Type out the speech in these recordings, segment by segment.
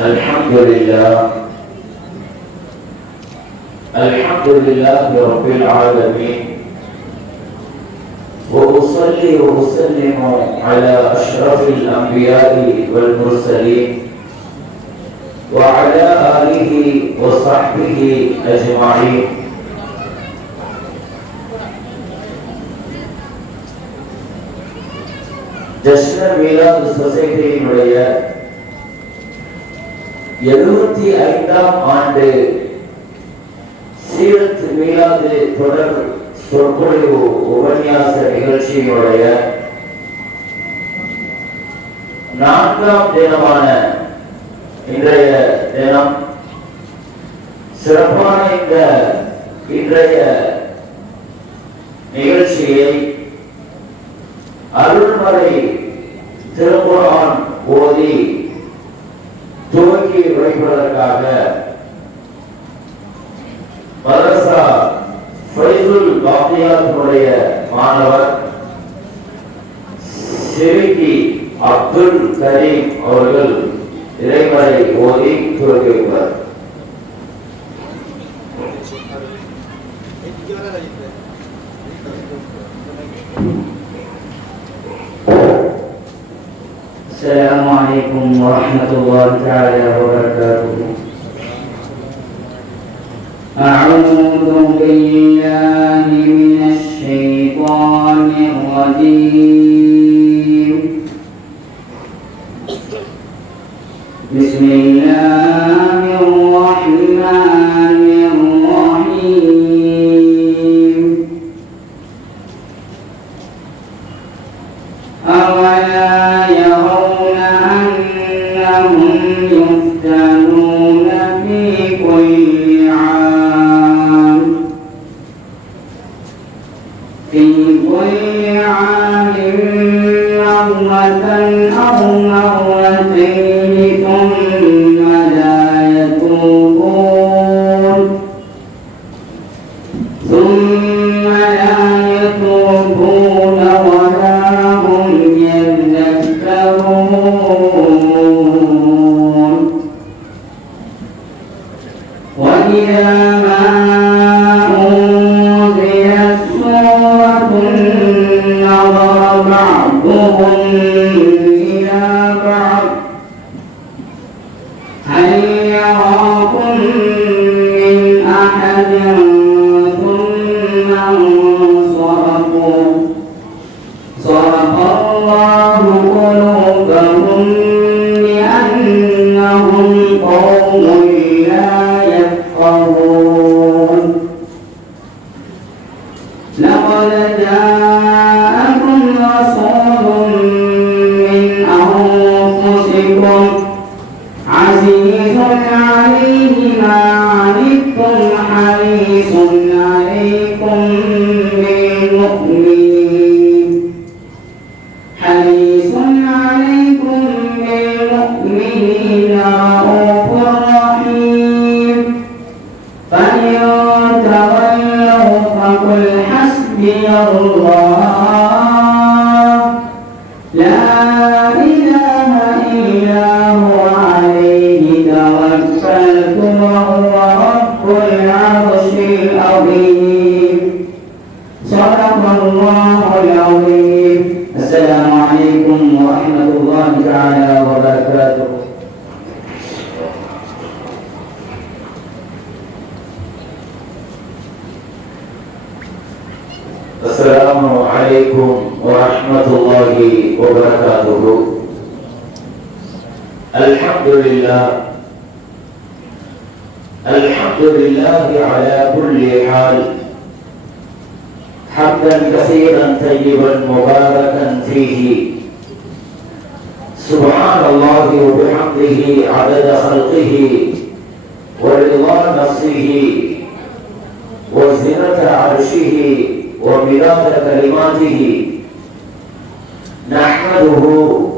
الحمد لله رب العالمين، وأصلي وأسلم على أشرف الأنبياء والمرسلين وعلى آله وصحبه أجمعين. ஜஷ்ன மீலாது சொசைட்டியினுடைய 75ஆம் ஆண்டு சீரத் மீலாது தொடர் சொற்பொழிவு உபன்யாச நிகழ்ச்சியினுடைய 4ஆம் தினமான இன்றைய தினம் சிறப்பான இந்த இன்றைய நிகழ்ச்சியை அருள்மறை திருக்குர்ஆன் ஓதி துவக்கி வைப்பதற்காக மதரசா ஃபைசுல் பாக்கியாத்துடைய மாணவர் ஷெரீகி அப்துல் கரீம் அவர்கள் இறைமறை ஓதி துவக்கி வைப்பார். السلام عليكم ورحمة الله تعالى وبركاته. أعوذ بالله من الشيطان الرجيم. بسم الله الرحمن الرحيم. أولا يرون أنهم يفتنون في كل عام مرة أو مرتين ثم لا يتوبون ولا هم يذكرون. وإذا ما أنزلت سورة نظر بعضهم إلى بعض هل يراكم من أحد ثم انصرفوا. صرف الله قلوبهم بأنهم قوم لا يفقهون. لقد جاءكم رسول من أنفسكم عزيز عليه ما عنتم حريص عليكم بالمؤمنين رؤوف رحيم. فإن تولوا فقل حسبي الله لا إله إلا هو عليه توكلت وهو رب العرش العظيم. صدق الله العظيم. السلام عليكم ورحمة الله تعالى وبركاته. السلام عليكم ورحمة الله وبركاته. الحمد لله على كل حال، حمدا كثيرا طيبا مباركا فيه. سبحان الله وبحمده عدد خلقه ورضا نفسه وزنة عرشه ومداد كلماته. نحمده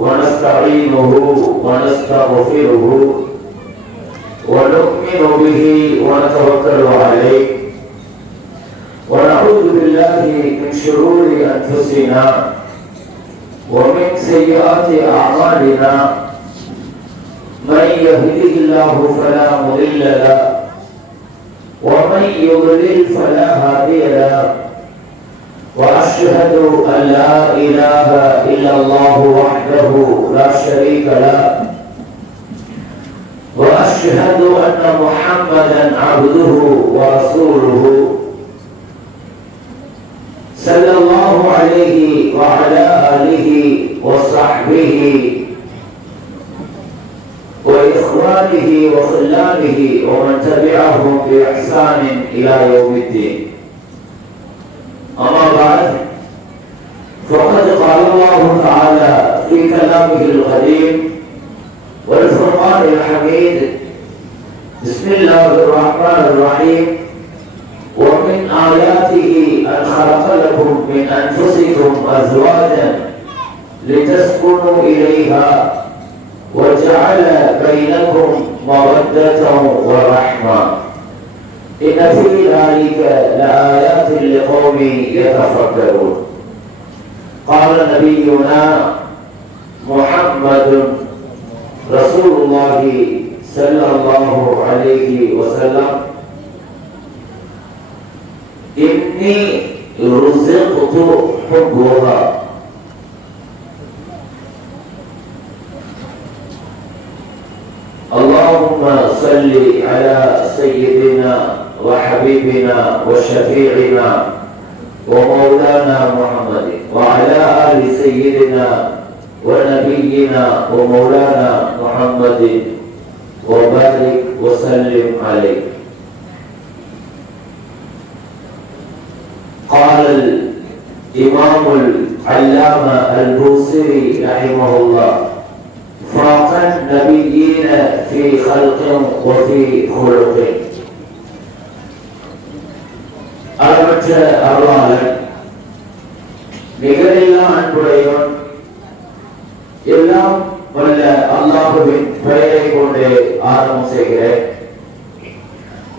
ونستعينه ونستغفره ونؤمن به ونتوكل عليه ونعوذ بالله من شرور أنفسنا ومن سيئات أعمالنا. من يهده الله فلا مضل له ومن يضلل فلا هادي له وأشهد أن لا إله إلا الله وحده لا شريك له وأشهد أن محمدا عبده ورسوله صلى الله عليه وعلى آله وصحبه وإخوانه وخلانه ومن تبعهم بإحسان إلى يوم الدين. أما بعد فقد قال الله تعالى في كلامه القديم والفرقان الحميد: بسم الله الرحمن الرحيم: ومن آياته أن خلق لكم من أنفسكم أزواجا لتسكنوا إليها وجعل بينكم مودة ورحمة إن في ذلك لآيات لقوم يتفكرون. قال نبينا محمد رسول الله صلى الله عليه وسلم: إني رزقت حبها. اللهم صل على سيدنا وحبيبنا وشفيعنا ومولانا محمد وعلى آل سيدنا ونبينا ومولانا محمد وبارك وسلم عليه. قال الإمام العلامة البوصيري رحمه الله: فاق النبيين في خلق وفي خلق. அளவற்ற அருளாளன், நிகரில்லா அன்புடையவன், எல்லாம் வல்ல அல்லாஹுவின் பெயரை கொண்டு ஆரம்பம் செய்கிறேன்.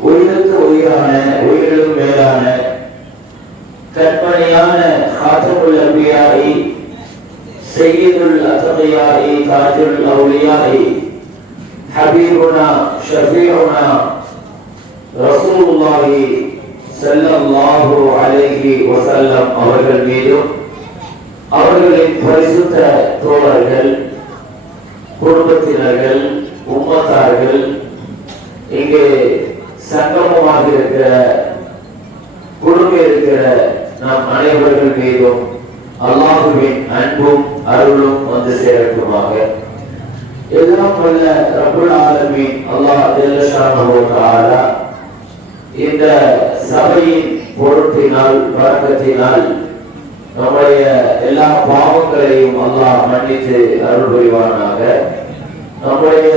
உயிருக்கு உயிரான, உயிரிலும் மேலான, கற்பனையான காத்தமுல் அன்பியாயி, சையதுல் அத்கியாயி, தாஜுல் அவுலியாயி, ஹபீபுனா ஷஃபீஉனா ரசூலுல்லாஹி ஸல்லல்லாஹு அலைஹி வஸல்லம் அவர்கள் மீதும் அவர்களின் பரிசுத்த தோழர்கள், குடும்பத்தினர்கள், உம்மத்தார்கள், இங்கே சங்கமமாக இருக்கிற குழுவில் இருக்கிற நம் அனைவர்கள் மீதும் அல்லாஹுவின் அன்பும் அருளும் வந்து சேரட்டுமாக. எல்லாம் வல்ல ரப்புல் ஆலமீன் அல்லாஹ் ஜல்ல ஷானஹு வ தஆலா இந்த சபையின் பொருட்டினால், பரக்கத்தினால் நம்முடைய எல்லா பாவங்களையும் அல்லாஹ் மன்னித்து அருள் புரிவானாக. நம்முடைய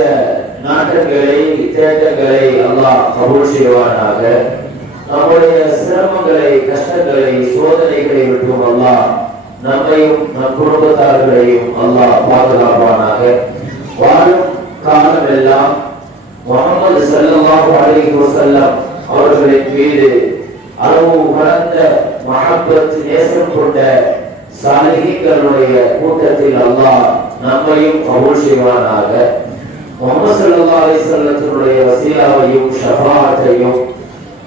நாட்டங்களை, தேட்டங்களை அல்லாஹ் கபூல் செய்வானாக. நம்முடைய சிரமங்களை, கஷ்டங்களை, சோதனைகளை விட்டும் அல்லாஹ் நம்மையும் நம் குடும்பத்தார்களையும் அல்லாஹ் பாதுகாப்பானாக. வாழும் காலம் எல்லாம் முஹம்மது ஸல்லல்லாஹு அலைஹி வஸல்லம் அவர்களின் மீது அளவு கடந்த மஹப்பத், நேசம் கொண்ட சாலிஹீன்களுடைய கூட்டத்தில் அல்லாஹ் நம்மையும் கபூல் செய்வானாக. முஹம்மது ஸல்லல்லாஹு அலைஹி வஸல்லத்தினுடைய வஸீலாவையும் ஷஃபாஅத்தையும்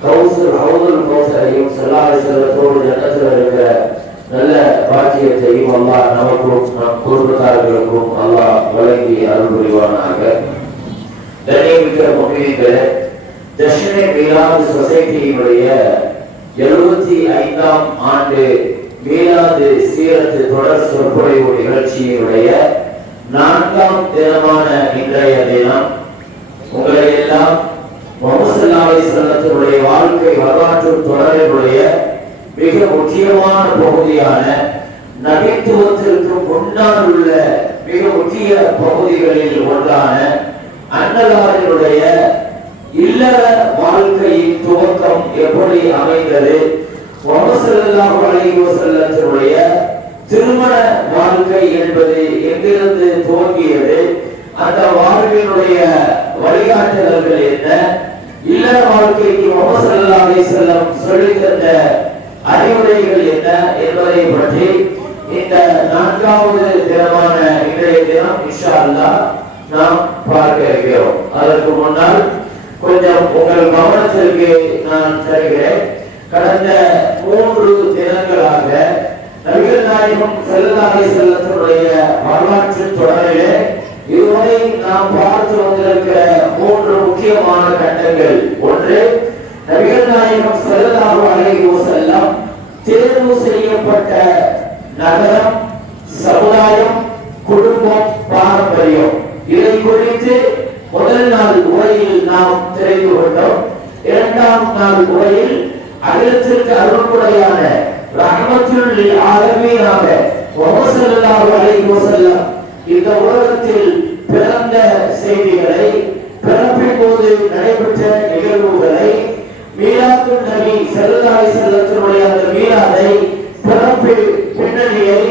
கௌசர் ஹவுதுல் கௌசரையும் ஸல்லல்லாஹு அலைஹி வஸல்லத்தோடு ஜன்னத்தில் இருக்கிற நல்ல பாக்கியத்தையும் அல்லாஹ் நமக்கும் நம் குடும்பத்தார்களுக்கும் அல்லாஹ் வழங்கி அருள் புரிவானாக. கண்ணியமிக்க முஃமினீன்களே, தஷ்னே மீலாது சொசைட்டியினுடைய 75ஆம் ஆண்டு மீலாது சீரத்து தொடர் சொற்பொழிவு நிகழ்ச்சியினுடைய 4ஆம் தினமான இன்றைய தினம் உங்களை எல்லாம் முஹம்மது ஸல்லல்லாஹு அலைஹி வஸல்லத்தினுடைய வாழ்க்கை வரலாற்று தொடரினுடைய மிக முக்கியமான பகுதியான நபித்துவத்திற்கு முன்னால் உள்ள மிக முக்கிய பகுதிகளில் ஒன்றான அன்னலாரினுடைய இல்லற வாழ்க்கையின் துவக்கம் எப்படி அமைந்தது, முஹம்மது ஸல்லல்லாஹு அலைஹி வஸல்லத்தினுடைய திருமண வாழ்க்கை என்பது எங்கிருந்து துவங்கியது, அந்த வாழ்வினுடைய வழிகாட்டுதல்கள் என்ன, இல்லற வாழ்க்கைக்கு முஹம்மது ஸல்லல்லாஹு அலைஹி வஸல்லம் சொல்லித் தந்த அறிவுரைகள் என்ன என்பதை பற்றி இந்த 4வது தினமான இன்றைய தினம் இன்ஷா அல்லாஹ் நாம் பார்க்க இருக்கிறோம். அதற்கு முன்னால் கொஞ்சம் உங்கள் கவனத்திற்கு நான் தருகிறேன். கடந்த 3 தினங்களாக நபிகள் நாயகம் ஸல்லல்லாஹு அலைஹி வஸல்லம் வரலாற்று தொடரிலே இதுவரை நாம் பார்த்து வந்திருக்கிற 3 முக்கியமான கட்டங்கள். ஒன்று, நபிகள் நாயகம் ஸல்லல்லாஹு அலைஹி வஸல்லம் தேர்வு செய்யப்பட்ட நகரம், சமுதாயம், குடும்பம், பாரம்பரியம். இதை குறித்து முதல் நாள் உரையில் நாம் தெரிந்து கொண்டோம். இரண்டாம் நாள் உரையில் அகிலத்திற்கு அருள்குடையான ரஹ்மத்துல் லில் ஆலமீனாக முஹம்மது ஸல்லல்லாஹு அலைஹி வஸல்லம் இந்த உலகத்தில் பிறந்த செய்திகளை, பிறப்பின் போது நடைபெற்ற நிகழ்வுகளை, மீலாதுன் நபி ஸல்லல்லாஹு அலைஹி வஸல்லத்துடைய அந்த மீலாதை, பிறப்பு பின்னணியை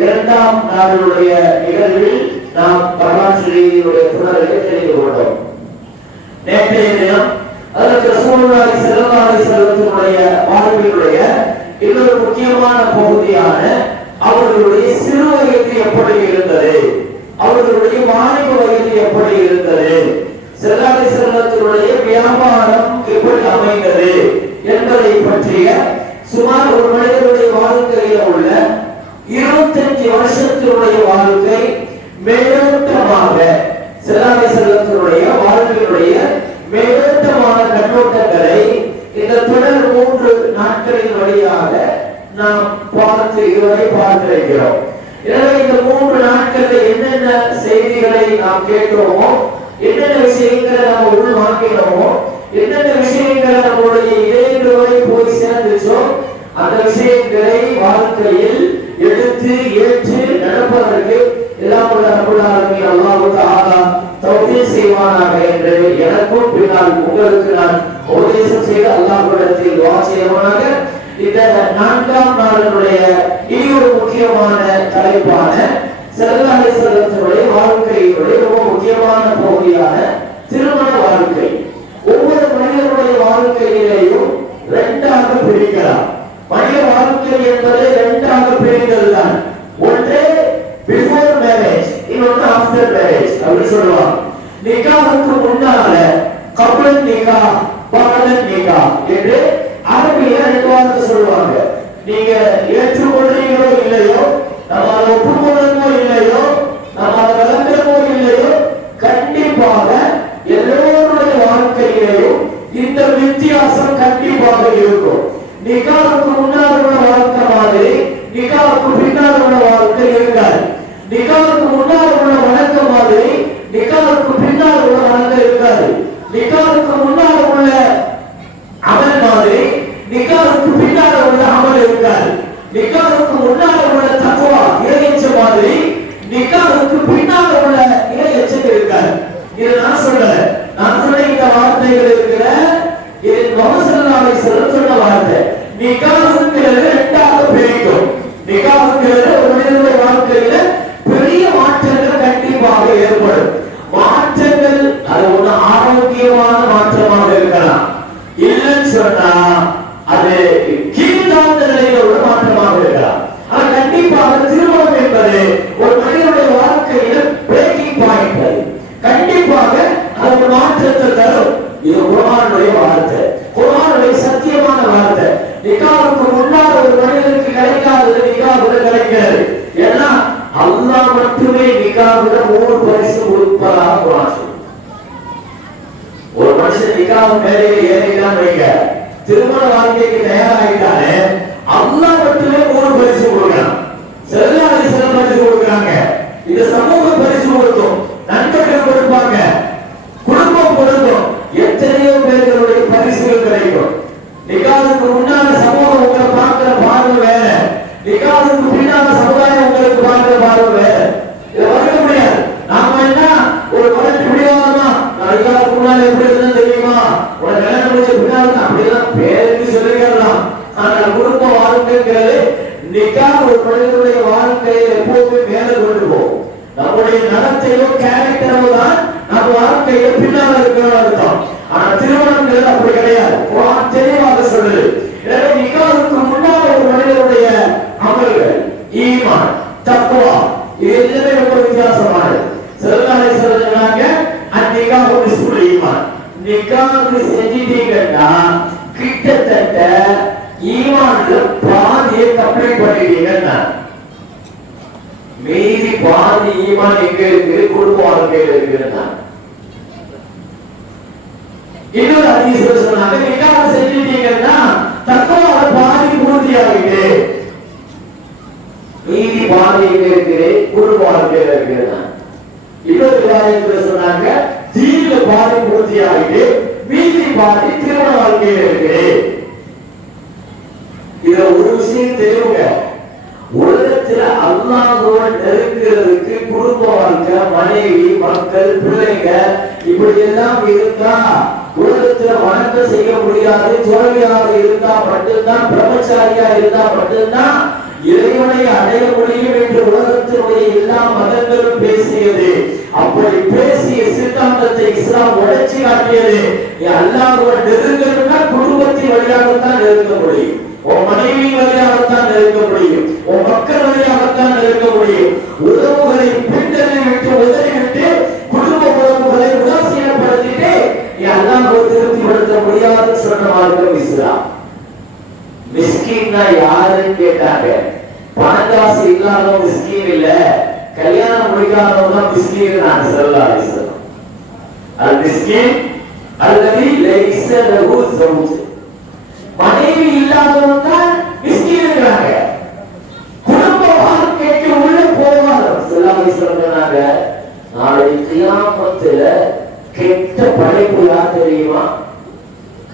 இரண்டாம் நாளுடைய நிகழ்வில் நாம் வரலாற்று ரீதியிலுடைய தொடர்களை தெரிந்து கொண்டோம். நேற்றைய தினம் அதற்கு ரசூலுல்லாஹி ஸல்லல்லாஹு அலைஹி வஸல்லத்துடைய வாழ்வினுடைய இன்னொரு முக்கியமான பகுதியான அவர்களுடைய சிறு வயது எப்படி இருந்தது, அவர்களுடைய வாலிப வயது எப்படி இருந்தது, ஸல்லல்லாஹு அலைஹி வஸல்லத்துடைய வியாபாரம் எப்படி அமைந்தது என்பதை பற்றிய சுமார் ஒரு மனிதனுடைய வாழ்க்கையில் உள்ள 25 வருஷத்தினுடைய வாழ்க்கை மேலோட்டமாக ஸல்லல்லாஹு அலைஹி வஸல்லத்துடைய வாழ்க்கையினுடைய மேலோட்டமான கண்ணோட்டங்களை இந்த தொடர் 3 நாட்களின் வழியாக நாம் இதுவரை பார்த்திருக்கிறோம். எனவே இந்த 3 நாட்களில் என்னென்ன செய்திகளை நாம் கேட்டோமோ, என்னென்ன விஷயங்களை நாம் உள்வாங்கினோமோ, என்னென்ன விஷயங்களை நம்முடைய இதயங்களை போய் சேர்ந்துச்சோ, அந்த விஷயங்களை வாழ்க்கையில் எடுத்து ஏற்று நடப்பதற்கு எல்லாம் உள்ள ரப்பல் ஆலமீன் அல்லாஹ் தஆலா தௌஃபீக் செய்வானாக என்று எனக்கும் பின்னால் உங்களுக்கு நான் உபதேசம் செய்த அல்லாஹ்விடத்தில் துஆ செய்வானாக. இந்த 4ஆம் நாளினுடைய இன்னொரு முக்கியமான தலைப்பான ஸல்லல்லாஹு அலைஹி வஸல்லத்துடைய வாழ்க்கையினுடைய ரொம்ப முக்கியமான பகுதியான திருமண வாழ்க்கை. ஒவ்வொரு மனிதனுடைய வாழ்க்கையிலேயும் 2ஆக பிரிக்கலாம். மனித வாழ்க்கை என்பது 2ஆக பிரிந்ததுதான். ஒன்று பிஃபோர் மேரேஜ், இன்னொன்று ஆஃப்டர் மேரேஜ் அப்படி சொல்லுவாங்க. நிகாஹுக்கு முன்னால கப்லன் நிகாஹ், பஅதன் நிகாஹ் என்று அரபியில 2 வார்த்தை சொல்லுவாங்க. நீங்க ஏற்றுக்கொள்றீங்களோ இல்லையோ, நம்ம அதை ஒப்புக்கொள்றோமோ இல்லையோ, நம்ம அதை விளங்குறோமோ இல்லையோ, கண்டிப்பாக எல்லோருடைய வாழ்க்கையிலேயும் இந்த வித்தியாசம் கண்டிப்பாக இருக்கும். நிகாஹுக்கு முன்னால் உள்ள வாழ்க்கை மாதிரி நிகாஹுக்கு பின்னால் உள்ள வாழ்க்கை இருக்காது. நிகாஹுக்கு முன்னால் உள்ள வணக்கம் மாதிரி நிகாஹுக்கு பின்னால் உள்ள வணக்கம் இருக்காது. நிகாஹுக்கு முன்னால் உள்ள அமல் மாதிரி நிகாஹுக்கு பின்னால் உள்ள அமல் இருக்காது. நிகாஹுக்கு முன்னால் உள்ள தக்வா இறையச்சம் மாதிரி நிகாஹுக்கு பின்னால் உள்ள இறையச்சம் இருக்காது. இது நான் சொல்லல, நான் சொன்ன இந்த வார்த்தைகள் இருக்கிற இது முஹம்மது ஸல்லல்லாஹு அலைஹி வஸல்லம் சொன்ன வார்த்தை. நிகாஹுங்கிறது 2ஆக பிரிக்கும். நிகாஹுங்கிறது ஒரு மனிதனுடைய வாழ்க்கையில பெரிய மாற்றங்கள் கண்டிப்பாக ஏற்படும். மாற்றங்கள் அது ஒரு ஆரோக்கியமான மாற்றமாக இருக்கலாம், இல்லைன்னு சொன்னா அது கீழ்த்தாழ்ந்த நிலையில உள்ள மாற்றமாக இருக்கலாம். ஆனா கண்டிப்பாக திருமணம் என்பது ஒரு மனிதனுடைய வாழ்க்கையில பிரேக்கிங் பாயிண்ட். அது கண்டிப்பாக அது ஒரு மாற்றத்தை தரும். இது குர்ஆனுடைய வார்த்தை, குர்ஆனுடைய சத்தியமான வார்த்தை. நிகாஹுக்கு முன்னால் ஒரு மனிதனுக்கு கிடைக்காதது நிகாஹுல கிடைக்கிறது. ஏன்னா அல்லாஹ் மட்டுமே நிகாஹுல 3 பரிசு கொடுப்பதாக குர்ஆன் சொல்லுது. ஒரு மனுஷன் நிகாஹ் மேலே ஏறிதான் வைக்க திருமண வாழ்க்கைக்கு தயாராகிட்டாலே அல்லாஹ் மட்டுமே 3 பரிசு கொடுக்கிறான். ஸல்லல்லாஹு அலைஹி வஸல்லம் பரிசு கொடுக்குறாங்க, இந்த சமூகம் பரிசு கொடுக்கும், நண்பர்கள் கொடுப்பாங்க, குடும்பம் கொடுக்கும், எத்தனையோ பேர்களுடைய பரிசுகள் கிடைக்கும். நிகாஹுக்கு முன்னால சமூகம் உங்களை பார்க்கிற பார்வை வேற, நிகாஹுக்கு பின்னால சமுதாயம் உங்களுக்கு பார்க்கிற பார்வை வேற. இதை மறக்க முடியாது. நாம என்ன ஒரு மனசு முடியாதமா நிகாஹுக்கு முன்னால எப்படி இருந்தா தெரியுமா, உனக்கு கல்யாணம் முடிச்ச பின்னால அப்படிலாம் பேருக்கு சொல்லிக்கலாம். ஆனால் குடும்ப வாழ்க்கைங்கிறது நிகாஹ் ஒரு மனிதனுடைய வாழ்க்கையை எப்போதுமே மேல கொண்டு போகும். நம்முடைய நடத்தையோ கேரக்டரோ தான் நம்ம வாழ்க்கையை பின்னால இருக்கிறோம் அர்த்தம். ஆனா திருமணம்ங்கிறது அப்படி கிடையாது. குர்ஆன் தெளிவாக சொல்லுது. எனவே நிகாஹுக்கு முன்னால் ஒரு மனிதனுடைய அமல்கள், ஈமான், தக்வா, இது எல்லாமே ரொம்ப வித்தியாசமானது. ஸல்லல்லாஹு அலைஹி வஸல்லம் நிக்காஹ் செஞ்சிட்டீங்கன்னா கிட்டத்தட்ட ஈமான்ல பாதியை கம்ப்ளீட் பண்ணிட்டீங்கன்னா மீதி பாதி ஈமான் எங்க இருக்கு? குடும்ப வாழ்க்கையில இருக்குன்னா. இன்னொரு ஹதீஸ்ல சொன்னாங்க, நிக்காஹ் செஞ்சிட்டீங்கன்னா தக்வால பாதி பூர்த்தி ஆகிட்டு மீதி பாதி எங்க இருக்கு? குடும்ப வாழ்க்கையில இருக்குன்னா. இன்னொரு ரிவாயத்துல சொன்னாங்க, தீன்ல பாதி பூர்த்தி ஆகிட்டு மீதி பாதி திருமண வாழ்க்கையில இருக்கு. இத ஒரு விஷயம் தெரியுங்க, உலகத்துல அல்லாஹ்வோட நெருங்கிறதுக்கு குடும்ப வாழ்க்கை, மனைவி, மக்கள், பிள்ளைங்க இப்படி எல்லாம் இருந்தா உலகத்துல வணக்கம் செய்ய முடியாது. துறவியாக இருந்தா மட்டும்தான், பிரம்மச்சாரியா இருந்தா மட்டும்தான் இறைவனை அடைய முடியும் என்று உலகத்தினுடைய எல்லா மதங்களும் பேசியது. அப்படி பேசிய சித்தாந்தத்தை இஸ்லாம் உடைச்சு காட்டியது. அல்லாஹ்வோட நெருங்கணும்னா குடும்பத்தின் வழியாகத்தான் நெருங்க முடியும், உன் மனைவி வழியாகத்தான் நெருங்க முடியும், உன் மக்கள் வழியாகத்தான் நெருங்க முடியும். உறவுகளை பின்னணி விட்டு உதறிவிட்டு குடும்ப உறவுகளை உதாசீனப்படுத்திட்டு அல்லாஹ்வை திருப்திப்படுத்த முடியாதுன்னு சொன்ன மார்க்கம் இஸ்லாம். மிஸ்கீன்னா யாருன்னு கேட்டாங்க. பணக்காசு இல்லாதவங்க மிஸ்கீன் இல்ல, கல்யாணம் முடிக்காதவங்க தான் மிஸ்கீன். நான் ஸல்லல்லாஹு அலைஹி வஸல்லம் அல் மிஸ்கீன் அல்லதி லைஸ லஹு ஸௌஜ், மனைவி இல்லாதவங்க தான் மிஸ்கீன்ங்கறாங்க. குடும்ப வாழ்க்கைக்கு உள்ள போவாங்க. ஸல்லல்லாஹு அலைஹி வஸல்லம் சொன்னாங்க, நாளை கியாமத்துல கெட்ட படைப்பு யார் தெரியுமா?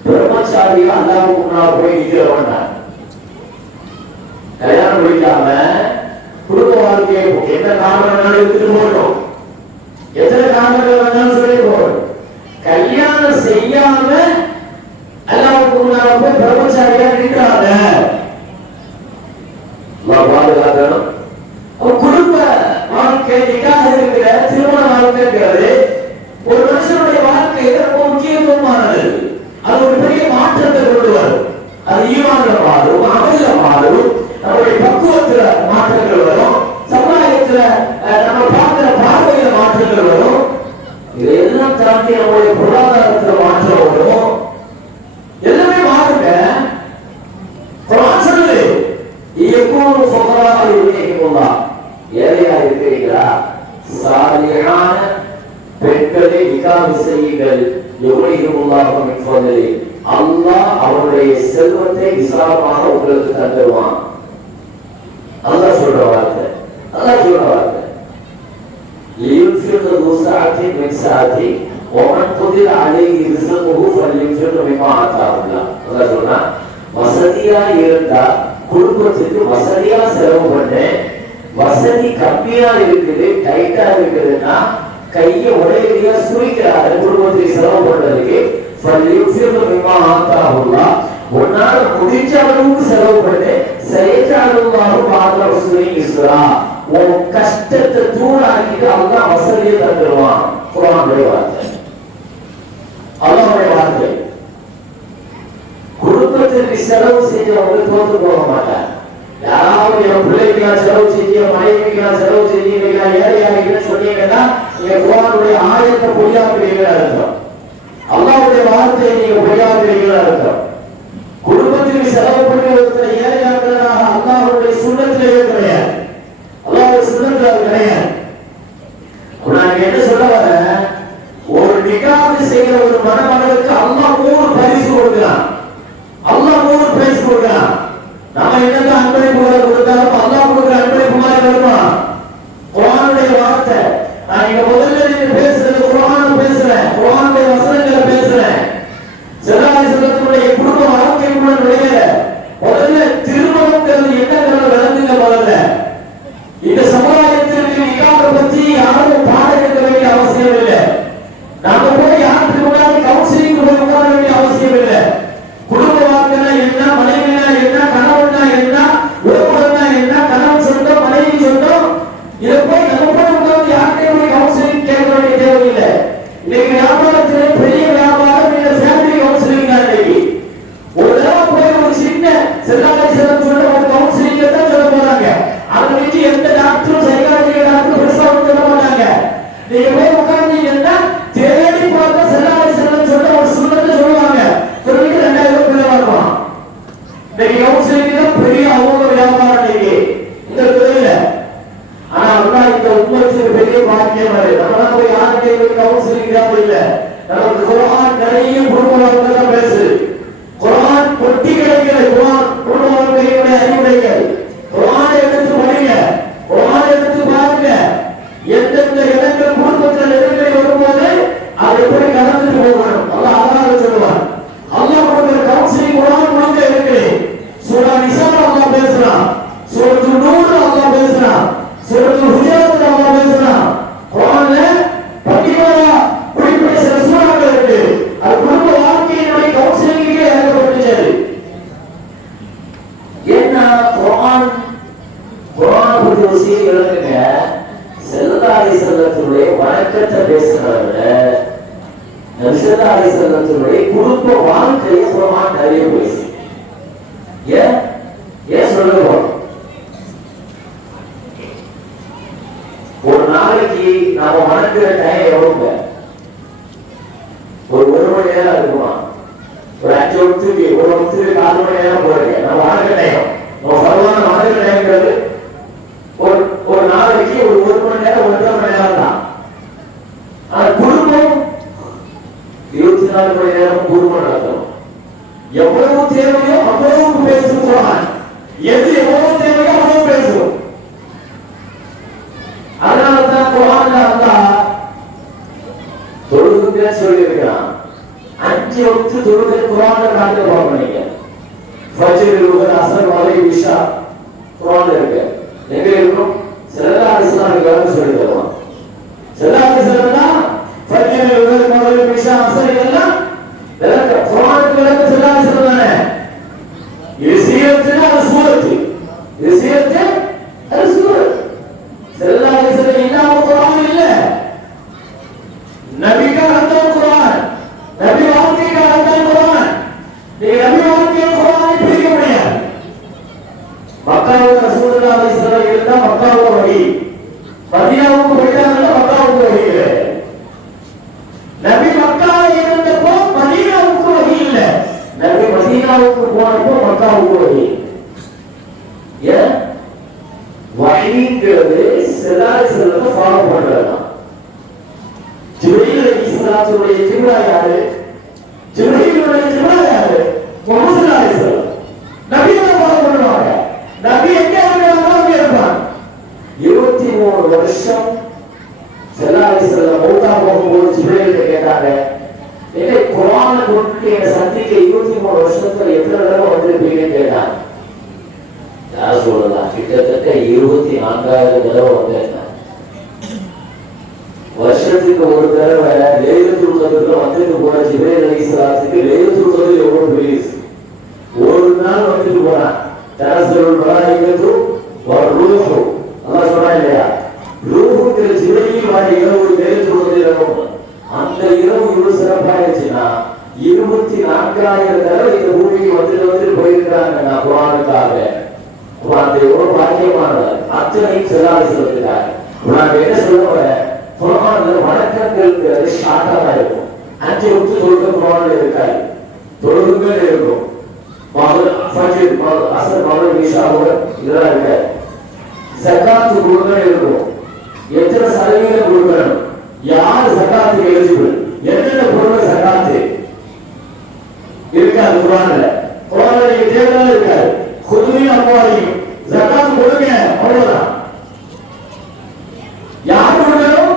பிரம்மச்சாரியா அல்லாஹ்வுக்கு முன்னால் போய் நிக்கிறவன். கல்யாணம் முடிக்காம குடும்ப வாழ்க்கையை என்ன காரணம் வேணாலும் எடுத்துட்டு போகணும், எத்தனை காரணங்கள் வேணாலும் சொல்லி போகணும். கல்யாணம் செய்யாம அல்லாஹ்வுக்கு முன்னால் போய் பிரம்மச்சாரியா நிற்கிறாங்க. பாதுகாக்கணும். குடும்ப வாழ்க்கை, நிக்காஹ் இருக்கிற திருமண வாழ்க்கைங்கிறது ஒரு மனுஷனுடைய வாழ்க்கையில ரொம்ப முக்கியத்துவமானது. அது ஒரு பெரிய மாற்றத்தை கொண்டு வரும். அது ஈமான்ல மாறும், அமல்ல மாறும், நம்முடைய பக்குவத்துல மாற்றங்கள் வரும், சமுதாயத்துல நம்ம பார்க்கிற பார்வையில மாற்றங்கள் வரும். இதெல்லாம் தாண்டி நம்முடைய பொருளாதாரத்துல மாற்றம் வரும். எல்லாமே மாறுங்க. குர்ஆன் சொல்லுது, யகூனு ஃபுகரா யுஹிபுல்லாஹ், ஏழையா இருக்கிறீங்களா, சாலிஹான பெண்களை நிக்காஹ் செய்யுங்கள், யுஹிபுல்லாஹு மின் ஃபضலிஹி, அல்லாஹ் அவருடைய செல்வத்தை விசாலமாக உங்களுக்கு தந்துருவான். அல்லாஹ் சொல்ற வார்த்தை, அல்லாஹ் சொல்ற வார்த்தை. லியுன்ஃபிக் து ஸஅத்தி மின் ஸஅத்தி வமன் குதிர அலைஹி ரிஸ்குஹு ஃபல்யுன்ஃபிக் மிம்மா ஆதாஹுல்லாஹ். அல்லாஹ் சொன்னா, வசதியா இருந்தா குடும்பத்துக்கு வசதியா செலவு பண்ணு, வசதி கம்மியா இருக்குது, டைட்டா இருக்குதுன்னா கையை உடையடியா சுருக்கிறாரு குடும்பத்துக்கு செலவு பண்றதுக்கு. உன்னால முடிஞ்ச அளவுக்கு செலவு பண்ணு, உன் கஷ்டத்தை தூளாக்கிட்டு அல்லாஹ் வசதியை தந்துடுவான். குர்ஆனுடைய வார்த்தை, அல்லாஹ்வுடைய வார்த்தை. குடும்பத்திற்கு செலவு செஞ்சவங்க தோத்து போக மாட்டாங்க. யாராவது என் பிள்ளைக்கு செலவு செஞ்சு, மனைவிக்கு செலவு செஞ்சு, ஏழையாக சொன்னீங்கன்னா நீங்க குர்ஆனுடைய ஆயத்தை பொய்யாக்குறீங்களா அர்த்தம், அல்லாஹ்வுடைய வார்த்தையை நீங்க பொய்யாக்குறீங்களா அர்த்தம். குடும்பத்திற்கு செலவு பண்ணி ஒருத்தர் ஏழையாக்குறதாக அல்லாஹ்வுடைய சுன்னத்திலே கிடையாது, அல்லாஹ்வுடைய சுன்னத்துல கிடையாது. நான் என்ன சொல்ல வரேன், ஒரு நிக்காஹ் செய்யற ஒரு மணமகளுக்கு அல்லாஹ் 3 பரிசு கொடுக்கிறான், அல்லாஹ் 3 பரிசு கொடுக்கிறான். நாம என்னதான் அன்பளிப்புகளை கொடுத்தாலும் அல்லாஹ் கொடுக்கிற அன்பளிப்பு மாதிரி வருமா? குர்ஆனுடைய வார்த்தை. நான் இங்க முதல்ல நீங்க பேசுறது குர்ஆனை பேசுறேன், குர்ஆனுடைய வசனங்களை பேசுறேன். ஸல்லல்லாஹு அலைஹி வஸல்லம் குடும்ப வாழ்க்கைக்குள்ள நுழைய முதல்ல திருமணம்ங்கிறது என்னங்கிறத விளங்குங்க. முதல்ல இந்த சமுதாயத்திற்கு நிக்காஹ் பத்தி யாரும் பாடம் எடுக்க வேண்டிய அவசியம் இல்லை. நாம போய் யாருக்கு முன்னாடி கவுன்சிலிங் போய் உட்கார வேண்டிய அவசியம் இல்லை. குடும்ப வாழ்க்கைனா என்ன, மனைவினா என்ன, கணவனா என்ன, உறவுனா என்ன, கணவன் சொந்தம் மனைவி சொந்தம், இதை போய் நம்ம போய் உட்கார்ந்து யார்கிட்டையும் போய் கவுன்சிலிங் கேட்க வேண்டிய தேவையில்லை. இன்னைக்கு வியாபாரத்திலே பெரிய வியாபாரம் இந்த ஃபேமிலி கவுன்சிலிங் தான். இன்னைக்கு ஒரு தடவை போய் ஒரு சின்ன ஸல்லல்லாஹு சொல்ல ஒரு கவுன்சிலிங் தான் சொல்ல போறாங்க. அதை வச்சு எந்த டாக்டரும் சைக்காலஜி டாக்டரும் பெருசா சொல்ல மாட்டாங்க. நீங்க போய் உட்கார்ந்தீங்கன்னா தேடி பார்த்தா ஸல்லல்லாஹு சொல்ல ஒரு இல்ல. நமக்கு குர்ஆன் நிறைய குடும்ப வாழ்க்கை பேசு. குர்ஆன் பொட்டி கிடைக்கிற குர்ஆன் குடும்ப வாழ்க்கையுடைய அறிவுரைகள். குர்ஆனை எடுத்து படிங்க, குர்ஆனை எடுத்து பாருங்க. எந்தெந்த இடங்கள் குடும்பத்தில் நெருக்கடி வரும்போது அதை எப்படி கடந்துட்டு போகணும் அல்லாஹ் அழகாக சொல்லுவான். அல்லாஹ் கொடுக்கிற கவுன்சிலிங் குர்ஆன் முழுக்க இருக்கு. சூரா நிசா அல்லாஹ் பேசுறான், சூரத்துல் நூர் அல்லாஹ் பேசுறான், சூரத்துல் ஹுஜராத் அல்லாஹ் பேசுறான். குர்ஆன்ல பட்டியலா குறிப்பிட்ட சில சூறாக்கள் இருக்கு. அது குடும்ப வாழ்க்கையினுடைய கவுன்சிலிங்கே எழுதப்பட்டுச்சு. ஏன்னா குர்ஆன் பற்றி ஒரு செய்தி எழுதுங்க. ஸல்லல்லாஹு அலைஹி வஸல்லத்துடைய வணக்கத்தை பேசுறவங்க ஸல்லல்லாஹு அலைஹி வஸல்லத்துடைய குடும்ப வாழ்க்கையை குர்ஆன் நிறைய பேசு. ஏன் சொல்லுவோம்? ஒரு நாளைக்கு நாம வணங்குற டைம் எவ்வளவுங்க? ஒரு மணி நேரம் இருக்குமா? ஒரு 5 வருஷத்துக்கு ஒரு வருஷத்துக்கு 4 மணி நேரம் போறீங்க. நம்ம வணக்க டைம், நம்ம சர்வான வணக்க டைம்ங்கிறது ஒரு நாளைக்கு ஒரு மணி நேரம் 1.5 மணி நேரம் தான். ஆனா குடும்பம் 24 மணி நேரம் குடும்பம் நடத்தணும். எவ்வளவு தேவையோ அவ்வளவுக்கு பேசுவான். எது எவ்வளவு தேவையோ அவ்வளவு பேசுவோம். அதனாலதான் குர்ஆன்ல அல்லாஹ் தொழுகை சொல்லி இருக்கிறான். 5 வக்து தொழுகை குர்ஆன்ல காட்ட போறீங்க. ஃபஜ்ர், லுஹர், அஸ்ர், மக்ரிப், இஷா குர்ஆன்ல இருக்கு. எங்க இருக்கும்? ஸல்லல்லாஹு அலைஹி வஸல்லம் சொல்லி தருவான். ஸல்லல்லாஹு அலைஹி வஸல்லம் ஃபஜ்ர், லுஹர், மக்ரிப், இஷா, அஸ்ர் இதெல்லாம் குர்ஆனுக்கு விளக்கம் ஸல்லல்லாஹு அலைஹி வஸல்லம் தானே. இது சீரத்துனா அது சூரத்து, இது சீரத்து அது சூரத். ஸல்லல்லாஹு அலைஹி வஸல்லம் இல்லாம குர்ஆன் இல்ல. நபி का अंदर कुरान, नबी वाक्य का अंदर कुरान. ये नबी वाक्य कुरान பிடிக்க முடியாது. மக்காவுக்கு ரசூலுல்லாஹி அலைஹி வஸல்லம் இருந்தா மக்காவுக்கு வழி, மதீனாவுக்கு போயிட்டாங்க மக்காவுக்கு வழி இல்ல. நபி மக்காவில் இருந்தப்போ மதீனாவுக்கு வழி இல்ல. நபி மதீனாவுக்கு போனப்போ மக்காவுக்கு வழி. ஏன்? வஹீங்கிறது ஸல்லல்லாஹு அலைஹி வஸல்லம் ஃபாலோ பண்றதா. ஜிப்ரீல் அலைஹிஸ்ஸலாத்துடைய ஜிப்ரா யாரு? ஜிப்ரீலுடைய ஜிப்ரா யாரு? முஹம்மது ஸல்லல்லாஹு அலைஹி வஸல்லம். நபியை ஃபாலோ பண்ணுவாங்க. நபி எங்க இருக்காங்களோ அங்க இருப்பாங்க. 23 வருஷம் ஸல்லல்லாஹு அலைஹி வஸல்லம் மௌத்தா போகும்போது ஜிப்ரீல் கேட்டாங்க, "ஏங்க குர்ஆனை கொண்டு என்ன சந்திக்க 23 வருஷத்துல எத்தனை தடவை வந்திருப்பீங்கன்னு கேட்டாங்க." யார் சொல்லலாம்? கிட்டத்தட்ட 24,000 தடவை வந்தேன். வருஷத்துக்கு ஒரு தடவை லைலத்துல் கத்ர்ல வந்துட்டு போன ஜிப்ரீல் அலைஹிஸ்ஸலாத்துக்கு லைலத்துல் கத்ர் எவ்வளவு பெரிய ஒரு நாள் வந்துட்டு போறான். தனஸலுல் மலாயிகத்து வர்ரூஹு அல்லாஹ் சொல்றான் இல்லையா? ரூஹுக்கு ஜிப்ரீல் வர இரவு லைலத்துல் கத்ர் இரவு. அந்த இரவு இவ்வளவு சிறப்பா இருந்துச்சுன்னா 24,000 தடவை இந்த பூமிக்கு வந்துட்டு போயிருக்காங்க. நான் குர்ஆனுக்காக அந்த எவ்வளவு பாக்கியமானது. அத்தனையும் ஸல்லல்லாஹு அலைஹி வஸல்லம். நான் என்ன சொல்ல வரேன்? குர்ஆன்ல வணக்கங்களுக்கு ஷார்ட்டா தான் இருக்கும். 5 வக்து தொழுகை குர்ஆன்ல இருக்காது. தொழுகைகள் இருக்கும். ஃபஜ்ர், அஸ்ர், மக்ரிப், இஷா இதெல்லாம் இருக்காது. ஜகாத் கொடுக்கணும் இருக்கும். எத்தனை சதவீதம் கொடுக்கணும், யார் ஜகாத்துக்கு எலிஜிபிள், என்னென்ன பொருள் ஜகாத்து இருக்காது குர்ஆன்ல. குர்ஆன்ல நீங்க தேவையா இருக்காது. खुदवी अम्वालिயும் ஜகாத் கொடுங்க அவ்வளவுதான். யார் கொடுக்கணும்?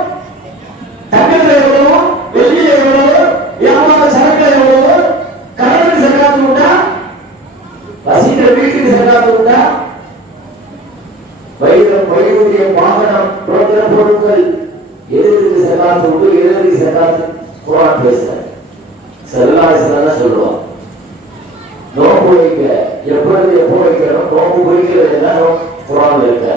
தங்கத்துல எவ்வளவு, வெள்ளியில எவ்வளவு, வியாபார சரக்குல எவ்வளவு, கடனுக்கு ஜகாத் உண்டா, வசிக்கிற வீட்டுக்கு ஜகாத் உண்டா, வைரம், வைரூரியம், வாகனம், பிற பொருட்கள் எதுக்கு ஜகாத் உண்டு, எதுக்கு ஜகாத் குர்ஆன் பேசுறார். ஸல்லல்லாஹு அலைஹி வஸல்லம் சொல்லுவாங்க, நோன்பு வைக்க எப்பொழுது எப்போ வைக்கணும், நோன்பு வைக்கிறது எல்லாரும் குர்ஆன்ல இருக்க.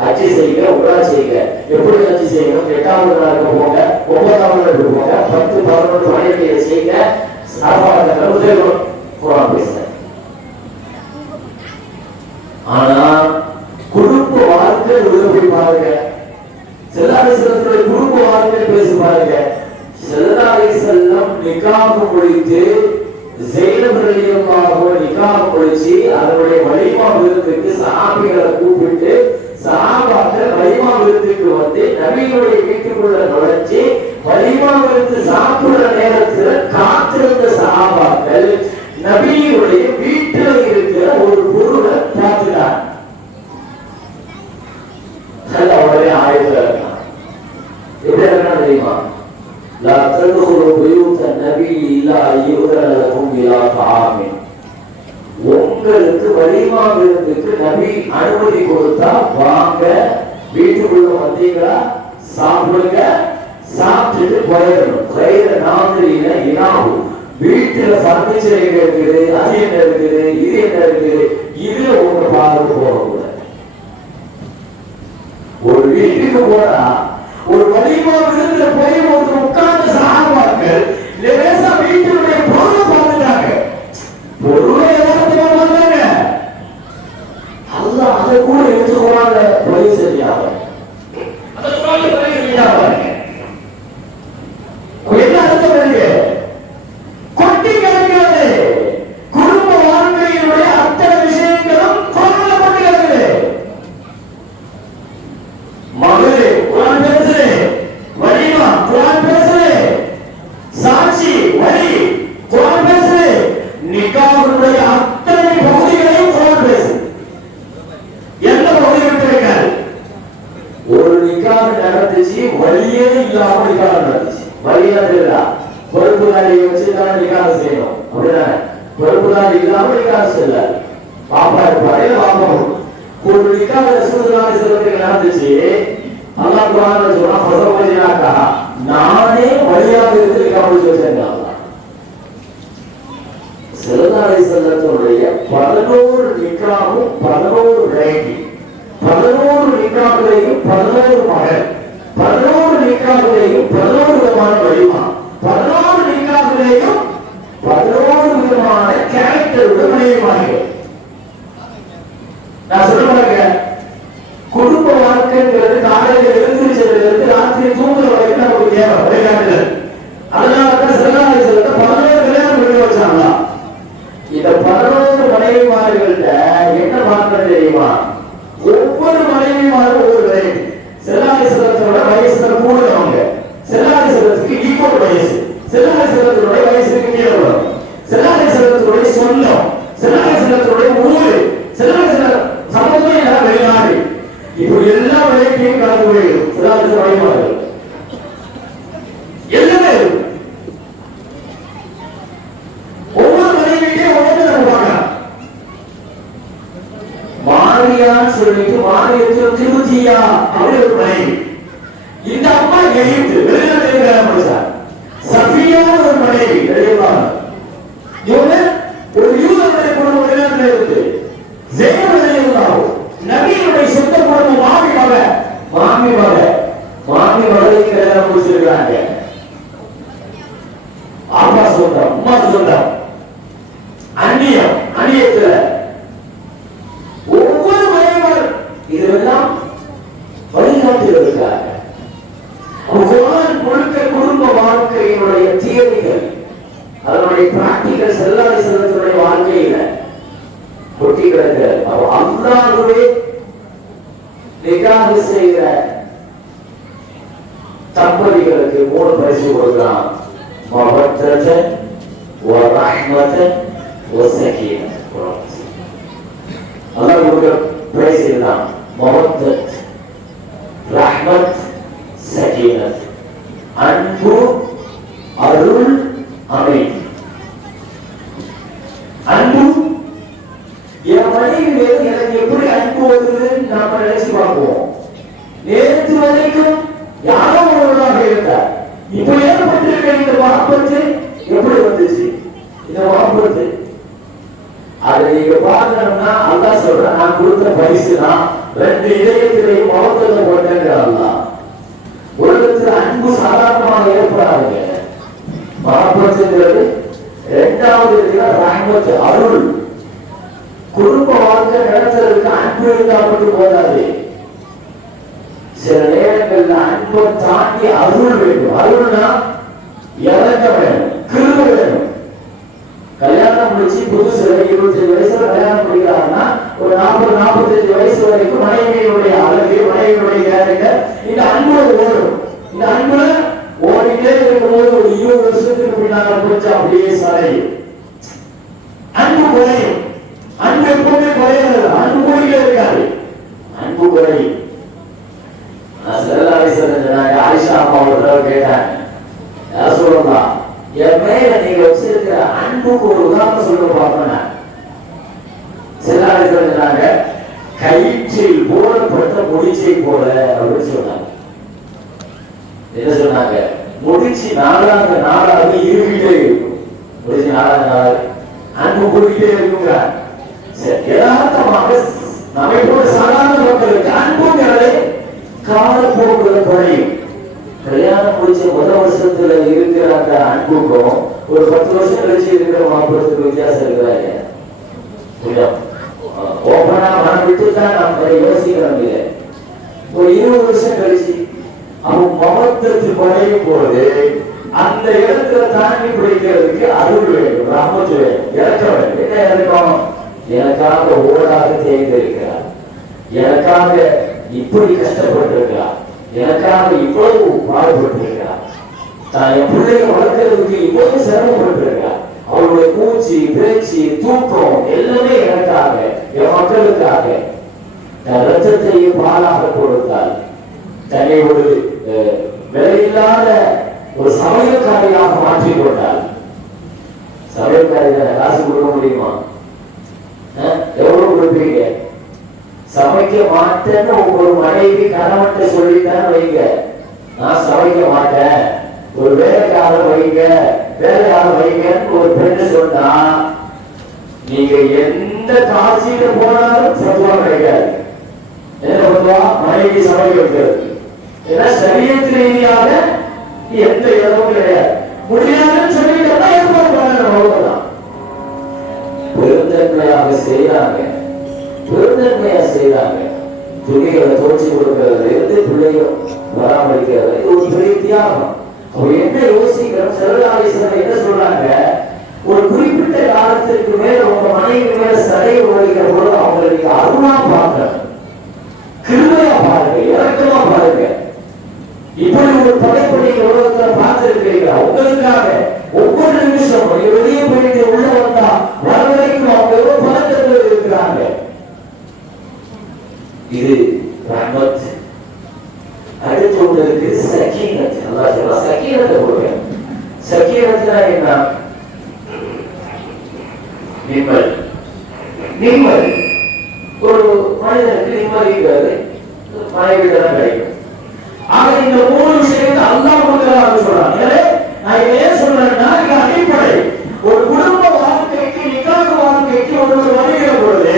ஹஜ் செய்யுங்க, உம்ரா செய்யுங்க. எப்படி ஹஜ் செய்யணும்? 8வது நாளுக்கு போங்க, 9வது நாளுக்கு போங்க, 10, 11, 12 செய்யுங்க. அரஃபாத்ல உதயணும் குர்ஆன் பேசுறார். ஆனா குடும்ப வாழ்க்கை உதவி பாருங்க. ஸல்லல்லாஹு அலைஹி வஸல்லம் குடும்ப வாழ்க்கை பேசி பாருங்க. ஸல்லல்லாஹு அலைஹி வஸல்லம் நிக்காஹ் முடித்து ஸைனப் ரலியல்லாஹு அன்ஹா நிக்காஹ் முடிச்சு அவருடைய வலிமா விருந்துக்கு சஹாபிகளை கூப்பிட்டு சஹாபாக்கள் வலிமா விருந்துக்கு வந்து நபியுடைய வீட்டுக்குள்ள நுழைஞ்சு வலிமாவிலிருந்து சாப்பிடுற நேரத்தில் காத்திருந்த சஹாபாக்கள் நபியுடைய வீட்டில் இருக்கிற ஒரு பொருளை பார்த்துட்டார். உடனே ஆயுதம் எப்படி இருக்கான்னு தெரியுமா? லா ததுகுலு புயூத நபி இல்லா அய்யுதன லகும் இலா தஆமின். உங்களுக்கு வலிமா விருந்துக்கு நபி அனுமதி கொடுத்தா வாங்க, வீட்டுக்குள்ள வந்தீங்களா சாப்பிடுங்க, சாப்பிட்டுட்டு போயிடணும். கயிற நாந்திரியில இனாகும். வீட்டுல பர்னிச்சர் எங்க இருக்குது, அது என்ன இருக்குது, இது என்ன இருக்குது, இதுல ஒண்ணு பார்க்க போகக்கூடாது. ஒரு வீட்டுக்கு போனா ஒரு வலிமா விருந்துல போய் ஒருத்தர் உட்கார்ந்து சஹாபாக்கள் லேசா வீட்டுடைய பொருளை பார்த்துட்டாங்க. பொருளை எல்லாத்தையும் வந்தாங்க. அல்லாஹ் அதை கூட எடுத்துக்கொள்ளாத வழி சரியாக அதை கூட வழி சரியாக என்ன அர்த்தம் இருக்கு? கொட்டி கிடக்கிறது. குடும்ப வாழ்க்கையினுடைய அத்தனை விஷயங்களும் கொல்லப்பட்டு கிடக்குது. மகளே குர்ஆன் பேசுது, வலிமா குர்ஆன் பேசுது, சாட்சி வலி குர்ஆன் பேசுது, நிக்காஹுடைய அத்தனை பகுதிகளையும் குர்ஆன் பேசுது. எந்த பகுதி விட்டு இருக்காது? ஒரு நிக்காஹ் நடந்துச்சு, வலியே இல்லாம நிக்காஹ் நடந்துச்சு. வலியா தெரியல, பொறுப்புதாரியை வச்சுதான் நிக்காஹ் செய்யணும் அப்படின்னா பொறுப்புதாரி இல்லாம நிக்காஹ் செய்யல. பாப்பா இருப்பாரு, பாப்பா ஒரு நிக்காஹ் ரசூலுல்லாஹி ஸல்லல்லாஹு அலைஹி வஸல்லம் நடந்துச்சு. அல்லாஹ் குர்ஆன்ல சொல்றான், ஃபஸவஜனாகா, நானே வலியாக இருந்து நிக்காஹ் முடிச்சு வச்சேன். ஸல்லல்லாஹு அலைஹி வஸல்லத்துடைய 11 நிக்காஹும் 11 ரைட்டி, 11 நிக்காஹுலையும் 11 மகள், 11 நிக்காஹுலையும் 11 விதமான வலிமா, 11 நிக்காஹுலையும் 11 விதமான கேரக்டருடைய மனைவிமார்கள். நான் சொல்லுவாங்க, குடும்ப வாழ்க்கைங்கிறது காலையில எழுந்திரிச்சதுல ராத்திரி தூங்குற வரைக்கும் நமக்கு தேவை வழிகாட்டுதல். அதனாலதான் ஸல்லல்லாஹு அலைஹி வஸல்லம் 11 கல்யாணம் பண்ணி வச்சாங்க. இந்த 11 மனைவிமார்கள்ட்ட என்ன மாற்றம் தெரியுமா? ஒவ்வொரு மனைவிமாரும் ஒவ்வொரு வயது. ஸல்லல்லாஹு அலைஹி வஸல்லத்தோட வயசுல கூடுறவங்க, ஸல்லல்லாஹு அலைஹி வஸல்லத்துக்கு ஈக்குவல் வயசு, ஸல்லல்லாஹு அலைஹி வஸல்லத்தோட வயசுக்கு கீழே உள்ளவங்க, ஸல்லல்லாஹு அலைஹி வஸல்லத்தோட சொந்தம், ஸல்லல்லாஹு அலைஹி வஸல்லத்தோட ஊரு, ஸல்லல்லாஹு அலைஹி வஸல்லம் சமூகம் எல்லாம் வெளிநாடு, இப்படி எல்லா விளையாட்டையும் கலந்து போயிடும். ஸல்லல்லாஹு அலைஹி வஸல்லம் எல்லாமே ஒவ்வொரு மனைவியையும் ஒவ்வொரு நம்ம மாரியான்னு சொல்லிட்டு மாரியத்தில் திருச்சியா அப்படி ஒரு மனைவி. இந்த அம்மா எகிப்து வெளிநாட்டில் கல்யாணம் முடிச்சார். சஃபியா ஒரு மனைவி தெரியுமா? இவங்க ஒரு யூதனுடைய குடும்பம் வெளிநாட்டில் இருக்கு. ஜெயமலை இருந்தாலும் நபியுடைய சொந்த குடும்பம் மாமி மகளை கல்யாணம் முடிச்சிருக்காங்க. அப்பா சொந்தம், அம்மா சொந்தம், அந்நியத்துல ஒவ்வொரு மனைவர் இதெல்லாம் வழிகாட்டில் இருக்கிறாங்க. குர்ஆன் முழுக்க குடும்ப வாழ்க்கையினுடைய தியரிகள், அதனுடைய பிராக்டிகல் ஸல்லல்லாஹு அலைஹி வஸல்லத்துடைய வாழ்க்கையில கொட்டி கிடக்கிறது. அல்லாஹ்வே நிக்காஹ் செய்கிற தம்பதிகளுக்கு 3 பரிசு கொடுக்கிறான். மவத்தன் வ ரஹ்மத்தன் வ ஸகீனத். அல்லாஹ் கொடுக்கிற பிரைஸ் இதுதான். மவத்தன், ரஹ்மத், ஸகீனத். அன்பு, அருள், அமைதி. அன்பு, என் மனைவி மீது எனக்கு எப்படி அன்பு வருதுன்னு நாம நினைச்சு பார்ப்போம். நேற்று வரைக்கும் யாரோ ஒருவராக இருந்தார், இப்ப ஏற்பட்டிருக்க இந்த வாப்பத்து எப்படி வந்துச்சு? இந்த வாப்பத்து அதை நீங்க பார்க்கணும்னா அல்லாஹ் சொல்ற, நான் கொடுத்த பரிசு தான் 2 இதயத்திலையும் மவத்தத்தை போட்டேங்கிற அல்லாஹ். உலகத்துல அன்பு சாதாரணமாக ஏற்படாதுங்க. வாப்பத்துங்கிறது 2வது ரஹ்மத், அருள். குடும்ப வாழ்க்கை நடத்துறதுக்கு அன்பு இருந்தா மட்டும் போதாது. சில நேரங்கள்ல அன்பை தாண்டி அருள் வேண்டும். அருள்னா இறக்கம் வேணும், கிருபை வேணும். கல்யாணம் முடிச்சு புதுசுல 25 வயசுல கல்யாணம் முடிக்கிறாங்கன்னா ஒரு 40-45 வயசு வரைக்கும் மனைவியினுடைய அழகு, மனைவியினுடைய கேரக்டர் இந்த அன்புல ஓடும். இந்த அன்புல ஓடிட்டு வாழ்ந்துட்டே இருக்கும்போது ஒரு 20 வருஷத்துக்கு பின்னால போச்சு அப்படியே சாலையும் அன்பு குறையும். அன்பு எப்பவுமே குறையாது, அன்பு கூடியே இருக்காது, அன்பு குறையும். ஆயிஷா அம்மா ஒரு தடவை கேட்டாங்க, யார் சொல்லலாம் என் மேல நீங்க வச்சிருக்கிற அன்புக்கு ஒரு உதாரணம் சொல்ல பார்ப்பேன். சொன்னாங்க கயிற்றில் போடப்பட்ட முடிச்சை போல அப்படின்னு சொன்னாங்க. என்ன சொன்னாங்க? முடிச்சு நாளாக நாளாக இருக்கிட்டே இருக்கும். முடிச்சு நாளாக நாளாக அன்பு கூடிக்கிட்டே இருக்குங்க. யதார்த்தமாக நம்மை போல சாதாரண மக்களுக்கு அன்புங்கிறதே காலப்போக்குல குறையும். கல்யாணம் முடிச்ச முதல் வருஷத்துல இருக்கிற அந்த அன்புக்கும் ஒரு 10 வருஷம் கழிச்சு இருக்கிற மாப்பிளத்துக்கு வித்தியாசம் இருக்கிறாங்க. ஓப்பனா மனம் விட்டு தான் நம்ம யோசிக்கிறோம். ஒரு 20 வருஷம் கழிச்சு அவன் மகத்துவத்து குறையும் போது அந்த இடத்துல தாண்டி பிடிக்கிறதுக்கு அருள் வேண்டும், ரஹ்மத் வேண்டும், இறக்கம் வேண்டும். என்ன இறக்கம்? எனக்காக ஓடாக தேர்ந்திருக்கிறார், எனக்காக இப்படி கஷ்டப்பட்டிருக்கிறார், எனக்காக இவ்வளவு பாடுபட்டிருக்கிறார், தான் என் பிள்ளைய வளர்க்கிறதுக்கு இவ்வளவு சிரமப்பட்டிருக்கிறார், அவருடைய மூச்சு பேச்சு தூக்கம் எல்லாமே எனக்காக, என் மக்களுக்காக தன் ரத்தத்தையும் பாலாக கொடுத்தால், தன்னை ஒரு விலையில்லாத ஒரு சமையல்காரியாக மாற்றிக் கொண்டால், சமையல்காரிகளை காசு கொடுக்க முடியுமா? எவ்வளவு கொடுப்பீங்க? சமைக்க மாட்டேன்னு ஒரு மனைவி கணவன் சொல்லித்தான் வைங்க, நான் சமைக்க மாட்டேன், ஒரு வேலைக்காரர் வைங்க, வேலைக்காரர் வைங்கன்னு ஒரு பெண்ணு சொன்னா நீங்க எந்த காட்சியில போனாலும் சத்துவா கிடைக்காது. என்ன பண்ணுவா? மனைவி சமைக்க வைக்கிறது. ஏன்னா சரியத்து ரீதியாக எந்த இடமும் கிடையாது. முடியாதுன்னு சொல்லிட்டா அவ்வளவுதான். பெருந்தன்மையாக செய்யறாங்க, பெருந்தன்மையா செய்யறாங்க. துணிகளை தோற்றி கொடுக்கிறது இருந்து பிள்ளைகள் பராமரிக்கிறது, இது ஒரு பெரிய தியாகம். அவங்க என்ன யோசிக்கிறோம்? செல்வராஜேஸ்வரர் என்ன சொல்றாங்க? ஒரு குறிப்பிட்ட காலத்திற்கு மேல உங்க மனைவி மேல சடையை உழைக்கிற பொழுது அவங்களுக்கு அருமா பார்க்க, கிருமையா பாருங்க, இறக்கமா பாருங்க. இப்படி ஒரு படைப்படி உலகத்துல பார்த்திருக்கிறீங்க. உங்களுக்காக ஒவ்வொரு நிமிஷம் வெளியே போயிட்டு உள்ள வந்தா வர வரைக்கும் அவங்க எவ்வளவு பதட்டத்தில் இருக்கிறாங்க. இது ரஹ்மத். அடுத்து உங்களுக்கு சக்கீனத். அல்லாஹ் சொல்றா சக்கீனத்தை கொடுங்க. சக்கீனத்னா என்ன? நிம்மதி. நிம்மதி. ஒரு மனிதனுக்கு நிம்மதிங்கிறது மனைவி தான் கிடைக்கும். ஆக இந்த 3 விஷயத்தை அல்லாஹ் கொடுக்கிறான்னு சொல்றாங்க. நான் ஏன் சொல்றேன்னா இது அடிப்படை. ஒரு குடும்ப வாழ்க்கைக்கு நிக்காஹ் வாழ்க்கைக்கு ஒரு வருகிற பொழுது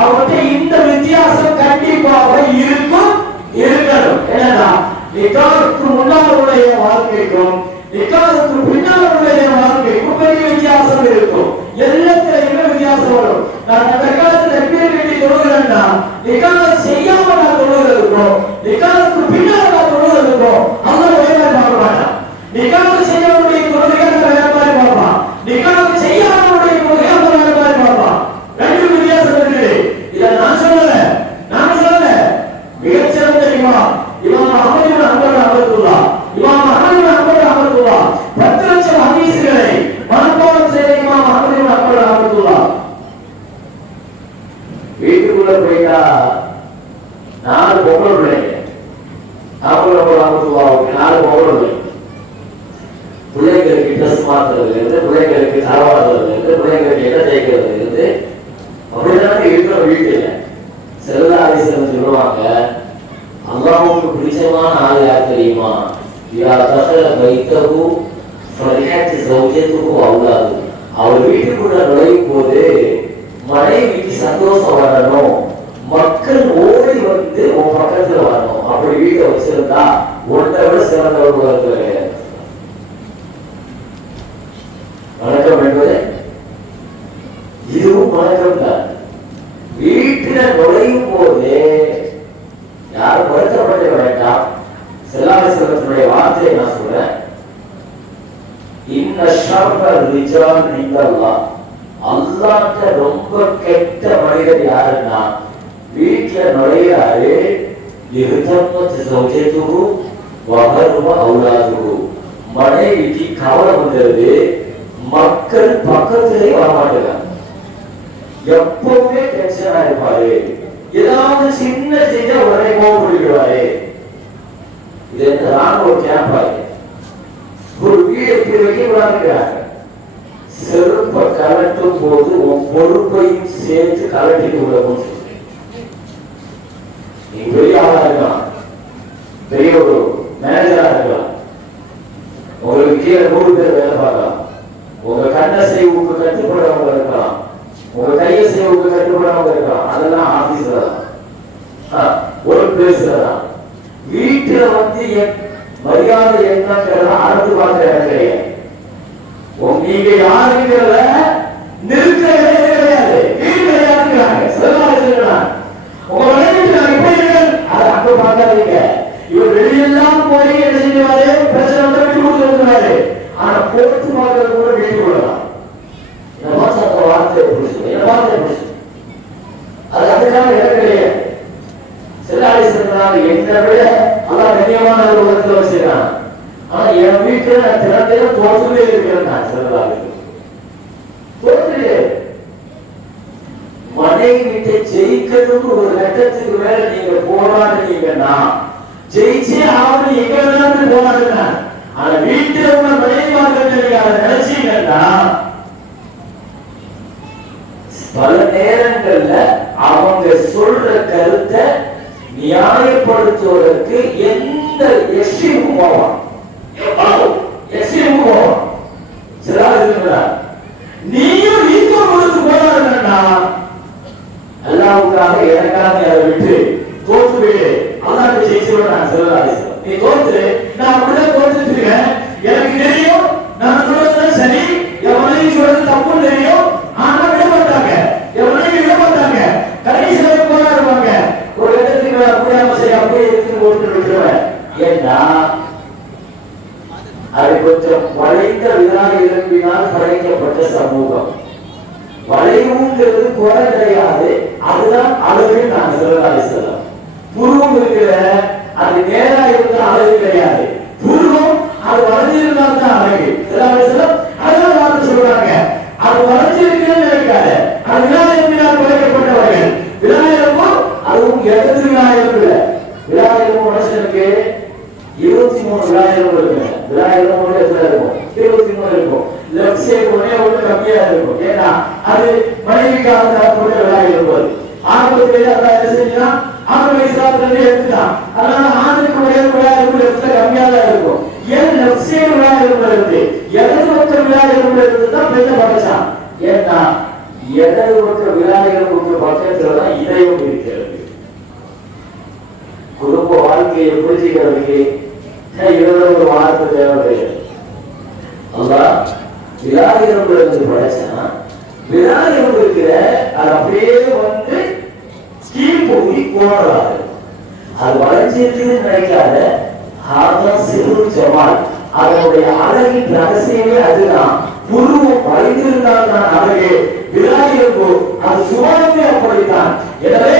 அவர்கிட்ட இந்த வித்தியாசம் கண்டிப்பாக இருக்கும், இருக்கணும். என்னன்னா நிக்காஹுக்கு முன்னால் உள்ள வாழ்க்கைக்கும் நிக்காஹுக்கு பின்னால் உள்ள வாழ்க்கைக்கும் பெரிய வித்தியாசம் இருக்கும். எல்லாத்திலையுமே வித்தியாசம் வரும். நான் அந்த காலத்துல தக்பீர் கட்டி தொழுகிறேன்னா நிக்காஹ் செய்யாம நான் தொழுகிறதுக்கும் நிக்காஹுக்கு பின்னால் நான் தொழுகிறதுக்கும் அல்லாஹ் வேலை பார்க்க மாட்டான். நிக்காஹ் செய்யக்கூடிய தொழுகையை வேலை பார்ப்பான், நிக்காஹ் செய்யாமடைய தொழுகையை வேலை பார்ப்பான். ரெண்டு வித்தியாசம் இருக்குது. இதை நான் சொல்லல, மிகச்சிறந்த இமாம் அஹ்மது இப்னு ஹம்பல் ரஹ்மத்துல்லாஹ், இமாம் அஹ்மது இப்னு ஹம்பல் ரஹ்மத்துல்லாஹ் 10 லட்சம் ஹதீஸ்களை மனப்பாடம் செய்த இமாம் அஹ்மது இப்னு ஹம்பல் ரஹ்மத்துல்லாஹ் வீட்டுக்குள்ள போயிட்டா 4 பொம்பளை பிள்ளைங்க. அஹ்மது இப்னு ரஹ்மத்துல்லாஹ்வுக்கு 4 பொம்பளை பிள்ளைங்க. பிள்ளைங்களுக்கு ட்ரெஸ் மாத்துறதுல இருந்து, பிள்ளைங்களுக்கு தரவாடுறதுல இருந்து, பிள்ளைங்களுக்கு என்ன தேய்க்கிறதுல இருந்து அப்படிதான் இருக்கிற வீட்டுல. செல்வராஜேஸ்வரர் சொல்லுவாங்க, அல்லாஹ்வுக்கு பிடிச்சமான ஆள் யார் தெரியுமா? யா தஹல பைத்தஹு ஃபரிஹத் ஜௌஜத்துஹு அவுலாது. அவர் வீட்டுக்குள்ள நுழையும் போது மனைவிக்கு சந்தோஷம் வரணும், மக்கள் ஓடி வந்து உன் பக்கத்துல வரணும். அப்படி வீட்டை வச்சிருந்தா ஒன்றை விட சிறந்தவர் உலகத்துல கிடையாது. வணக்கம் என்பது இதுவும் வணக்கம் தான். வீட்டில நுழையும் போது யாரும் வருத்தப்பட்டு வேண்டாம். செல்லாசனத்தினுடைய வார்த்தையை நான் சொல்றேன். இன்ன ஷர்ர ரிஜால் இந்தல்லாஹ், அல்லாஹ்ட்ட ரொம்ப கெட்ட மனிதர் யாருன்னா வீட்டுல நுழையாரு இஹ்தம்மத் ஜௌஜத்துஹு வஹர்வ அவுலாதுஹு, கவலை வந்துருது, மக்கள் பக்கத்திலே வரமாட்டாங்க. எப்பவுமே டென்ஷனா இருப்பாரு, ஏதாவது சின்ன செஞ்ச உடனே கோவப்படுவாரு. இது என்ன ராணுவ கேம்பாரு? ஒரு வீடு இப்படி வைக்கிறாங்க, செருப்ப கலட்டும் போது உன் பொறுப்பையும் சேர்த்து கலட்டிட்டு விடணும். நீ பெரிய ஆளா இருக்கலாம், பெரிய ஒரு மேனேஜரா இருக்கலாம், உங்களுக்கு கீழே 100 பேர் வேலை பார்க்கலாம், உங்க கண்ண செய்வுக்கு கட்டுப்படவங்க இருக்கலாம், உங்க கைய செய்வுக்கு கட்டுப்படவங்க இருக்கலாம். அதெல்லாம் ஆபீஸ்ல தான், ஒரு பிளேஸ்ல தான். வீட்டுல வந்து மரியாதை என்னங்கிறதெல்லாம் அடுத்து பார்க்கிற இடம் கிடையாது. நீங்க யாருங்கிறத நிறுத்த கிடையாது, வீட்டுல யாருங்கிறாங்க உங்க அதை அங்க பார்க்காதீங்க. இவர் வெளியெல்லாம் போய் என்ன செஞ்சுவாரு, பிரச்சனை வந்து விட்டு கொடுத்துருவாரு. ஆனா போட்டு பார்க்கறது கூட வீட்டு கொள்ளலாம். அந்த வார்த்தை அது அதுக்கான இடம் கிடையாது. செல்லாடி என்னை விட அதான் கண்ணியமான ஒரு உலகத்தில் வச்சிருக்கான். ஆனா என் வீட்டுல நான் திறந்தையும் தோற்றுலே இருக்கிறேன். நான் செல்லாடி தோற்றுலே மனைவி வீட்டை ஜெயிக்கணும்னு ஒரு கட்டத்துக்கு மேல நீங்க போராடுனீங்கன்னா ஜெயிச்சே ஆகணும். எங்க வேணாலும் போராடுங்க. ஆனா வீட்டுல உள்ள மனைவிமார்கள் நீங்க அதை நினைச்சீங்கன்னா பல நேரங்கள்ல அவங்க சொல்ற கருத்தை நியாயப்படுத்துவதற்கு எந்த எக்ஸ்ட்ரீமுக்கும் போவான். நீயும் ஈகோ கொடுத்து போராடுனா அல்லாவுக்காக எனக்காக அதை விட்டு தோற்று விடு, அல்லாஹ் ஜெயிச்சிருவேன். நான் சொல்லலாம், நீ தோற்று, நான் அப்படியே தோற்றுட்டு இருக்கேன். எனக்கு தெரியும் நான் சொல்றது சரி, எவனையும் சொல்றது தப்புன்னு தெரியும். ஆனா விட மாட்டாங்க, எவனையும் விட மாட்டாங்க. கடைசியில போராடுவாங்க. ஒரு இடத்துக்கு அப்படியாம சரி அப்படியே இருக்கு ஓட்டு விட்டுருவேன். ஏன்னா அது கொஞ்சம் வளைந்த விதாக எழுப்பினால் படைக்கப்பட்ட சமூகம். வளைவுங்கிறது குறை கிடையாது, அதுதான் அழகு. நான் சொல்லலாம், புருவம் இருக்கிற அது நேரா இருந்த அழகு கிடையாது. புருவம் அது வளைஞ்சிருந்தால் தான் அழகு. அதுதான் வார்த்தை சொல்றாங்க, அது வளைஞ்சிருக்குன்னு நினைக்காது. அது விநாயகத்தினால் படைக்கப்பட்டவர்கள். விநாயகமும் அதுவும் இடது விநாயகம் இல்லை. விநாயகமும் மனுஷனுக்கு 23 விநாயகம் இருக்கு. விநாயகம் ஒன்று இருக்கும், 23 இருக்கும். லெப்ட் சைடு ஒன்று கம்மியா இருக்கும். ஏன்னா அது மனைவிக்காக போட்ட விநாயகம் இருப்பது. ஆரம்பத்திலேயே அதான் என்ன செஞ்சா ஆரம்ப இஸ்லாத்திலே எடுத்துதான். அதனால ஆணுக்கு ஒரே விநாயகம் லெப்ட்ல கம்மியா தான் இருக்கும். ஏன் லெப்ட் சைடு விநாயகம் இருக்கு, இடது பக்க விநாயகம் இருந்து தான் பெண்ணை படைச்சான். ஏன்னா இடது பக்க விநாயகருக்கு பக்கத்துல தான் இதயம் இருக்கிறது. குடும்ப வாழ்க்கையை புரிஞ்சுக்கிறதுக்கு ஒரு வார்த்தை தேவை கிடையாது. அல்லாஹ் விநாயகர் படைச்சா விநாயகர் இருக்கிற அது அப்படியே வந்து கீழ்பகுதி போடுறாரு. அது வளைஞ்சிருக்குன்னு நினைக்காத, அதுதான் சிறு ஜமால். அதனுடைய அழகின் ரகசியமே அதுதான். புருவம் வளைந்திருந்தால் தான் அழகு. விநாயகர் அது சுபாவமே அப்படித்தான். எனவே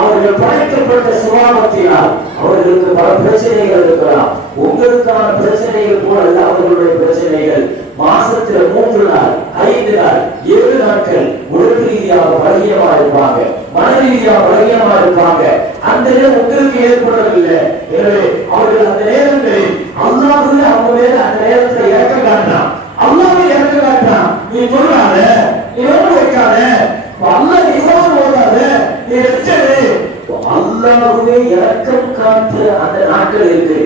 அவர்கள் படைக்கப்பட்ட சுபாவத்தினால் அவர்களுக்கு பல பிரச்சனைகள் இருக்கலாம். உங்களுக்கான பிரச்சனைகள் போல அல்ல அவர்களுடைய பிரச்சனைகள். மாசத்துல 3 நாள் 5 நாள் 7 நாட்கள் உடல் ரீதியாக பலகீனமா இருப்பாங்க, மன ரீதியாக பலகீனமா இருப்பாங்க. அந்த நேரம் உங்களுக்கு ஏற்படவில்லை. எனவே அவர்கள் அந்த நேரங்களில் அல்லாஹ்வே அவங்க மேல அந்த நேரத்துல இறக்க காட்டான். அல்லாஹ்வே இறக்க காட்டான். நீ சொல்லாத, நீ ஓட வைக்காத, அல்லாஹ் இவ்வளவு ஓடாத, நீ எச்சரு. அல்லாஹ்வே இறக்கம் காட்டுற அந்த நாட்கள் இருக்கு.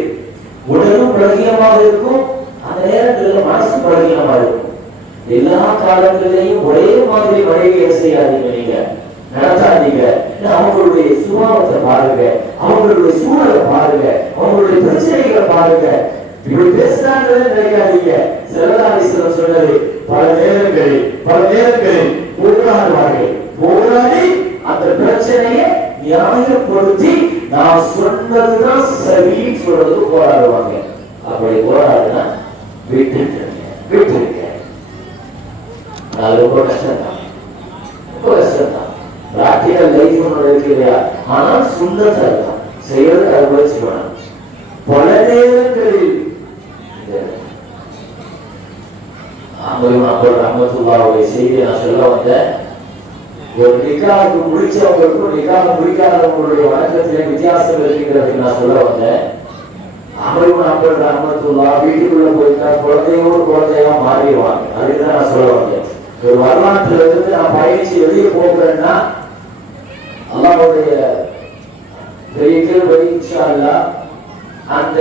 உடலும் பலகீனமாக இருக்கும், அந்த நேரங்களில் மனசு பலகீனமா இருக்கும். எல்லா காலங்களிலையும் ஒரே மாதிரி மனைவியை செய்யாதீங்க, நீங்க நடத்தாதீங்க. அவங்களுடைய சுபாவத்தை பாருங்க, அவங்களுடைய சூழலை பாருங்க, அவங்களுடைய பிரச்சனைகளை பாருங்க. இப்படி பேசுறாங்கன்னு நினைக்காதீங்க. செல்லதாரீஸ்வரர் சொன்னது, பல நேரங்களில் போராடுவார்கள். போராடி அந்த பிரச்சனையை நியாயப்படுத்தி நான் சொன்னதுதான் சரின்னு சொல்றது போராடுவாங்க. அப்படி போராடுனா விட்டுருக்க. அது ரொம்ப கஷ்டம் தான், ரொம்ப கஷ்டம் தான். பிராக்டிகல் லைஃப் ஒன்று இருக்கு இல்லையா? ஆனால் சுண்ணத்தா இருக்கும், செய்யறதுக்கு அது முயற்சி பண்ணணும். பல நேரங்களில் ரஹ்மத்துல்லாஹி செய்தியை நான் சொல்ல வந்தேன். ஒரு நிக்காவுக்கு முடிச்சவங்களுக்கும் நிக்காவுக்கு முடிக்காதவங்களுடைய வழக்கத்திலே வித்தியாசம் இருக்கிறது நான் சொல்ல வந்தேன். அமருவன் ரஹ்மத்துல்லாஹி வீட்டுக்குள்ள போயிட்டா குழந்தையோடு குழந்தையா மாறிடுவாங்க. அதுதான் நான் சொல்ல வந்தேன். ஒரு வரலாற்றுல இருந்து நான் பயிற்சி வெளியே போகிறேன்னா அல்லாஹ்வுடைய பெரிய கிருபை இன்ஷா அல்லாஹ் அந்த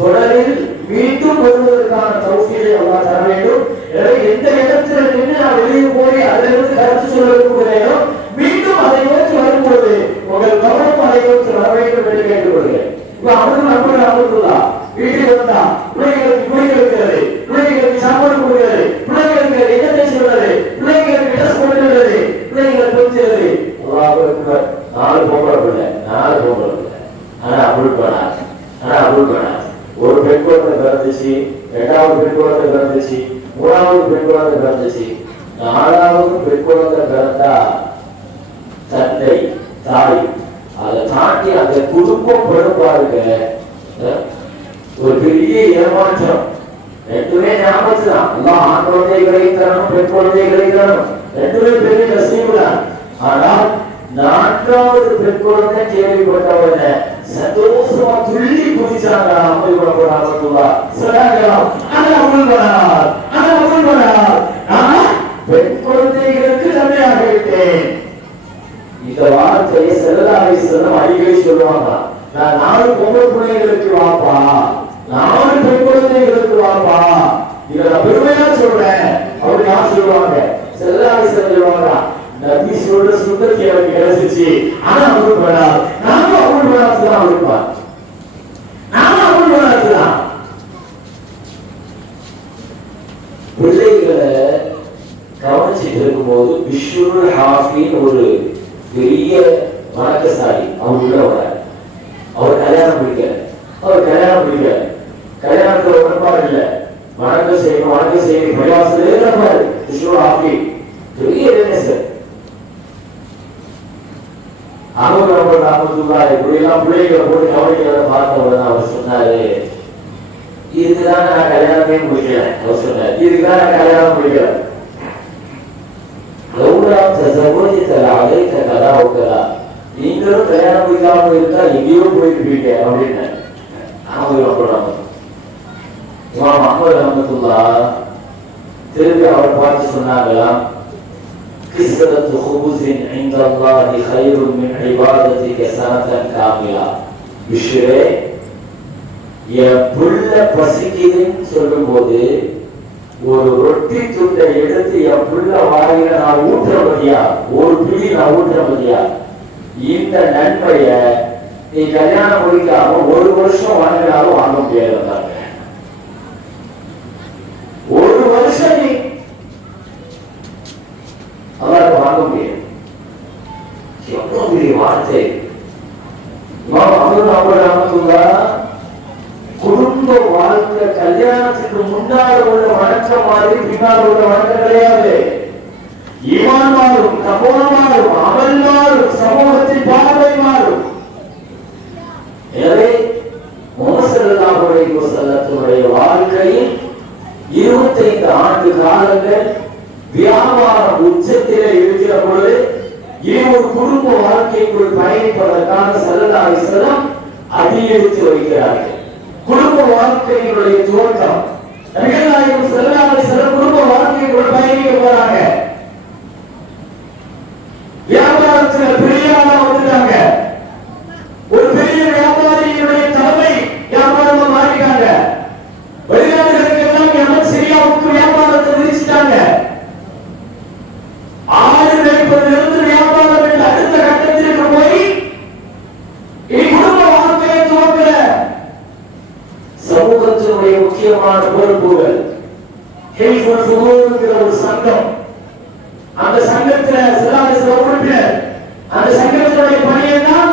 தொடரில் மீண்டும் வருவதற்கான தௌஃபீகை அல்லாஹ் தர வேண்டும். எனவே எந்த இடத்துல நின்று நான் வெளியே போய் அதிலிருந்து கருத்து சொல்ல விரும்புகிறேனோ மீண்டும் அதை நோக்கி வரும்போது உங்கள் கவனம் அதை நோக்கி வர வேண்டும் என்று கேட்டுக்கொள்கிறேன். இப்ப அவர்கள் அமருல்லா வீட்டுக்கு வந்தா பிள்ளைகளுக்கு குளிக்க வைக்கிறது, பிள்ளைகளுக்கு சாப்பாடு கொடுக்கிறது, பிள்ளைகளுக்கு எண்ணத்தை சொல்றது, பிள்ளைகளுக்கு ட்ரெஸ் கொடுக்கிறது, பிள்ளைகளை கொஞ்சிறது. அல்லாஹ் அக்பர். 4 பொம்பளை பிள்ளை ஆனா அபுல் பண்ணார். ஒரு பெண் குழந்தை பிறந்துச்சு, 2வது பெண் குழந்தை பிறந்துச்சு, 3வது பெண் குழந்தை பிறந்துச்சு, 4வது பெண் குழந்தை பிறந்தா தந்தை தாய் அதை தாண்டி அந்த குடும்பம் பிறப்பாருங்க ஒரு பெரிய ஏமாற்றம். 2மே ஞாபகம் தான். எல்லாம் ஆண் குழந்தைகளை தரணும், பெண் குழந்தைகளை தரணும், 2மே பெரிய நசீபுதான். ஆனால் 4வது பெண் குழந்தை கேள்விப்பட்டவன சந்தோஷமா துள்ளி குதிச்சாங்க. பெண் குழந்தைகளுக்கு தந்தையாக விட்டேன். இந்த வார்த்தையை ஸல்லல்லாஹு அலைஹி வஸல்லம் அடிக்கடி சொல்லுவாங்க. நான் 4 பொம்பளை பிள்ளைகளுக்கு வாப்பா, 4 பெண் குழந்தைகளுக்கு வாப்பா, இதை நான் பெருமையா சொல்றேன் அப்படின்னு நான் சொல்லுவாங்க. ஸல்லல்லாஹு அலைஹி வஸல்லம் சொல்லுவாங்க, நபி சொல்ற சுத்தத்தை எனக்கு கிடைச்சிச்சு. ஆனா அவரு பண்ணார், நானும் அவரு பண்ணாதான் அவருப்பா, நானும் அவரு பண்ணாதான். பிள்ளைகளை கவனிச்சுட்டு இருக்கும்போது பிஷ்ருல் ஹாஃபின்னு ஒரு பெரிய வணக்கசாலி அவர் உள்ள வர. அவர் கல்யாணம் பிடிக்கல, கல்யாணத்துல உடன்பாடு இல்லை. வணக்கம் செய்யணும் பிரயாசம் இருப்பாரு. பிஷ்ருல் ஹாஃபி பெரிய சார். இப்படியெல்லாம் பிள்ளைகளை போட்டு கவனிக்கிறத பார்த்த உடனே அவர் சொன்னாரு, இதுக்குதான் நான் கல்யாணமே முடிக்கல. அவர் சொன்னார், இதுக்குதான் நான் கல்யாணம் முடிக்கல. நீங்களும் கல்யாணம் முடிக்காம இருந்தா எங்கேயோ போயிருப்பீங்க அப்படின்னு அஹமது ரஹ்மத்துல்லாஹ் திருப்பி அவர் பார்த்து சொன்னாங்களாம், قصة خبز عند الله خير من عبادتك سنة كاملة. பிஷ்ரே, என் புள்ள பசிக்குதுன்னு சொல்லும் போது ஒரு ரொட்டி துண்டை எடுத்து என் புள்ள வாயில நான் ஊற்றுறபடியா, ஒரு பிடி நான் ஊற்றுறபடியா, இந்த நன்மைய நீ கல்யாணம் முடிக்காம 1 வருஷம் வாங்கினாலும் வாங்க முடியாது. 1 வருஷம் நீ அவருக்கு வாங்க முடியாது. எவ்வளவு பெரிய வார்த்தை. குடும்ப வாழ்க்கை கல்யாணத்துக்கு முன்னாடி உள்ள வணக்கம் மாதிரி பின்னால் உள்ள வணக்கம் கிடையாது. ஈமான் மாறும், தக்வா மாறும், அமல் மாறும், சமூகத்தின் பார்வை மாறும். எனவே முஹம்மது ஸல்லல்லாஹு அலைஹி வஸல்லத்துடைய வாழ்க்கையில் 25 ஆண்டு காலங்கள் வியாபாரம் உச்சத்திலே இருக்கிற பொழுது ஒரு குடும்ப வாழ்க்கைக்குள் பயணிப்பதற்கான ஸல்லல்லாஹு அலைஹி வஸல்லம் அடியெடுத்து வைக்கிறார்கள். குடும்ப வாழ்க்கையினுடைய துவக்கம் நபிகள் நாயகம் ஸல்லல்லாஹு அலைஹி வஸல்லம் குடும்ப வாழ்க்கைக்குள் பயணிக்க போறாங்க. வியாபாரத்தில் பெரிய ஆளா வந்துட்டாங்க. ஒரு பெரிய வியாபாரியினுடைய தலைமை வியாபாரமா மாறிட்டாங்க. வெளிநாடுகளுக்கு எல்லாம் எமன் சிரியாவுக்கு வியாபாரத்தை விரிச்சிட்டாங்க. ஆறு மேற்பதிலிருந்து வியாபாரம் என்ற அடுத்த கட்டத்திற்கு போய் குடும்ப வாழ்க்கையை துவக்கிற சமூகத்தினுடைய முக்கியமான பொறுப்புகள் ஒரு சங்கம். அந்த சங்கத்தில் சில உறுப்பினர், அந்த சங்கத்தினுடைய பணியை தான்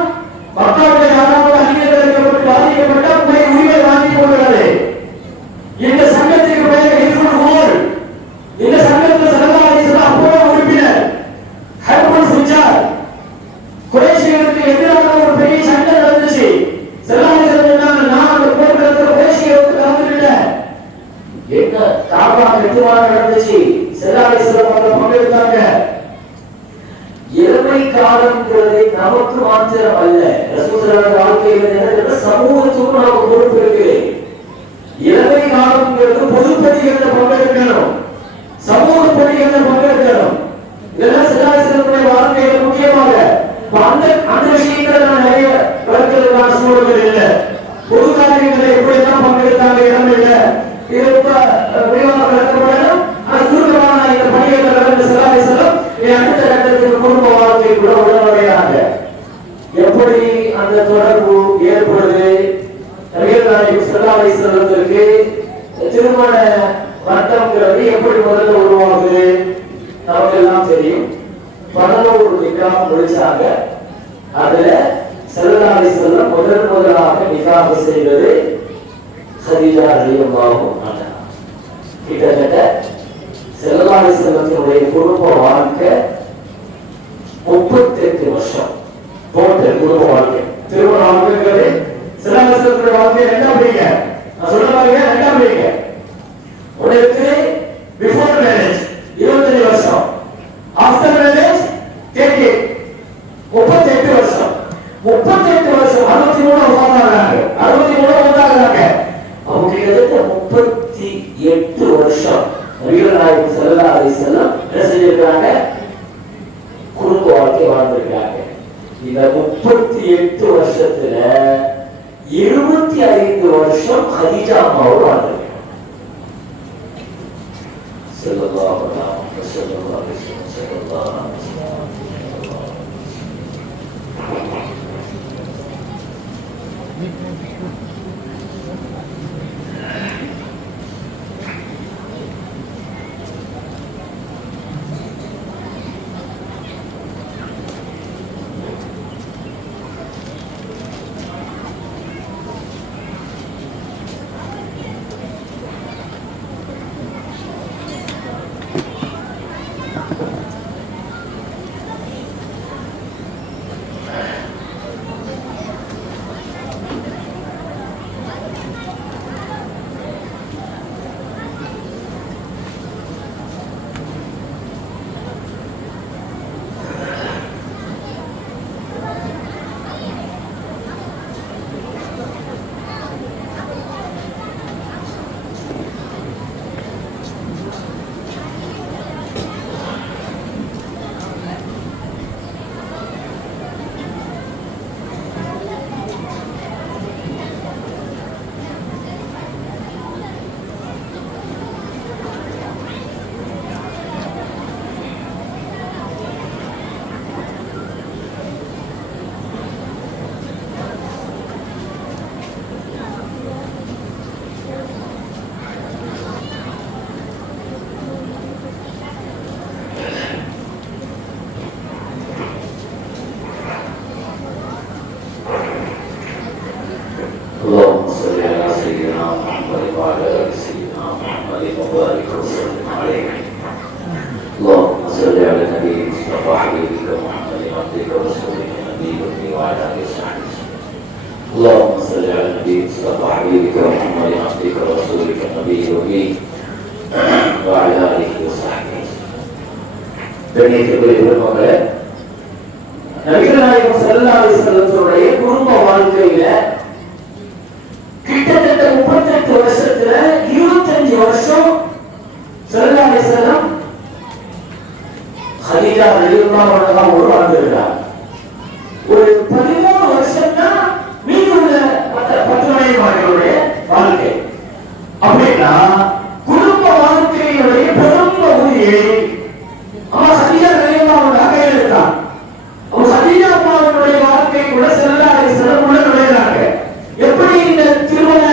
மக்களுடைய யாராவது அந்நியர்களுக்கு பாதிக்கப்பட்ட உரிமை வாங்கிக் கொள்கிறது. இந்த சங்கத்திற்கு பெயர் ஹிஃபுல். இந்த சங்கத்தில் ஸல்லல்லாஹு அலைஹி வஸல்லம் அப்போது உறுப்பினர் ஹர்புல் ஃபுஜார். குறைஷிகளுக்கு எதிராக ஒரு பெரிய சண்டை நடந்துச்சு. ஸல்லல்லாஹு அலைஹி வஸல்லம் நான் அந்த போர்க்களத்தில் குறைஷிகளுக்கு கலந்துக்கிட்டேன். என்ன காபா நிர்மாணம் நடந்துச்சு, ஸல்லல்லாஹு அலைஹி வஸல்லம் பங்கெடுத்தாங்க. இளமை காலம்ங்கிறது நமக்கு மாத்திரம் அல்ல, ரசூலுல்லாஹி வாழ்க்கையில நடக்கிற சமூகத்துக்கும் நமக்கு பொறுப்பு இருக்கு. இளமை காலம்ங்கிறது பொதுப்பணிகள்ல பங்கெடுக்கணும், சமூக பணிகள்ல பங்கெடுக்கணும். இதெல்லாம் ஸல்லல்லாஹு அலைஹி வஸல்லம் வாழ்க்கையில முக்கியமாக அந்த விஷயங்களை நான் நிறைய வளர்க்கிறதுக்கான சூழல்கள் இல்லை. பொது காரியங்களை எப்படிதான் பங்கெடுத்தாங்க இளமையில இது ரொம்ப விரிவாக விளக்கப்படணும். ஆனால் சுருக்கமான இந்த பணிகளை ஸல்லல்லாஹு அலைஹி வஸல்லம் அடுத்த கட்டத்துக்கு குடும்ப வாழ்க்கைக்குள்ள உடனடியாக எப்படி அந்த தொடர்பு ஏற்படுது, நபிகள் நாயகம் ஸல்லல்லாஹு அலைஹி வஸல்லத்திற்கு திருமண வட்டம்ங்கிறது எப்படி முதல்ல உருவாகுது நமக்கு எல்லாம் தெரியும். 11 நிக்காஹ் முடிச்சாங்க. அதுல ஸல்லல்லாஹு அலைஹி வஸல்லம் முதலாக நிக்காஹ் செய்தது கதீஜா ரலியல்லாஹு அன்ஹா. கிட்டத்தட்ட ஸல்லல்லாஹு அலைஹி வஸல்லத்தினுடைய குடும்ப வாழ்க்கை 38 வருஷம். டோட்டல் குடும்ப வாழ்க்கை திருமண வாழ்க்கைங்கிறது ஸல்லல்லாஹு அலைஹி வஸல்லத்தினுடைய வாழ்க்கை ரெண்டா பிரிங்க. நான் சொல்ல பாருங்க, ரெண்டா பிரிங்க. உங்களுக்கு பிஃபோர் மேரேஜ் 25 வருஷம், ஆஃப்டர் மேரேஜ் 38 வருஷம். 38 வருஷம் 63 வந்தாங்க. 63 வந்தாங்க. அவங்க கிட்டத்தட்ட 38 வருஷம் நபிகள் நாயகம் ஸல்லல்லாஹு அலைஹி வஸல்லம் என்ன செஞ்சிருக்காங்க, குடும்ப வாழ்க்கை வாழ்ந்திருக்காங்க. இந்த 38 வருஷத்துல 25 வருஷம் கதீஜா அம்மாவோடு வாழ்ந்திருக்காங்க. ஸல்லல்லாஹு அலைஹி வஸல்லம் اللهم صل على النبي مصطفى حبيبك محمد عبدك ورسولك النبي الأمي وعلى آله وصحبه. கண்ணியத்திற்குரிய பெருமக்களே, நபிகள் நாயகம் ஸல்லல்லாஹு அலைஹி வஸல்லத்துடைய குடும்ப வாழ்க்கையில கிட்டத்தட்ட 38 வருஷத்துல 25 வருஷம் ஸல்லல்லாஹு அலைஹி வஸல்லம் கதீஜா ரலியல்லாஹு அன்ஹாவோடு வாழ்ந்திருக்கிறார். ஒரு 13 வருஷம் தான் மீதி உள்ள 10 மனைவிமார்களுடைய வாழ்க்கை. அப்படின்னா குடும்ப வாழ்க்கையுடைய பெரும் பகுதியை அவன் கதீஜா ரலியல்லாஹு அன்ஹா கையில் எடுத்தான். அவன் கதீஜா அம்மாவுடைய வாழ்க்கை கூட ஸல்லல்லாஹு அலைஹி வஸல்லம் உள்ள நுழைகிறாங்க. எப்படி இந்த திருமண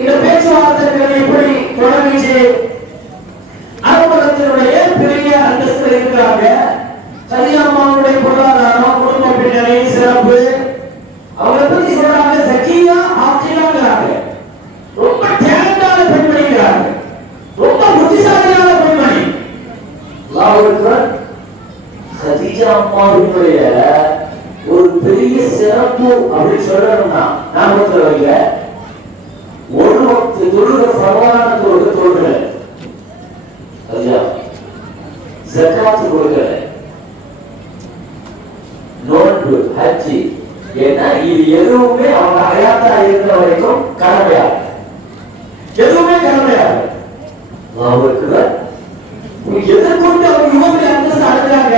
இந்த பேச்சுவார்த்தைகள் எப்படி தொடங்கிச்சு, அலுவலகத்தினுடைய பெரிய அந்தஸ்து இருக்கிறாங்க. கதீஜா அம்மாவுடைய பொருளாதாரம், குடும்ப பின்னணி, சிறப்பு அவங்களை பத்தி சொல்றாங்க. சக்கியா ஆக்கியாங்கிறாங்க, ரொம்ப டேலண்டான பெண்மணிங்கிறாங்க, ரொம்ப புத்திசாலியான பெண்மணி. கதீஜா அம்மாவுடைய ஒரு பெரிய சிறப்பு அப்படின்னு சொல்லணும்னா ஞாபகத்தில் வைங்க, ஒரு வக்து தொழுக பரவான தொழுக தொழுகல. ஜக்காத்து கொடுக்கல, நோன்பு, ஹஜ்ஜி, ஏன்னா இது எதுவுமே அவங்க ஹயாத்தா இருந்த வரைக்கும் கடமையாது, எதுவுமே கடமையாது. அவருக்கு எதிர்கொண்டு அவங்க யுவங்களை அந்தஸ்து அடைஞ்சாங்க.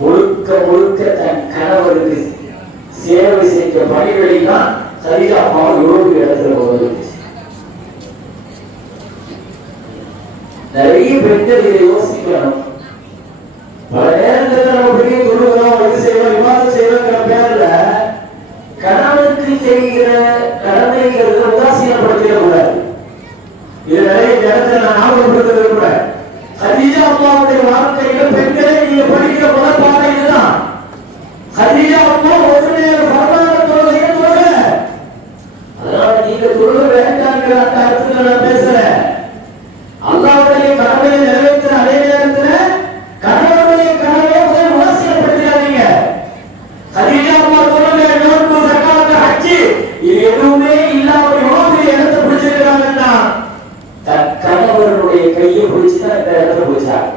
முழுக்க முழுக்க தன் கணவருக்கு சேவை செய்த பணிகளில் தான் சரியா அம்மாவை யுவக்கு இடத்துல வந்து நிறைய பெண்கள் இதை யோசிக்கணும். பல நேரத்தில் நம்ம பெரிய தொழுகிறோம், இது செய்வோம், விவாதம் செய்வோங்கிற பேர்ல கணவனுக்கு செய்கிற கடமைகளை உதாசீனப்படுத்திட கூடாது. இது நிறைய இடத்துல நான் ஞாபகப்படுத்த விரும்புறேன். ஹதீஜா அம்மாவுடைய வாழ்க்கையில பெண்களை நீங்க படிக்கிற முதல் பாடம் இதுதான். ஹதீஜா அம்மா ஒரு நேரம் பரவாயில்ல தொழுகையை தொழுக, அதனால நீங்க தொழுக வேண்டாங்கிற அந்த அர்த்தத்தில் நான் பேசுறேன். அல்லாஹ்வுடைய கடமையை நிறைவேற்ற அதே நேரத்தில் கணவனுடைய கடமையை முதல் உதாசீனப்படுத்தாதீங்க. ஹதீஜா அம்மா தொழுக, நோன்பு, ஜக்காத், ஹஜ் இது எதுவுமே இல்லாம எவ்வளவு இடத்தை பிடிச்சிருக்காங்கன்னா தன் கணவனுடைய கையை பிடிச்சுதான் இந்த இடத்துல பிடிச்சாங்க.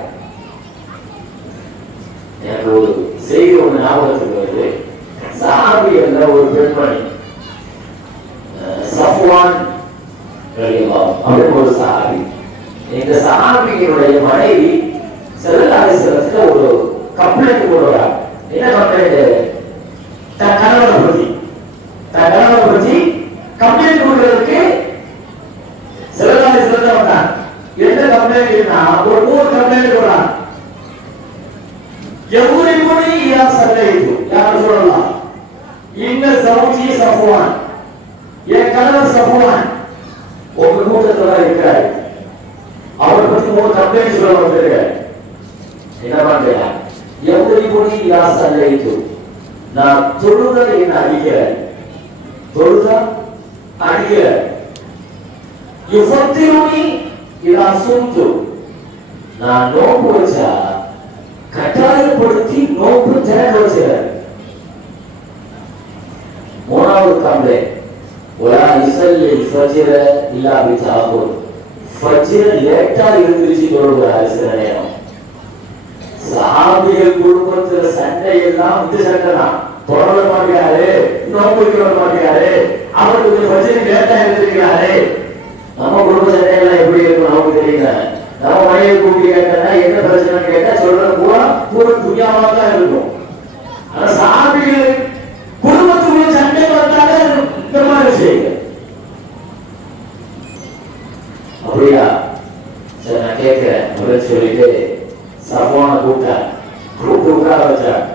எனக்கு ஒரு செய்தி ஒண்ணு ஞாபகத்துக்கு வருது. சஹாபியல்ல ஒரு பெண்மணி சஃப்வான் அப்படின்னு ஒரு சஹாபி. இந்த சஹாபியினுடைய மனைவி ஸல்லல்லாஹு அலைஹி வஸல்லம் ஒரு கம்ப்ளைண்ட் கொடுறாங்க. என்ன கம்ப்ளைண்ட்? தன் கணவனை பத்தி கம்ப்ளைண்ட் கொடுக்கிறதுக்கு ஸல்லல்லாஹு அலைஹி வஸல்லம் வந்தாங்க. என்ன கம்ப்ளைண்ட்னா ஒரு 3 கம்ப்ளைண்ட் கொடுறாங்க. எவ்வளவு யா சல்லைது யார் சொல்லலாம், இன்ன சௌஜி சஃப்வான், என் கணவர் சஃப்வான் உங்க கூட்டத்துல இருக்கிறார், அவரை பத்தி 3 கம்ப்ளைண்ட் சொல்ல வந்திருக்காரு. என்ன பண்றீங்க? எவ்வளவு யா சல்லைது, நான் தொழுத என்ன அடிக்கிறேன், தொழுத அடிக்கிறேன். யுஃபத்திருனி இதா சும்து, நான் நோன்பு வச்சா கட்டாயப்படுத்தி நோன்பு திறக்க வச்சுறாரு. 3வது கம்ப்ளைண்ட், ஒலா யுஸல்லி ஃபஜ்ர இல்லா பிதாபுர், ஃபஜ்ர் லேட்டா எழுந்திருச்சு தொழுகிறாரு சில நேரம். சஹாபிகள் குடும்பத்துல சண்டை எல்லாம் இந்த சண்டை தான், தொடர மாட்டாரு, நோன்பு வைக்க மாட்டாரு, அவருக்கு ஃபஜ்ர் லேட்டா எழுந்திருக்கிறாரு. நம்ம குடும்ப சண்டைகள்லாம் எப்படி இருக்கும் நமக்கு தெரியல. நம்ம மனைவி கூட்டி கேட்டா என்ன பிரச்சனை கேட்டா சொல்றது பூரா துணியாவா தான் இருக்கும். ஆனா சஹாபிகள் குடும்பத்துக்குள்ள சண்டை வந்தாலே இந்த மாதிரி விஷயம். அப்படியா? சரி நான் கேட்கிறேன் அப்படின்னு சொல்லிட்டு சஃப்வானை கூப்பிட்டு உட்கார வச்சாங்க.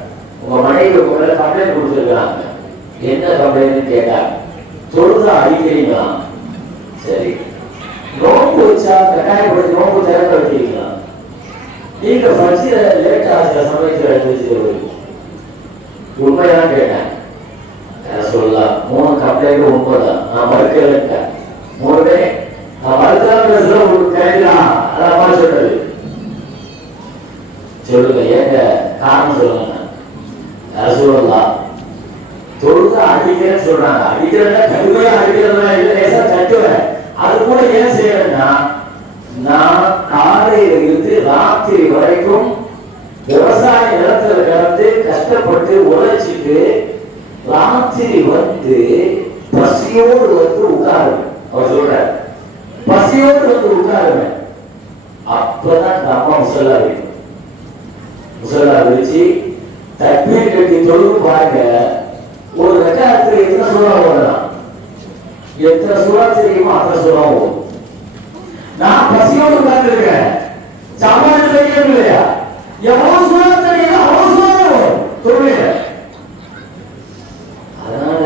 உங்க மனைவி உங்களை கம்ப்ளைண்ட் கொடுத்துருக்காங்க, என்ன கம்ப்ளைண்ட் கேட்டாங்க. தொழுதா அடிக்கிறீங்களா? சரி, நோன்பு வச்சா கட்டாயப்படுத்தி நோன்பு திறக்க வைக்கிறீங்களா? நீங்க ஃபஜ்ர லேட்டா சில சமயத்தில் எழுந்திருச்சு உண்மைதான் கேட்டேன். சொல்லலாம் 3 கம்ப்ளைண்ட் உண்மைதான், நான் மறுக்கல. 3 நான் மறுத்தால உங்களுக்கு கேட்கலாம். அதான் சொல்றது. சொல்லுங்க, ஏங்க காரணம் சொல்லுங்க. சொல்லலாம் தொழுது அடிக்கிறேன்னு சொல்றாங்க. அடிக்கிறதா கடுமையா அடிக்கிறதா இல்லை, லேசா தட்டுவேன். அது கூட ஏன் செய்யறேன்னா, நான் காலையில இருந்து ராத்திரி வரைக்கும் விவசாய நிலத்துல கிடந்து கஷ்டப்பட்டு உழைச்சிட்டு ராத்திரி வந்து பசியோடு வந்து உட்காருவேன். அவர் சொல்ற பசியோடு வந்து உட்காருவேன். அப்பதான் இந்த அம்மா முசல்லா வச்சு தக்பீர் கட்டி தொழுது பாருங்க. ஒரு ரக்காத்துல எத்தனை சூறா ஓடலாம், எத்தனை சூறா தெரியுமோ அத்தனை சூறா ஓடும். நான் பசியோடு உட்கார்ந்துருக்கேன், சாப்பாடு தெரியும் இல்லையா, எவ்வளவு சூறா தெரியும் அவ்வளவு சூறா ஓடும் தொழுகையில. அதனால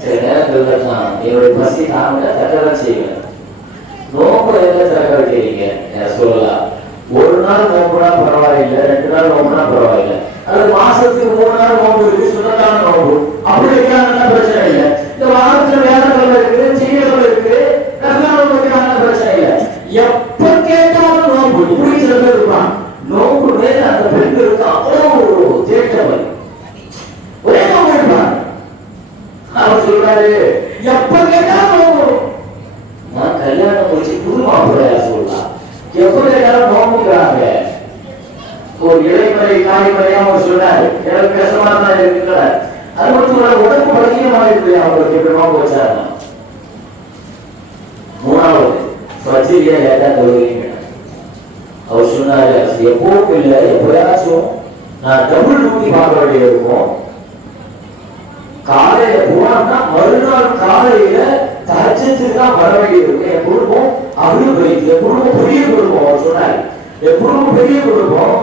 சில நேரங்கள்ல தான் என்னுடைய பசி தாங்க தட்டதான் செய்வேன். நோம்பு எங்க திறக்க வைக்கிறீங்க சொல்லலாம். ஒரு நாள் நோம்புனா பரவாயில்லை, 2 நாள் நோம்புனா பரவாயில்லை. அது மாசத்துக்கு 3 நாள் நோம்பு இருக்கு, சுண்ணத்தான நோம்பு, அப்படி இருக்காங்கன்னா பிரச்சனை இல்லை. இந்த வாரத்துல வேலைகள் இருக்கு, சீனியர்கள் இருக்கு, பிரச்சனை இல்லை. எப்ப கேட்டாலும் நோம்பு. இப்படி சில பேர் இருப்பான், நோம்பு மேல அந்த பெண்களுக்கு அவ்வளவு தேட்டவர் ஒரே நோம்பு இருப்பான். அவர் சொல்றாரு எப்ப கேட்டாலும் நோம்பு. நான் கல்யாணம் முடிச்சு புது மாப்பிள்ளையா சொல்லலாம், எப்ப கேட்டாலும் நோம்புங்கிறாங்க. ஒரு இலைமறை காய்மறையா அவர் சொன்னார், எனக்கு கஷ்டமா தான் இருக்கிறார். அது மட்டும் இல்ல, உடம்பு பலகீனமா இருக்கு. அவங்களுக்கு எப்படி நோக்க வச்சாங்க. மூணாவது பஜ்ரியா ஏதா தொழுவீங்க. அவர் சொன்னாரு, எப்பவும் இல்லை, எப்பயாச்சும் நான் டபுள் டியூட்டி பார்க்க வேண்டியது இருக்கும். காலையில போனா மறுநாள் காலையில தஹஜ்ஜுக்கு தான் வர வேண்டியது இருக்கு. என் குடும்பம் அவ்வளவு பெரிய, என் குடும்பம் பெரிய குடும்பம். அவர் சொன்னாரு, என் குடும்பம் பெரிய குடும்பம்,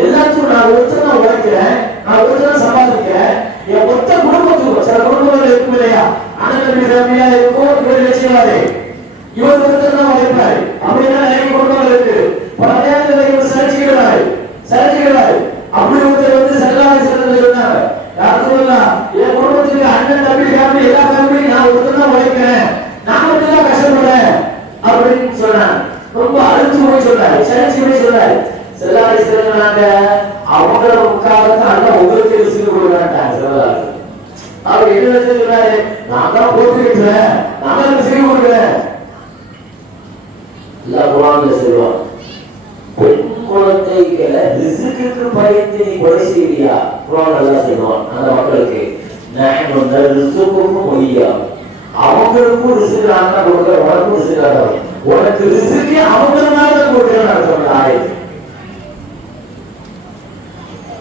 எல்லாத்தையும் நான் ஒருத்தர் தான் உழைக்கிறேன், நான் ஒருத்தர் சம்பாதிக்கிறேன். என் மொத்த குடும்பத்துக்கும் சில குடும்பங்கள் இருக்கும் இல்லையா, அண்ணன் ஃபேமிலியா இருக்கும், இவர் நிச்சயமாரு இவர் ஒருத்தர் தான் உழைப்பாரு. அப்படின்னா நிறைய குடும்பங்கள் இருக்கு. பல நேரத்தில் இவர் சரிச்சுக்கிறாரு. அப்படி ஒருத்தர் வந்து செல்லாத செல்ல சொன்னாங்க, யார் சொல்லலாம், என் குடும்பத்துக்கு அண்ணன் தம்பி ஃபேமிலி எல்லா ஃபேமிலியும் நான் ஒருத்தர் தான் உழைக்கிறேன், நான் மட்டும் தான் கஷ்டப்படுறேன் அப்படின்னு சொன்னாங்க. ரொம்ப அழுத்து போய் சொன்னாரு, சரிச்சு போய் சொன்னாரு. செல்லாத செல்லுனாங்க, அவங்கள உட்கார்ந்து அண்ணன் உங்களுக்கு ரிசீவ் கொடுக்குறாங்க. செல்லாது அவர் என்ன சொன்னாரு, நான் தான் போட்டுக்கிட்டேன், நான் தான் ரிசீவ் கொடுக்குறேன். எல்லாம் குரான்ல சொல்லுவாங்க, பெண் குழந்தைகளை ரிஸ்க்குக்கு பயந்து நீ கொலை செய்வியா? குரான் எல்லாம் சொல்லுவான் அந்த மக்களுக்கு, நான் வந்து ரிஸ்க்குக்கும் பொய்யா, அவங்களுக்கும் ரிஸ்க் நான் தான் கொடுக்குறேன், உனக்கும் ரிஸ்க் தான், உனக்கு ரிஸ்க்கு அவங்களால தான் கொடுக்குறேன் சொன்ன ஆயிடுச்சு.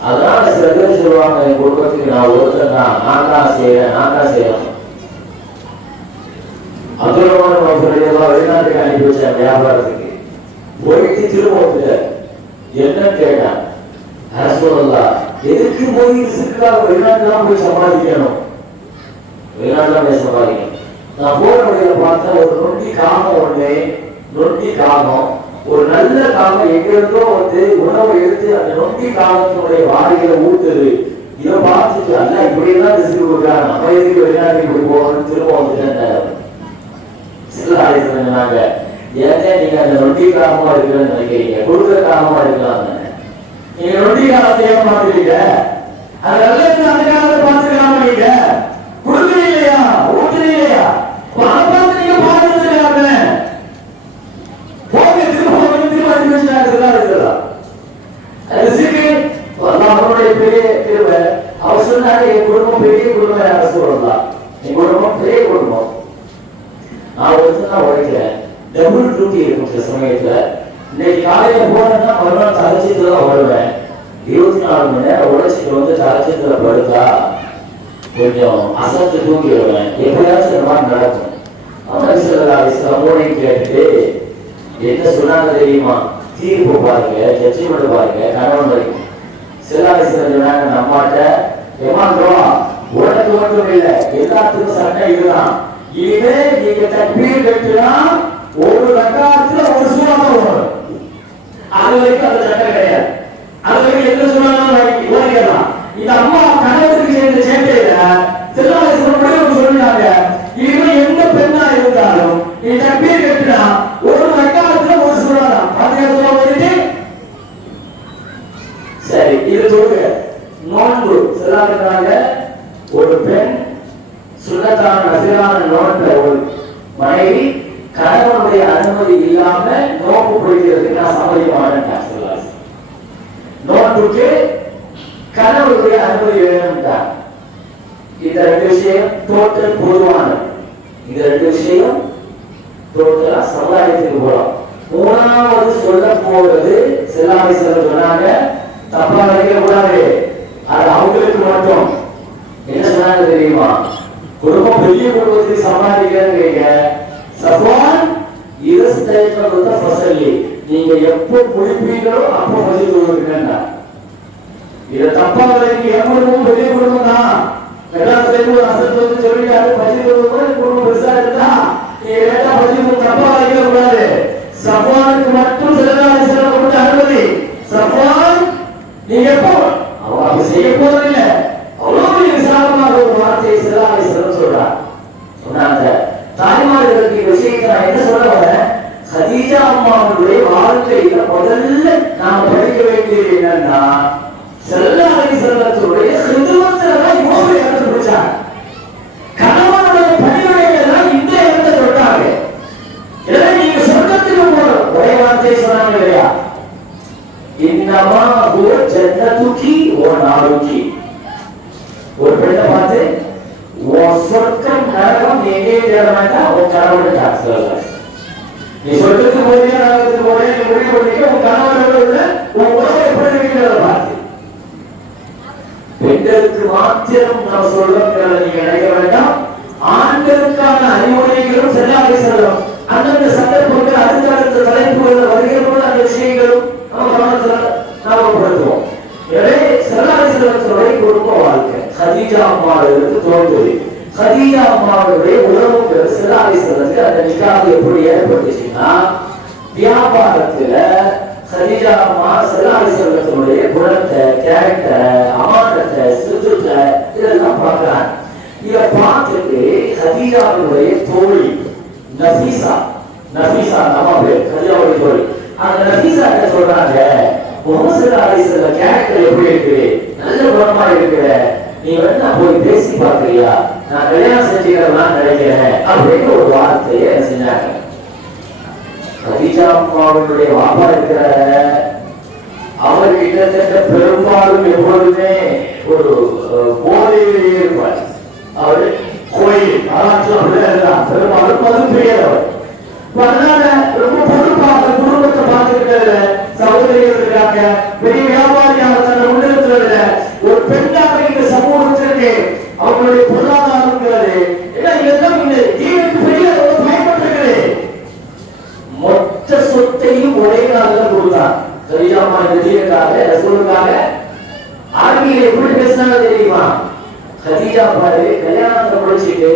அதனால சில பேர் சொல்லுவாங்க, என் குடும்பத்துக்கு நான் ஒருத்தர் தான், நான் தான் செய்யறேன். அதுல வெளிநாட்டுக்கு அனுப்பி வச்சேன் வியாபாரத்துக்கு. போயிட்டு திரும்ப என்ன கேட்டான், சொல்லலாம் எதுக்கு போய் ரிஸ்க்குக்காக வெளிநாட்டுலாம் போய் சம்பாதிக்கணும், வெளிநாட்டுலாம் போய் சம்பாதிக்கணும். நான் போற வழியில பார்த்தா ஒரு நொண்டி காகம், ஒரு நல்ல காகம் எங்க இருந்தோ வந்து உணவை எடுத்து அந்த நொண்டி காகத்தினுடைய வாரிகளை ஊத்துது. இதை பார்த்துட்டு அல்ல இப்படி எல்லாம் ரிஸ்க் கொடுக்குறாங்க, நம்ம எதுக்கு வெளிநாட்டுக்கு இப்படி போகணும்னு திரும்ப வந்துட்டேன். சொன்னாங்க, ஏன் நீங்க அந்த நொண்டி காரணமா இருக்குன்னு நினைக்கிறீங்க, கொடுக்குற காரணமா இருக்கலாம். நீங்க நொண்டி காலத்தை ஏமாத்துறீங்க, அது நல்லது அந்த காலத்தை பார்த்துக்கலாம். நீங்க கொடுக்குறீங்க இல்லையா, ஊற்றுறீங்க இல்லையா, அதை பார்த்து நீங்க பாதுகாத்துக்கலாமே. போக திரும்ப அவருடைய பெரிய திரும்ப அவர் சொன்னாரு, என் குடும்பம் பெரிய குடும்பம். யார சொல்லலாம், என் குடும்பம் பெரிய குடும்பம், நான் ஒருத்தர் உழைக்கிறேன், டபுள் டியூட்டி இருக்கும். சில சமயத்துல இன்னைக்கு காலையில போனேன்னா மறுநாள் தலட்சியத்துல தான் வருவேன். 24 மணி நேரம் உழைச்சிட்டு வந்து தலட்சியத்துல படுத்தா கொஞ்சம் அசத்து தூங்கிடுவேன். எப்பயாச்சும் இந்த மாதிரி நடக்கும். அவன் சில மூணையும் கேட்டுட்டு என்ன சொன்னாங்க தெரியுமா, தீர்ப்பு பாருங்க, ஜட்ஜ்மெண்ட் பாருங்க, கணவன் வரைக்கும். சில சொன்னாங்க, நம்மாட்ட ஏமாந்துரும், உனக்கு மட்டும் இல்லை எல்லாத்துக்கும் சட்டை இதுதான். இனிமே நீங்க தக்பீர் கட்டினா ஒரு ரக்காத்துல ஒரு சூறா தான் வரும். அது வரைக்கும் அந்த சட்டம் கிடையாது. அது வரைக்கும் எந்த சூறாலும் ஓடிக்கலாம். இந்த அம்மா கணவருக்கு செய்த சேட்டையில செல்லாத சொன்னாங்க, இனிமே எந்த பெண்ணா இருந்தாலும் நீ தக்பீர் கட்டினா ஒரு ரக்காத்துல ஒரு சூறா தான். பாத்தீங்கன்னா சொல்ல வந்துட்டு சரி. இது சொல்லுங்க, நோன்பு செல்லாதுனாங்க, ஒரு பெண் சுண்ணத்தான நசிலான நோன்பை ஒரு மனைவி கணவனுடைய அனுமதி இல்லாம நோன்பு பிடிக்கிறதுக்கு நான் சம்மதிக்க மாட்டேன். நோன்புக்கு கணவனுடைய அனுமதி வேணும்டா. இந்த ரெண்டு விஷயம் டோட்டல் பொதுவானது. இந்த ரெண்டு விஷயம் டோட்டலா சமுதாயத்துக்கு போலாம். மூணாவது சொல்ல போவது செல்லாமை சொன்னாங்க, தப்பா நினைக்க கூடாது, அது அவங்களுக்கு மட்டும். என்ன சொன்னாங்க தெரியுமா, குடும்பம் பெரிய குடும்பத்துக்கு சமாளிக்கிறீங்க, சஃபான் இருஸ்தைக்கொண்ட ஃபஸல்லி, நீங்க எப்போ குளிப்பீங்களோ அப்போ பதில் சொல்லுவீங்கன்னா. இத தப்பா வரைக்கும் என் குடும்பம் பெரிய குடும்பம் தான், எல்லாத்துலயும் ஒரு அசத்து வந்து சொல்லிட்டாரு, பதில் சொல்லுவோம் குடும்பம் பெருசா இருந்தா நீங்க லேட்டா பதில் தப்பா வரைக்க கூடாது. சஃபானுக்கு மட்டும் சிலதாரி செல்ல கொடுத்த அனுமதி. சஃபான் நீங்க எப்போ அவங்க அப்படி செய்ய போறதில்லை, அவ்வளவு விசாலமாக ஒரு வார்த்தையை சிலதாரி செல்ல சொல்றாங்க. சொன்னாங்க, தாய்மார்களுக்கு விஷயத்தை நான் என்ன சொல்ல வரேன், ஹதீஜா அம்மாவுடைய வாழ்க்கையில முதல்ல நாம படிக்க வேண்டியது என்னன்னா, செல்லாலை செல்லத்துடைய ஹிதுமத்துல இவ்வளவு இடத்தை பிடிச்சாங்க. கணவனுடைய பணிவிடைகள் இந்த இடத்தை தொட்டாங்க. இதை நீங்க சொர்க்கத்துக்கு போற ஒரே வார்த்தையை சொன்னாங்க இல்லையா, இன்னமா ஹுவ ஜன்னதுகி வ நாருகி. ஒரு பெண்ணை பார்த்து உன் சொர்க்கம் நரகம் எங்கே தேடமாட்டா உன் கணவனை காசு. நீ சொர்க்கத்துக்கு போறியா நரகத்துக்கு போறியா நீ முடிவு பண்ணிக்க. உன் கணவனோட உன் உறவை எப்படி இருக்கிறத பார்த்து. பெண்களுக்கு மாத்திரம் நாம் சொல்றோம் நீங்க நினைக்க வேண்டாம். ஆண்களுக்கான அறிவுரைகளும் சரியாக செல்லும். அந்தந்த சந்தர்ப்பங்கள் அடுத்த தலைப்புகள் வருகிறோம். அந்த விஷயங்களும் நம்ம கவனத்தில் ஞாபகப்படுத்துவோம். எனவே சரியாக செல்வத்துடைய குடும்ப வாழ்க்கை ஹதீஜா அம்மாவிலிருந்து தோன்றுது. ஹதீஜா அம்மாவுடைய உறவுகள் சரியாக செல்வதற்கு அந்த நிக்காஹ் எப்படி ஏற்பட்டுச்சுன்னா, வியாபாரத்துல ஹதீஜா அம்மா சரியாக செல்வத்தினுடைய குணத்தை, கேரக்டரை, அமானத்தை, சுத்தத்தை இதெல்லாம் பார்க்கிறாங்க. இதை பார்த்துட்டு ஹதீஜாவுடைய தோழி நஃபீசா நம்ம பேர் ஹதீஜாவுடைய தோழி, அந்த நஃபீசா என்ன சொல்றாங்க, முஹம்மது அலைஹிஸ்ஸலாம் கேரக்டர் எப்படி இருக்கு, நல்ல குணமா இருக்கு, நீ வேணா போய் பேசி பார்க்கறியா, நான் கல்யாணம் செஞ்சுக்கிறேன் நினைக்கிறேன் அப்படின்னு ஒரு வார்த்தையை செஞ்சாங்க. ஹதீஜா அம்மாவுடைய வாப்பா இருக்கிற அவர் கிட்டத்தட்ட பெரும்பாலும் எப்பொழுதுமே ஒரு போதையிலேயே இருப்பார். அவர் கோயில் பெரும்பாலும் மதுப்பிரியவர். அதனால ரொம்ப பொறுப்பாக குடும்பத்தை பார்த்துக்கிட்ட சகோதரிகள் இருக்காங்க. பெரிய வியாபாரியாக தன்னை முன்னெடுத்துறதுல ஒரு பெண்ணாக இந்த சமூகத்திற்கு அவங்களுடைய பொருளாதாரம் இருக்கிறது. இதெல்லாம் இந்த ஜீவனுக்கு பெரிய பயன்பட்டிருக்கிறது. மொத்த சொத்தையும் ஒரே நாளில் கொடுத்தார். சரியாமா இந்த ஜீவனுக்காக ரசூலுக்காக ஆர்மியில எப்படி பேசினாங்க தெரியுமா? ஹதீஜா பாரு கல்யாணத்தை முடிச்சுட்டு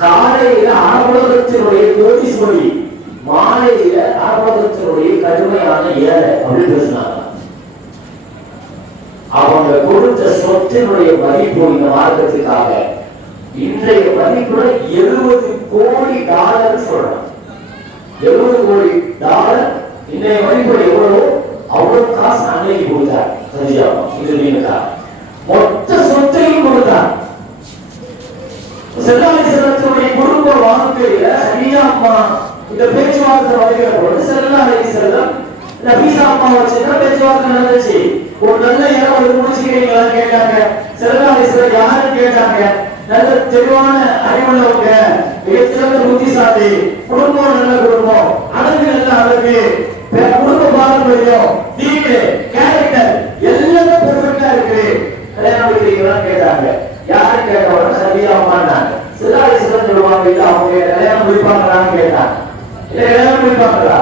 காலையில ஆர்வலகத்தினுடைய நோட்டீஸ் மொழி, மாலையில ஆர்வலகத்தினுடைய கடுமையான ஏழை அப்படின்னு பேசினாங்க. அவங்க கொடுத்த சொத்தினுடைய மதிப்பு இந்த மார்க்கத்துக்காக இன்றைய மதிப்புல $70 கோடி சொல்றாங்க. $70 கோடி இன்றைய மதிப்புல எவ்வளவு, அவ்வளவு காசு அன்னைக்கு கொடுத்தார் ஹதீஜா. இது நீங்க மொத்த சொத்தையும் கொடுத்தார். செல்லாலிசனத்துடைய குடும்ப வாழ்க்கையில ஹதீஜா அம்மா இந்த பேச்சுவார்த்தை வருகிற போது செல்லாலிசனம் நஃபீசா அம்மா வச்சுதான் பேச்சுவார்த்தை நடந்துச்சு. ஒரு நல்ல இடம் முடிச்சுக்கிறீங்களான்னு கேட்டாங்க. செல்லாலிசனம் யாருன்னு கேட்டாங்க. நல்ல தெளிவான அறிவுள்ளவங்க, மிகச்சிறந்த புத்திசாலி, குடும்பம் நல்ல குடும்பம், அழகு நல்ல அழகு, குடும்ப பாரம்பரியம், தீவு, கேரக்டர் எல்லாமே பெர்ஃபெக்ட்டா இருக்கு, கல்யாணம் முடிக்கிறீங்களான்னு கேட்டாங்க. யாரு கேட்டவங்க ஹதீஜா அம்மான்னாங்க. செல்லாலிசனம் சொல்லுவாங்க, இல்ல அவங்க கல்யாணம் முடிப்பாங்களான்னு கேட்டாங்க. இல்ல கல்யாணம் முடிப்பாங்களா?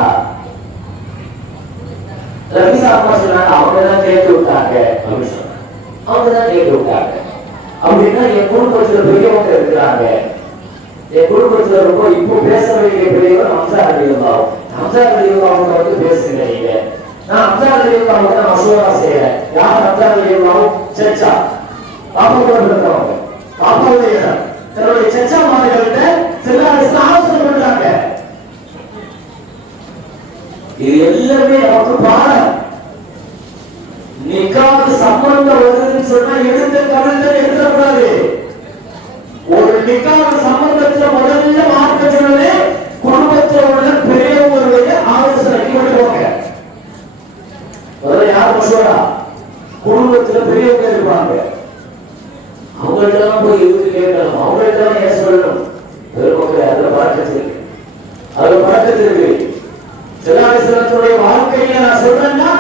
நஃபீசா அம்மா சொன்னாங்க, அவங்கதான் கேட்டு விட்டாங்க அப்படின்னு சொன்னாங்க. அவங்கதான் கேட்டு விட்டாங்க. அப்படின்னா என் குடும்பத்துல பெரியவங்க இருக்கிறாங்க. என் குடும்பத்துல ரொம்ப இப்போ பேச வேண்டிய பெரியவர் ஹம்சா ரலியல்லாஹு. ஹம்சா ரலியல்லாஹு வந்து பேசுங்க நீங்க. நான் ஹம்சா ரலியல்லாஹு தான் மசூரா செய்யறேன். யார் ஹம்சா ரலியல்லாஹு? சச்சா பாப்பா கூட இருக்கிறவங்க. பாப்பாவுடைய தன்னுடைய சச்சா மார்கள்ட்ட செல்லாலிசனம் ஆலோசனை பண்றாங்க. இது எல்லாமே நமக்கு பாடம். நிக்காஹ் சம்பந்தம் வருதுன்னு சொன்னா எடுத்த கவிழ்ந்து எடுக்கக்கூடாது. ஒரு நிக்காஹ் சம்பந்தத்துல முதல்ல மார்க்க சொன்னது குடும்பத்தில் உள்ள பெரியவங்களுடைய ஆலோசனைக்கு விடுவாங்க. முதல்ல யார் மசூரா? குடும்பத்துல பெரியவங்க இருப்பாங்க. அவங்கள்ட்ட போய் எதுக்கு கேட்கணும், அவங்கள்ட்ட ஏன் சொல்லணும்? பெருமக்கள் அதுல பழக்கத்து இருக்கு, அதுல பழக்கத்து இருக்கு. செல்லாலிசனத்துடைய வாழ்க்கையில நான் சொல்றேன்னா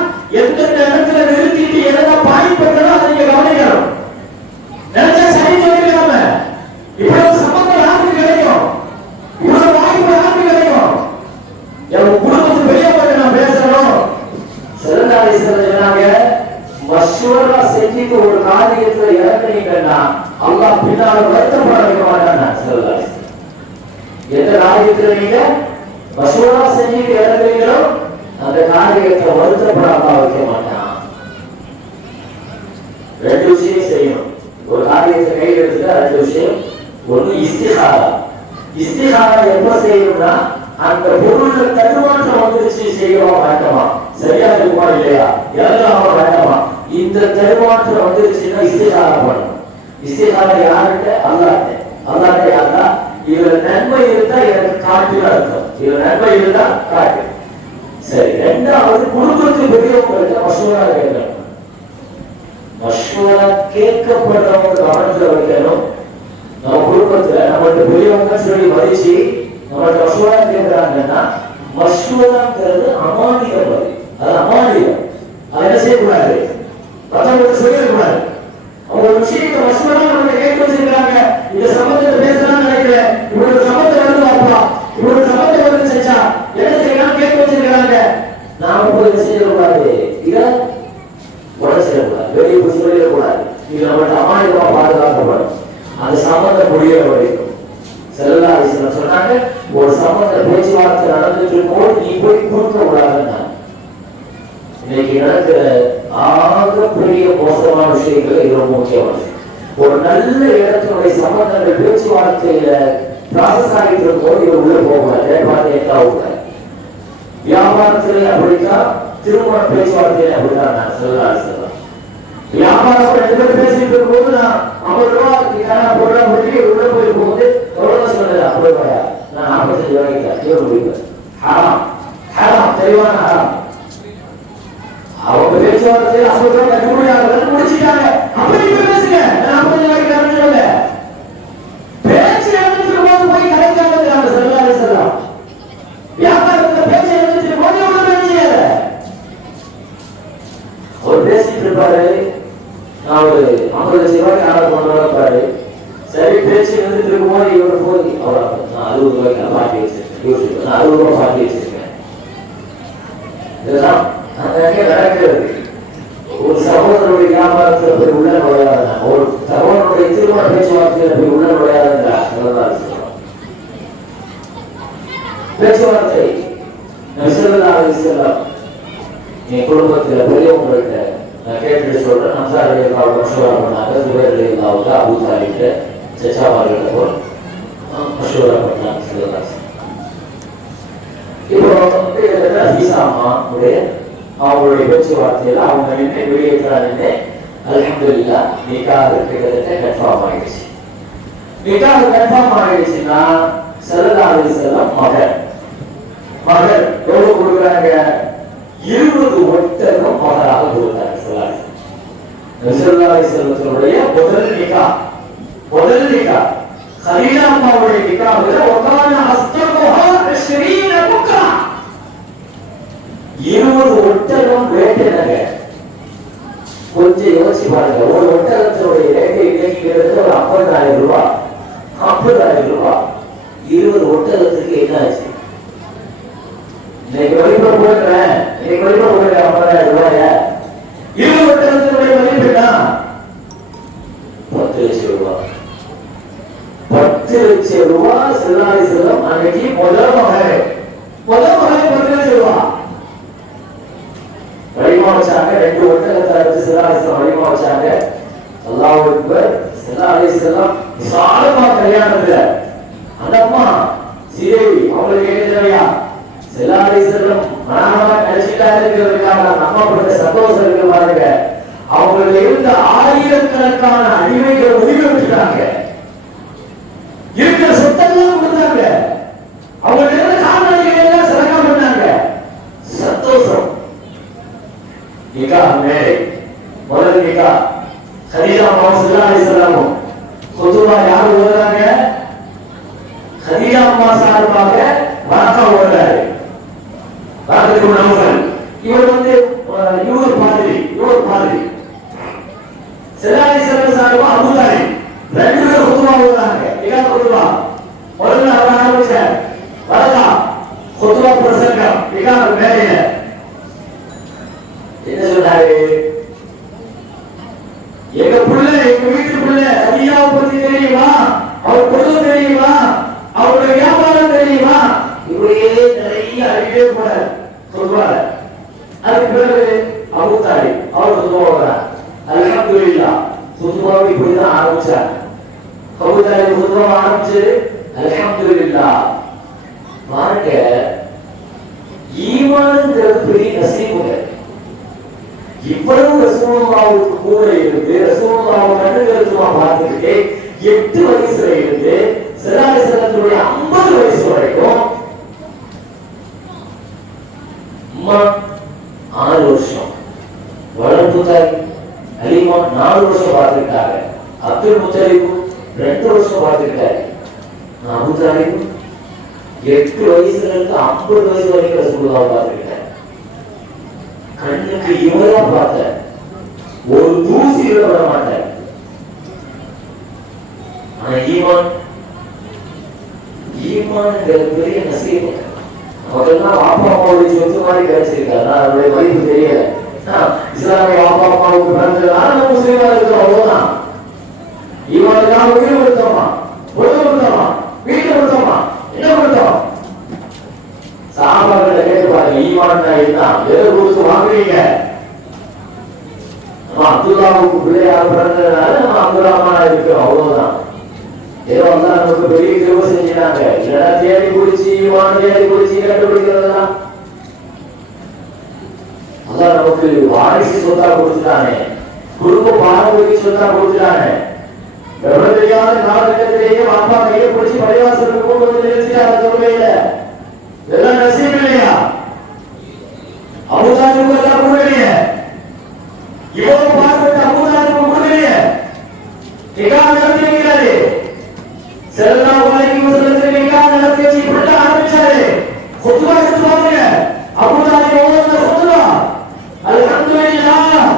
எந்தெந்த இடத்துல நிறுத்திட்டு எதனா பாதிப்பட்டதோ அதை நீங்க கவனிக்கணும். நினைச்சா சரி சொல்லிக்கலாம. இவ்வளவு சம்பந்தம் யாருக்கு கிடைக்கும்? இவ்வளவு வாய்ப்பு யாருக்கு கிடைக்கும்? என் குடும்பத்துக்கு பெரியவங்க நான் பேசணும். செல்லாலிசனம் சொன்னாங்க, மஷூரா செஞ்சுட்டு ஒரு காரியத்துல இறங்குனீங்கன்னா அல்லாஹ் பின்னால வருத்தப்பட வைக்க மாட்டான். செல்லாலிசனம் எந்த காரியத்துல நீங்க மஷூரா செஞ்சுட்டு இறங்குறீங்களோ அந்த காரியத்தை வருத்தப்பட அல்லாஹ் வைக்க மாட்டான். ரெண்டு விஷயம் செய்யணும். ஒரு காரியத்தை கையில் எடுத்துட்டா ரெண்டு விஷயம். ஒண்ணு இஸ்திகாரா. இஸ்திகாரா எப்ப செய்யணும்னா அந்த பொருள்ல தடுமாற்றம் வந்துருச்சு, செய்யவா வேண்டாமா, சரியா இருக்குமா இல்லையா, இறங்கலாமா வேண்டாமா, இந்த தடுமாற்றம் வந்துருச்சுன்னா இஸ்திகாரா பண்ணணும். இஸ்திகாரா யாருட்ட? அல்லாஹ்ட்ட. அல்லாஹ்ட்ட யாருன்னா இதுல நன்மை இருந்தா எனக்கு காட்டுன்னு அர்த்தம். இதுல நன்மை இருந்தா காட்டு. சரி, ரெண்டாவது குடும்பத்துக்கு பெரியவங்கள்ட்ட மசூரா கேட்கணும். மசூரா கேட்கப்படுறவங்க கவனத்துல வைக்கணும். நம்ம குடும்பத்துல நம்மள்ட்ட பெரியவங்க சொல்லி மதிச்சு நம்மள்ட்ட மசூரா கேட்கிறாங்கன்னா மசூராங்கிறது அமானியம். அது அமானியம். அதை என்ன செய்யக்கூடாது, மற்றவங்களுக்கு சொல்லிடக்கூடாது. அவங்க ஒரு விஷயத்தை மசூரா நம்ம கேட்க வச்சிருக்காங்க, இந்த சம்பந்தத்தை பேசலாம்னு நினைக்கிறேன், இவரோட சம்பந்தம் வந்து வாப்பா, இவரோட சம்பந்தம் வந்து செஞ்சா என்ன செய்யலாம் கேட்க வச்சிருக்காங்க. நாம போய் என்ன செய்யக்கூடாது, இதை உடச்சிடக்கூடாது, வெளியே போய் சொல்லிடக்கூடாது. இது நம்மள்ட்ட அமானியமா பாதுகாக்கப்படும். அந்த சம்பந்தம் முடிகிற வரைக்கும் ஸல்லல்லாஹு அலைஹி வஸல்லம் சொன்னாங்க, ஒரு சம்பந்த பேச்சுவார்த்தை நடந்துட்டு இருக்கும்போது நீ போய் கொடுக்க கூடாதுன்னா. இன்னைக்கு நடக்கிற ஆகப்பெரிய மோசமான விஷயங்கள் இது ரொம்ப முக்கியமானது. ஒரு நல்ல இடத்தினுடைய சம்பந்தங்கள் பேச்சுவார்த்தையில ப்ராசஸ் ஆகிட்டு இருக்கும்போது இவர் உள்ள போகக்கூடாது. வியாபாரத்திலே அப்படித்தான், திருமண பேச்சுவார்த்தையில அப்படித்தான். நான் ஸல்லல்லாஹு வியாபாரம் ரெண்டு பேரும் பேசிட்டு இருக்கும்போது நான் 50 ரூபாய் பொருளா போட்டு உள்ள போயிருக்கும்போது எவ்வளவு சொன்னது 50 ரூபாயா, நான் 45 ரூபாய்க்கு ஹராம். ஹராம், தெளிவான ஹராம். அவங்க பேச்சுவார்த்தையில் 50 ரூபாய் கட்டுப்படியாக முடிச்சுட்டாங்க. அப்படி பேசுங்க, 45 ரூபாய்க்கு கட்டுறதுல பேச்சு எடுத்துட்டு போது போய் கடைக்காம ஸல்லல்லாஹு அலைஹி வஸல்லம் வியாபாரத்துல பேச்சு எடுத்துட்டு போது எவ்வளவு பேச்சு அவர் பேசிட்டு இருப்பாரு. நான் ஒரு 50 லட்சம் ரூபாய்க்கு ஆர்டர் பண்றாரு. சரி, பேச்சு எடுத்துட்டு இருக்கும்போது இவரு போய் அவ்வளோ நான் 60 ரூபாய்க்கு பாட்டி வச்சிருக்கேன், நான் 60 ரூபாய் பாட்டி வச்சிருக்கேன். இதெல்லாம் நடக்கிறது. ஒரு சகோதரனுடைய வியாபாரத்தில் போய் உள்ள நுழையாத, ஒரு சகோதரனுடைய திருமண பேச்சுவார்த்தையில் போய் உள்ள நுழையாதுங்கிறார் பேச்சுவார்த்தை. ஸல்லல்லாஹு அலைஹி வஸல்லம் என் குடும்பத்தில் பெரியவங்கள்ட்ட நான் கேட்டுட்டு சொல்றேன். அன்சார் ரலியல்லாஹு மஷூரா பண்ணாங்க, ஜுபைர் ரலியல்லாஹு அபூ தாலிப்ட்ட சச்சாவார்கிட்ட போய் மஷூரா பண்ணாங்க ஸல்லல்லாஹு. இப்போ ஹிசாமா உடைய அவங்களுடைய பேச்சுவார்த்தையில அவங்க என்ன வெளியேற்றாங்க. அல்ஹம்துலில்லாஹ் நிக்காஹ் கிட்டத்தட்ட கன்ஃபார்ம் ஆயிடுச்சு. நிக்காஹ் கன்ஃபார்ம் ஆயிடுச்சுன்னா ஸல்லல்லாஹு அலைஹி வஸல்லம் மகர் எவ்வளவு கொடுக்குறாங்க, 20 ஒட்டகம் மகராக கொடுத்தாங்க. ஸல்லல்லாஹு அலைஹி வஸல்லமுடைய முதல் நிக்காஹ் கலீலா அம்மாவுடைய நிக்காஹ்ல வகான அஸ்தகுஹா 20 புக்ரா, 20 ஒட்டகம் வேட்டனங்க. கொஞ்சம் யோசிச்சு பாருங்க, ஒரு ஒட்டகத்தினுடைய ரேட்டை இன்னைக்கு கிட்டத்தட்ட ஒரு 50,000 ரூபாய். 50,000 ரூபாய் 20 ஒட்டகத்துக்கு என்ன ஆச்சு? இன்னைக்கு வழிபட போடுறேன், 50,000 ரூபாய 20 ஒட்டகத்தினுடைய மதிப்பு என்ன? 10 லட்சம் ரூபாய். 10 லட்சம் ரூபாய் ஸல்லல்லாஹு அலைஹி வஸல்லம் அன்னைக்கு முதல் மகன் 10 லட்சம் ரூபாய் வழிமா வச்சாங்க. 2 ஒட்டகத்தை அறுத்து ஸல்லல்லாஹு அலைஹி வஸல்லம் வழிமா வச்சாங்க. அல்லாஹ் அக்பர். ஸல்லல்லாஹு அலைஹி வஸல்லம் விசாலமா கல்யாணத்துல அந்த அம்மா சீதேவி அவங்களுக்கு என்ன தேவையா, ஸல்லல்லாஹு அலைஹி வஸல்லம் மனமாரா கழிச்சிட்டாரு இருக்கிறதுக்காக அம்மா பட்ட சந்தோஷம் இருக்கு பாருங்க. அவங்களுக்கு இருந்த ஆயிரக்கணக்கான அடிமைகளை உதவி விட்டுட்டாங்க, இருக்கிற சொத்தெல்லாம் கொடுத்தாங்க, அவங்களுக்கு இருந்த கால்நடைகளை எல்லாம் சரக்கா பண்ணாங்க. சந்தோஷம். நிக்காஹ் மேரேஜ், முதல் நிக்காஹ் கதீஜா அம்மா ஸல்லல்லாஹு அலைஹி வஸல்லம். குதுபா யார் ஓதுறாங்க? கதீஜா அம்மா சார்பாக வாக்கா ஓதுறாரு. வாக்கத்துக்கு நௌஃபல் இவர் இவர் மாதிரி ஸல்லல்லாஹு அலைஹி வஸல்லம் சார்பா அபூ தாலிப். 2 பேரும் குதுபா ஓதுறாங்க. நிக்காஹ் குதுபா முதல்ல அவர் ஆரம்பிச்சார். வரதா குதுபா பிரசங்கம் நிக்காஹ் மேரேஜ் என்ன சொன்னாரு? எங்க புள்ள, எங்க வீட்டு புள்ள சரியாவை பத்தி தெரியுமா, அவர் குடும்பம் தெரியுமா, அவருடைய வியாபாரம் தெரியுமா, இப்படியே நிறைய அறிவே கூட சொல்றாரு. அதுக்கு பிறகு அபூ தாலிப் அவர் சொல்லுவாங்க. அல்ஹம்துலில்லாஹ் குதுபாவை இப்படிதான் ஆரம்பிச்சார். அபூ தாலிப் குதுபா ஆரம்பிச்சு அல்ஹம்துலில்லாஹ். பாருங்க, ஈமான்ங்கிறது பெரிய நசீபுங்க. இவ்வளவு ரசூலுல்லாஹ்வுக்கு கூட இருந்து ரசூலுல்லாஹ் கண்ணுகளுக்குமா பார்த்துக்கிட்டு 8 வயசுல இருந்து ஸல்லல்லாஹு அலைஹி வஸல்லம் 50 வயசு வரைக்கும் உம்மா 6 வருஷம், வளர்ப்பு தாய் அலிமா 4 வருஷம் பார்த்துருக்காங்க, அப்துல் முத்தலிபு 2 வருஷம் பார்த்துருக்காரு, அபு தாலிபு 8 வயசுல இருந்து 50 வயசு வரைக்கும் ரசூலுல்லாஹ் பார்த்துருக்காரு. கண்ணுக்கு இவதான் பார்த்த, ஒரு தூசியில விட மாட்டார். ஆனா ஈமான்ங்கிற பெரிய நசீபு. நமக்கெல்லாம் அப்பா அம்மாவுடைய சொத்து மாதிரி கிடைச்சிருக்காரு, அதனுடைய மதிப்பு தெரியல. இஸ்லாமிய அப்பா அம்மாவுக்கு பிறந்ததுனால நம்ம முஸ்லீமா இருக்கிறோம், அவ்வளவுதான். ஈமானுக்காக உயிர் கொடுத்தோமா, பொழுது கொடுத்தோமா, வீட்டு கொடுத்தோமா, என்ன கொடுத்தோம்? சாபாக்களை கேட்டு பாருங்க, ஈமான் என்ன எதை கொடுத்து வாங்குறீங்க? நம்ம அப்துல்லாவுக்கு பிள்ளையாக பிறந்ததுனால நம்ம அப்துல் ரஹ்மானா இருக்கிறோம், அவ்வளவுதான். ஏதோ அல்லாஹ் நமக்கு பெரிய கிருபை செஞ்சிட்டாங்க. இல்லைன்னா தேடி குடிச்சு ஈமான் தேடி குடிச்சு கண்டுபிடிக்கிறதெல்லாம் அல்லாஹ் நமக்கு வாரிசு சொத்தா கொடுத்துட்டானே, குடும்ப பாரம்பரிய சொத்தா கொடுத்துட்டானே. எவ்வளவு தெரியாத காலகட்டத்திலேயே அப்பா கையை பிடிச்சி பள்ளிவாசலுக்கு கொண்டு வந்து நிறுத்திட்டாங்க தொழுகையில. இதெல்லாம் நசீப் இல்லையா? அபூதாலிபுக்கு எல்லாம் கொடுக்கலையே, இவ்வளவு பார்த்துட்டு அபூதாலிபுக்கு கொடுக்கலையே. நிக்காஹ் நடத்திருக்கிறாரு, ஸல்லல்லாஹு அலைஹி வஸல்லம் நிக்காஹ் நடத்தி வச்சு இப்படி ஆரம்பிச்சாரு. குத்பா எடுத்து பாருங்க, அபூதாலிப் ஓதுன குத்பா, அல்ஹம்துலில்லாஹ்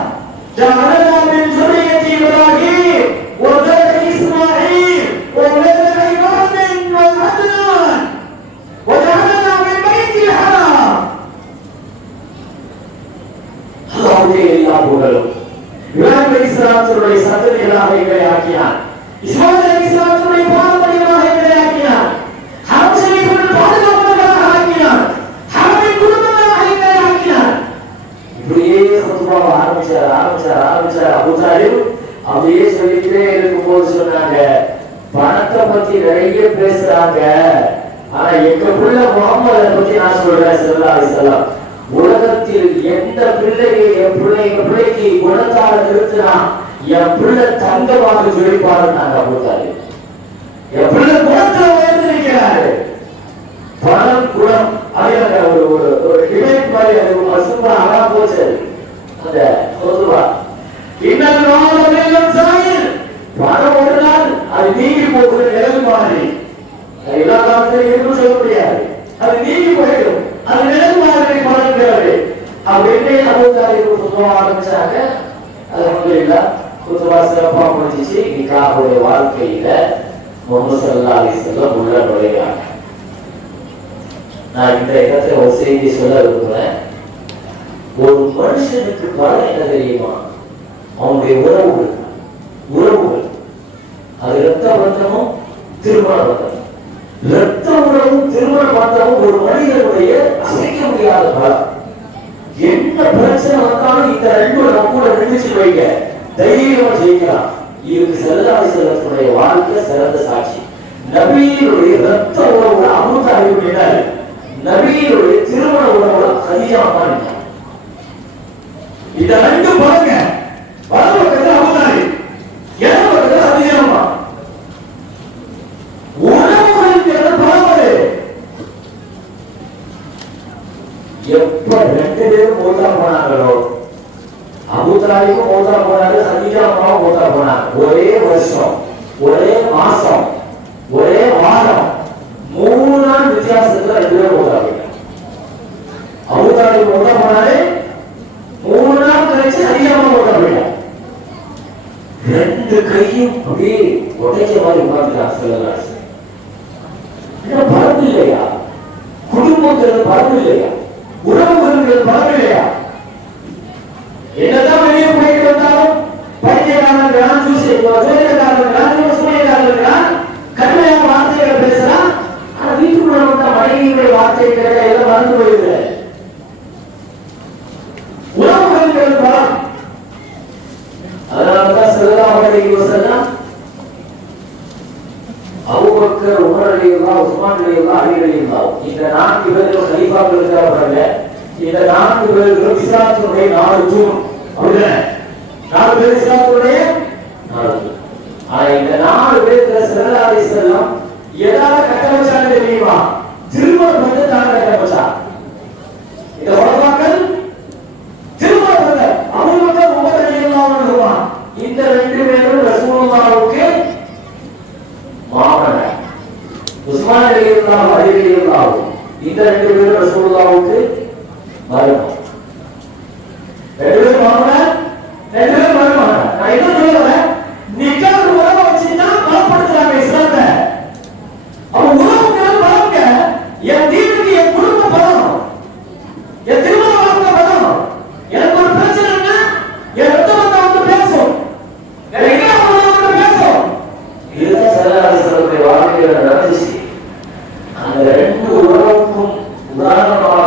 ஜஅலனா மின் ذُرِّيَّةِ இப்ராஹீம் வ ذُرِّيَّةِ இஸ்மாஈல் வ ذُرِّيَّةِ இப்ராஹீம் வ அத்னான் வ ஜஅலனா மின் பைத்தில் ஹராம். அல்லாஹ்வுடைய எல்லா புகழும். இப்ராஹிம் அலைஹிஸ்ஸலாத்துடைய சந்ததிகளாக எங்களை ஆக்கினார். இஸ்மாயில் அலைஹிஸ்ஸலாத்துடைய பாரம்பரியமாக எங்களை ஆக்கினார். ஹரம் ஷரீஃபுடைய பாதுகாவலர்களாக ஆக்கினார். ஹரமின் குடும்பங்களாக எங்களை ஆக்கினார். இப்படியே குத்பாவை ஆரம்பிச்சார் அபூ தாலிப். அப்படியே சொல்லிட்டே இருக்கும்போது சொன்னாங்க, பணத்தை பத்தி நிறைய பேசுறாங்க, ஆனா எங்க பிள்ளை முகம்மதை பத்தி நான் சொல்றேன் ஸல்லல்லாஹு அலைஹி வஸல்லம். உலகத்தில் எந்த பிள்ளையை என் பிள்ளைக்கு குணத்தால நிறுத்தினா என் பிள்ளை தங்கமாக ஜொலிப்பாரு நாங்க அபூ தாலிப். என் பிள்ளை குணத்தை உயர்ந்திருக்கிறாரு. பணம் குணம் அது ஒரு டிபேட் மாதிரி, அது சூப்பரா அழகா போச்சு. அந்த பொதுவா பணம் ஒரு நாள் அது நீங்கி போகிற நிழல் மாதிரி, எல்லா காலத்திலும் இருக்கும் சொல்ல முடியாது, அது நீங்கி போயிடும், அது நிழல் மாதிரி பணங்கிறது அப்படின்னு அபூ தாலிப் குத்பா ஆரம்பிச்சாங்க. அல்ஹம்துலில்லாஹ் குத்பா சிறப்பா முடிஞ்சிச்சு. நிக்காஹுடைய வாழ்க்கையில முஹம்மது ஸல்லல்லாஹு அலைஹி வஸல்லம் உள்ள நுழைகிறாங்க. நான் இந்த இடத்துல ஒரு செய்தி சொல்ல விரும்புறேன். ஒரு மனுஷனுக்கு பலம் என்ன தெரியுமா? அவனுடைய உறவுகள் அது இரத்த பந்தமும் திருமண பந்தமும். இரத்த உறவும் திருமண பந்தமும் ஒரு மனிதனுடைய அசைக்க முடியாத பலம். என்ன பிரச்சனை வந்தாலும் இந்த ரெண்டு நம்ம கூட நினைச்சு வைக்க தைரியமா ஜெயிக்கலாம். இதுக்கு ஸல்லல்லாஹு அலைஹி வஸல்லமுடைய வாழ்க்கை சிறந்த சாட்சி. நபியினுடைய இரத்த உறவுல அபூ தாலிப் இருந்தாரு, நபியினுடைய திருமண உறவுல கதீஜா இருந்தாங்க. இத ரெண்டு பாருங்க, வலது பக்கத்துல அபூ தாலிப், இடது பக்கத்துல கதீஜா அம்மா. உறவுகளுக்கு பரவாயில்லை. எப்ப ரெண்டு பேரும் மௌத்தா போனாங்களோ, அபூ தாலிபும் மௌத்தா போனாங்க, கதீஜா அம்மாவும் மௌத்தா போனாங்க. ஒரே வருஷம், ஒரே மாசம், ஒரே வாரம், 3 நாள் வித்தியாசத்துல ரெண்டு பேரும் மௌத்தா போனாங்க. அபூ தாலிப் மௌத்தா போனாரு, 3 நாள் கழிச்சு கதீஜா அம்மா மௌத்தா போயிட்டாங்க. ரெண்டு கையும் அப்படியே உடைச்ச மாதிரி உட்கார்ந்துட்டாங்க ஸல்லல்லாஹு அலைஹி வஸல்லம். என்ன பரவு இல்லையா? குடும்பங்கிறது பரவு இல்லையா? உறவுகள் பரவு இல்லையா? என்னதான் வெளியே போயிட்டு வந்தாலும் பைத்தியக்காரன் சூரியக்காரன் கடுமையான வார்த்தைகளை பேசலாம். ஆனா வீட்டுக்குள்ள வந்த மனைவியுடைய வார்த்தைகளை எல்லாம் மறந்து போயிடுது. உறவுகள் பலம். அதனாலதான் ஸல்லல்லாஹு அலைஹி வஸல்லம் அபூபக்கர், உமர் ரலியல்லாஹு, உஸ்மான் ரலியல்லாஹு, அலி ரலியல்லாஹு இந்த 4 பேரும் கலீஃபாக்கள் இருக்கிறாங்க. இந்த 4 பேரும் இஸ்லாத்தினுடைய 4 தூண். அப்படியே 4 பேர் இஸ்லாத்தினுடைய 4 தூண். ஆனா இந்த 4 பேருக்கு ஸல்லல்லாஹு அலைஹி வஸல்லம் எதால கட்ட வச்சாங்க தெரியுமா? திருமணம் வந்து தான் கட்ட வச்சாங்க. இந்த உலகமாக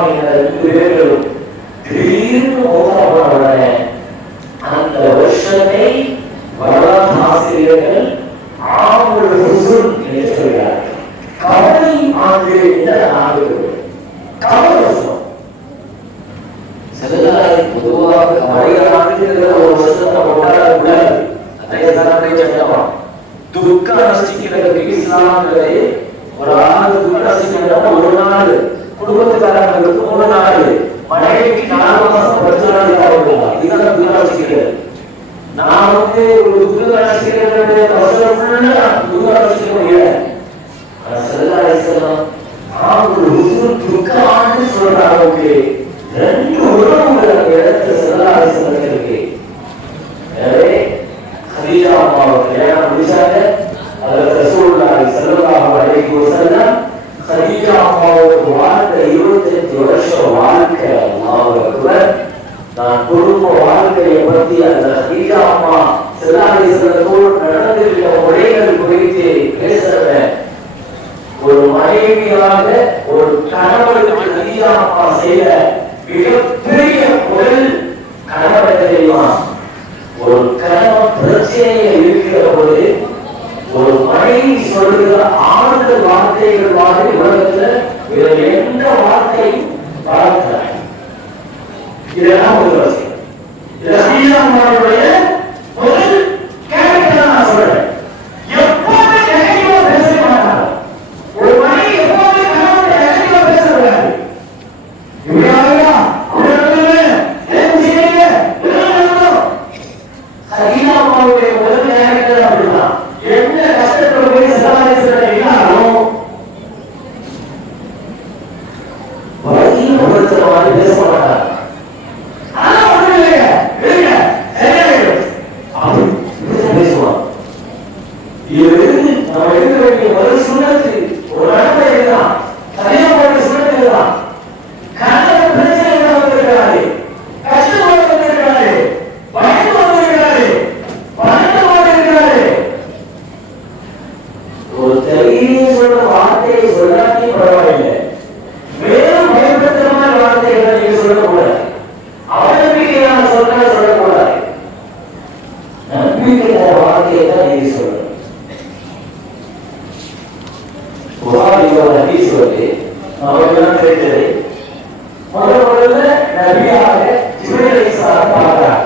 வாங்கின 2 பேர்களும் திடீர்னு மோசமான அந்த வருஷத்தை வரலாற்று ஆசிரியர்கள் ஆமுல் ஹுஸ்ன் என்று சொல்கிறார்கள். கவலை ஆண்டு என்ற ஆண்டு கவலை வருஷம். பொதுவாக கவலை ஆண்டுங்கிற ஒரு வருஷத்தை கொண்டாடக்கூடாது. அதே சட்டம் துக்க அனுஷ்டிக்கிறதுக்கு இஸ்லாம்ங்கிறது ஒரு ஆண்டு துக்க அனுஷ்டிக்கிறதா ஒரு நாள், குடும்பத்துக்காரங்களுக்கு 3 நாள், மனைவிக்கு 4 மாசம் 10 நாள் தேவைப்படலாம். இதுதான் துக்க அனுஷ்டிக்கிறது. நான் ஒரு துக்க அனுஷ்டிக்கிறது வருஷம் ஃபுல்லா துக்க அனுஷ்டிக்க முடியாது. துக்க ஆண்டு சொல்ற அளவுக்கு 2 உறவுகள் இடத்துல செல்லாத இருக்கு. எனவே ஹதீஜா அம்மாவை கல்யாணம் முடிச்சாங்க. அதில் ரசூலுல்லாஹி ஸல்லல்லாஹு அலைஹி வஸல்லம் ஹதீஜா அம்மாவுக்கு வாழ்க்கை 25 வருஷம் வாழ்க்கை. அல்லாஹ் அக்பர். நான் குடும்ப வாழ்க்கையை பற்றி அந்த ஹதீஜா அம்மா ஸல்லல்லாஹு அலைஹி வஸல்லம் நடந்துள்ள முறைகள் குறித்து பேசுறேன். ஒரு மனைவியாக ஒரு கணவனுக்கு ஹதீஜா அம்மா செய்த மிகப்பெரிய முதல் கணவன் தெரியுமா? ஒரு கணவன் பிரச்சனையை இருக்கிற போது ஒரு மனைவி சொல்லுகிற ஆழ்ந்த வார்த்தைகள் மாதிரி உலகத்துல வேற எந்த வார்த்தையும் வளர்க்கிறார். இதெல்லாம் ஒரு விஷயம். ஹதீஜாவுடைய முதல் கேரக்டர் நான் சொல்றேன். எப்போது நெகட்டிவா பேச மாட்டாங்க. ஒரு மனைவி எப்போது கணவன் நெகட்டிவா பேசக்கூடாது. ஹதீஜாவுடைய முதல் கேரக்டர் அப்படிதான். என்ன கஷ்டத்தோட போய் சமாளிச்சாலும் வரையும் ஒருத்தர் மாதிரி பேச மாட்டாங்க. ஆனா ஒண்ணு இல்லைங்க, இல்லைங்க, சரியாயிடும் அப்படி பேசுவாங்க. இது நம்ம எடுக்க வேண்டிய முதல் சுண்ணத்து. ஒரு நடத்தை இதுதான். ஹதீஜாவுடைய சுண்ணத்து இதுதான். கணவன் பிரச்சனை வந்திருக்கிறாரு, கஷ்டப்பட்டு வந்திருக்கிறாரு, பயந்து வந்திருக்கிறாரு, பணத்து வந்திருக்கிறாரு. ஒரு தெளிவு சொல்ற வார்த்தையை சொல்லாமே பரவாயில்லை. மேலும் பயன்படுத்துற மாதிரி வார்த்தைகளை நீங்க சொல்லக்கூடாது. அவநம்பிக்கையான சொற்களை சொல்லக்கூடாது. நம்பிக்கையான வார்த்தையை தான் நீங்க சொல்லணும். புகாரியோட ஹதீஸ் வந்து நமக்கு தெரிஞ்சது. முதல்ல நபியாக ஜிப்ரீல் அலைஹிஸ்ஸலாம் பார்க்கிறார்.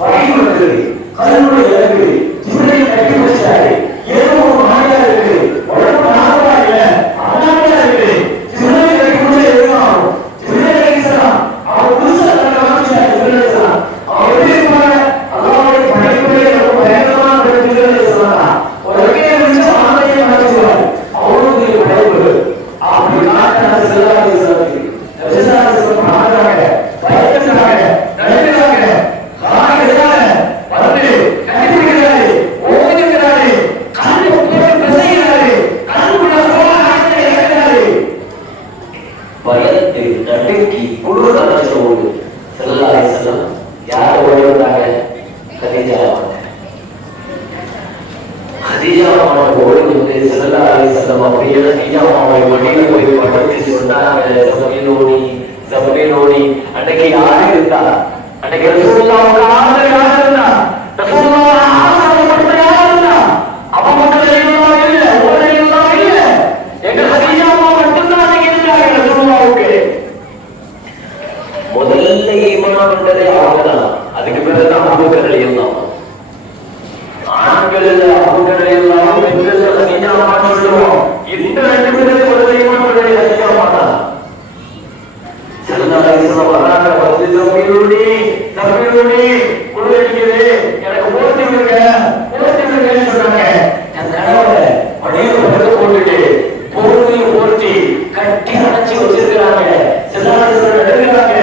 வஹி வருது, கல்லுடைய இறங்குது, ஜிப்ரீல் கட்டி பிடிச்சாரு. ஏதோ ஒரு மாயா இருக்கு, உடம்பு நார்மலா இல்ல, அனாமலா இருக்கு. ஜிப்ரீல் கட்டி பிடிச்ச எதுவும் ஜிப்ரீல் அலைஹிஸ்ஸலாம் அவர் புதுசா காமிச்சாரு. ஜிப்ரீல் அலைஹிஸ்ஸலாம் அவர் எப்படி இருப்பாங்க? அல்லாஹ்வுடைய படைப்புகளே ரொம்ப பயங்கரமான ஜிப்ரீல் அலைஹிஸ்ஸலாம் ஒரு வகையை வச்சு ஆணையை நடத்துவார். அவருடைய படைப்பு அப்படி காட்டின ஸல்லல்லாஹு அலைஹி வஸல்லம் அன்னைக்கு யாரு இருந்தா? அன்னைக்கு ரசூலுல்லாஹ் யாரு இருந்தா? ரசூலுல்லாஹ் ஆசைப்பட்ட யாரு இருந்தா? அவன் மட்டும் இல்ல, ஒரு இல்ல. எங்க ஹதீஜா அம்மா மட்டும்தான் அன்னைக்கு இருந்தாங்க ரசூலுல்லாஹ்வுக்கு. முதல்ல ஈமான் வந்ததே அவங்கதான். அதுக்கு பிறகுதான் அபூபக்கர் ரலியல்லாஹு அன்ஹு. ஆண்கள் அபூபக்கர் ரலியல்லாஹு அன்ஹு, பெண்கள் ஹதீஜா அம்மா சொல்லுவோம். இந்த 2 பேருக்கு முதல்ல ஈமான் வந்ததே ஹதீஜா அம்மா தான். ஸல்லல்லாஹு அலைஹி வஸல்லம் வராங்க. வந்து தம்பியோடி குளிர்க்குது, எனக்கு போர்த்தி விடுங்கன்னு சொன்னாங்க. அந்த கணவரை வடிவு படுத்து போட்டுட்டு போர்வையை போர்த்தி கட்டி அணைச்சி வச்சிருக்கிறாங்க. ஸல்லல்லாஹு அலைஹி வஸல்லம் எடுக்கிறாங்க.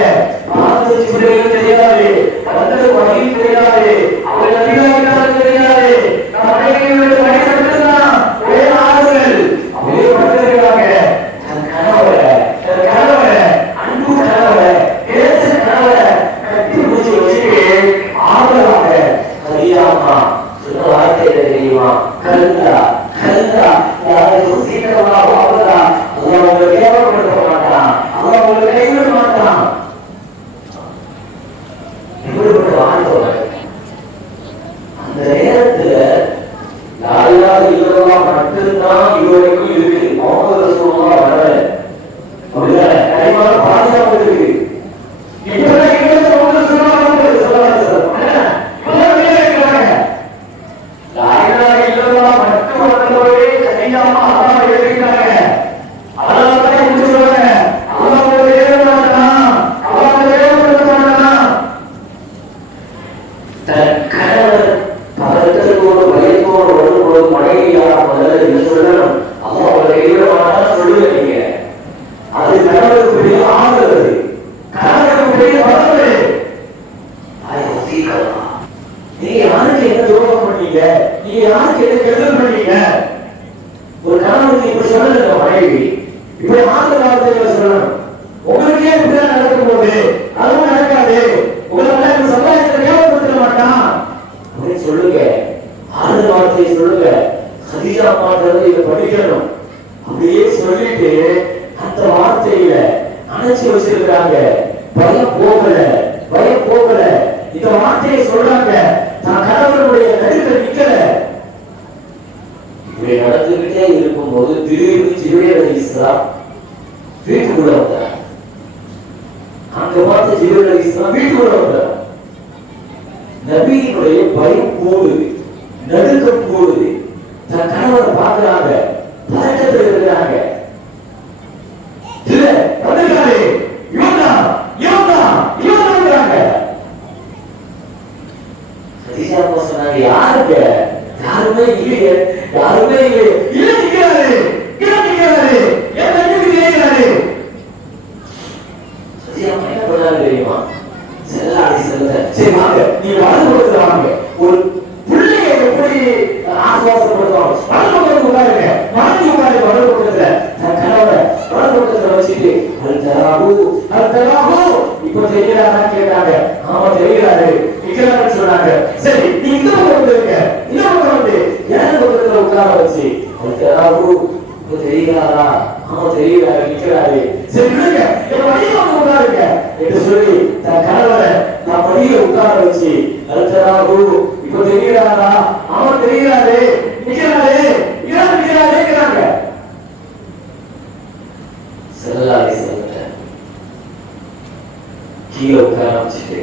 பார்த்து ஜிப்ரீல் தெரியாது, வந்தது வஹி தெரியாது, அவர் நபியாக தெரியாது. நம்ம மனைவியோட படிக்கிறதுதான் ஒரே ஆறுதல். அப்படியே படுத்திருக்கிறாங்க. தன் கணவரை அன்பு கணவரை பேச கணவரை கட்டி பிடிச்சி வச்சுட்டு ஆறுதலாக ஹதீஜா அம்மா சொன்ன வார்த்தை தெரியுமா? யாருக்கு எது கெடுதல் பண்ணீங்க? ஒரு கணவனுக்கு இப்ப சொல்லல மனைவி இப்ப ஆறு வார்த்தைகளை சொல்லணும். உங்களுக்கே இப்படிதான் நடக்கும் போது அதுவும் நடக்காது, உங்களை சமுதாயத்தை ஞாபகப்படுத்த மாட்டான் அப்படின்னு சொல்லுங்க. ஆறு வார்த்தையை சொல்லுங்க. கதீஜா அம்மான்றது இதை படிக்கணும். அப்படியே சொல்லிட்டு அந்த வார்த்தையில அணைச்சு வச்சிருக்காங்க. பயம் போகல, பயம் போகல. இந்த வார்த்தையை சொல்றாங்க. தான் கணவனுடைய நடுவில் நிக்கல. இப்படி நடந்துகிட்டே இருக்கும் போது திடீர்னு ஜிப்ரீல் அலைஹிஸ்ஸலாம் வீட்டுக்குள்ள வந்தார். அங்க பார்த்து ஜிப்ரீல் அலைஹிஸ்ஸலாம் வீட்டுக்குள்ள வந்தார். நபியினுடைய பயம் போடுது, நடுக்கம் போடுது. தன் கணவரை பார்க்கிறாங்க, பதட்டத்தில் இருக்கிறாங்க. இல்ல வந்திருக்காரு, இவன்தான் இவன்தான் இவன்தான்றாங்க. கதீஜா அம்மா சொன்னாங்க, யாருங்க? யாருமே இல்லையே, யாருமே இல்லையே. இல்ல நிக்கிறாரு, இல்ல நிக்கிறாரு, என் தண்ணிக்கு நினைக்கிறாரு. கதீஜா அம்மா என்ன பண்ணாரு தெரியுமா? செல்லாடி செல்ல, சரி வாங்க, நீ வலது பக்கத்துல வாங்க. ஒரு பிள்ளைய எப்படி ஆசுவாசப்படுத்துவாங்க? வலது பக்கத்துல உட்காருங்க, மாற்றி உட்காருங்க. வலது பக்கத்துல தன் கணவரை வலது பக்கத்துல வச்சுட்டு அல்தராஹு இப்ப தெரிகிறாரா கேட்டாங்க. ஆமா தெரிகிறாரு, நிக்கிறாருன்னு சொன்னாங்க. சரி நீ இந்த பக்கம் வந்துருங்க, இந்த பக்கம் வந்து ஏன் பக்கத்துல உட்கார வச்சு அல்தராஹு இப்ப தெரிகிறாரா? ஆமா தெரிகிறாரு, நிக்கிறாரு. சரி விடுங்க, என் வழியில வந்து உட்காருங்க என்று சொல்லி தன் கணவரை நான் வழியில உட்கார வச்சு அல்தராஹு இப்ப தெரிகிறாரா? ஆமா தெரிகிறாரு, நிக்கிறாரு, நிக்கிறாருங்கிறாங்க. செல்லாதி செல்ல கீழே உட்கார வச்சுட்டு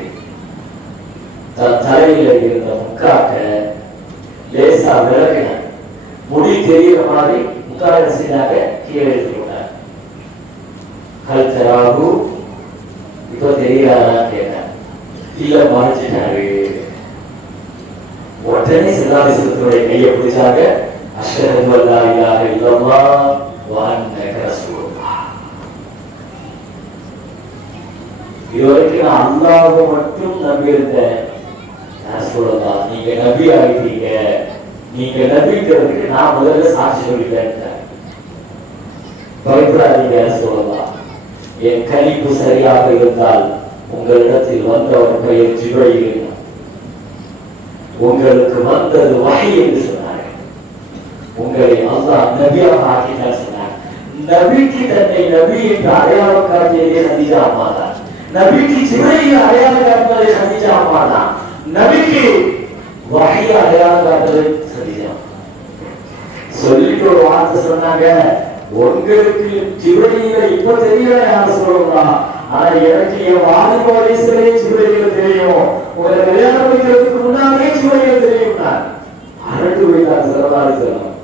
தன் தலையில இருந்த முக்காக்க லேசா விலகின, முடி தெரிகிற மாதிரி முக்காக செஞ்சாங்க. கீழே எடுத்து போட்டாங்க. கல்தராகு இப்ப தெரியாதா கேட்டாங்க. கீழே மறைச்சிட்டாரு. உடனே செல்லாதி செலுத்தனுடைய கையை பிடிச்சாங்க. அஷ்ஹது அல்லா இலாஹ இல்லல்லாஹ் வ அன்னக ரசூலுல்லாஹ். இதுவரைக்கும் நான் அல்லாஹ்வை மட்டும் நம்பி இருந்தேன். சொல்லலாம், நீங்க நபி ஆகிட்டீங்க, நீங்க நபிங்கிறதுக்கு நான் முதல்ல சாட்சி சொல்லிட்டேன். பயப்படாதீங்க சொல்லலாம். என் கணிப்பு சரியாக இருந்தால் உங்களிடத்தில் வந்தவர் பெயர் ஜிப்ரீல், உங்களுக்கு வந்தது வஹி என்று சொன்னார். உங்களை அல்லாஹ் நபியாக ஆக்கிட்டார் சொன்னார். நபிக்கு தன்னை நபி என்று அடையாளம் காட்டியதே கதீஜா அம்மா தான். நபிக்கு ஜிப்ரீல் அடையாளம் காட்டுவதே கதீஜா அம்மா தான். நபிக்கு வஹி அடையாளம் காட்டுவது கதீஜா. சொல்லிட்டு ஒரு வார்த்தை சொன்னாங்க, உங்களுக்கு ஜிப்ரீல இப்ப தெரியல யார் சொல்லலாம், ஆனா எனக்கு என் வாலிப வயசுலயே ஜிப்ரீல் தெரியும், உங்களை கல்யாணம் வைக்கிறதுக்கு முன்னாலே ஜிப்ரீல் தெரியும். அரண்டு போயிட்டார் சிறந்தாரு சொல்லலாம்.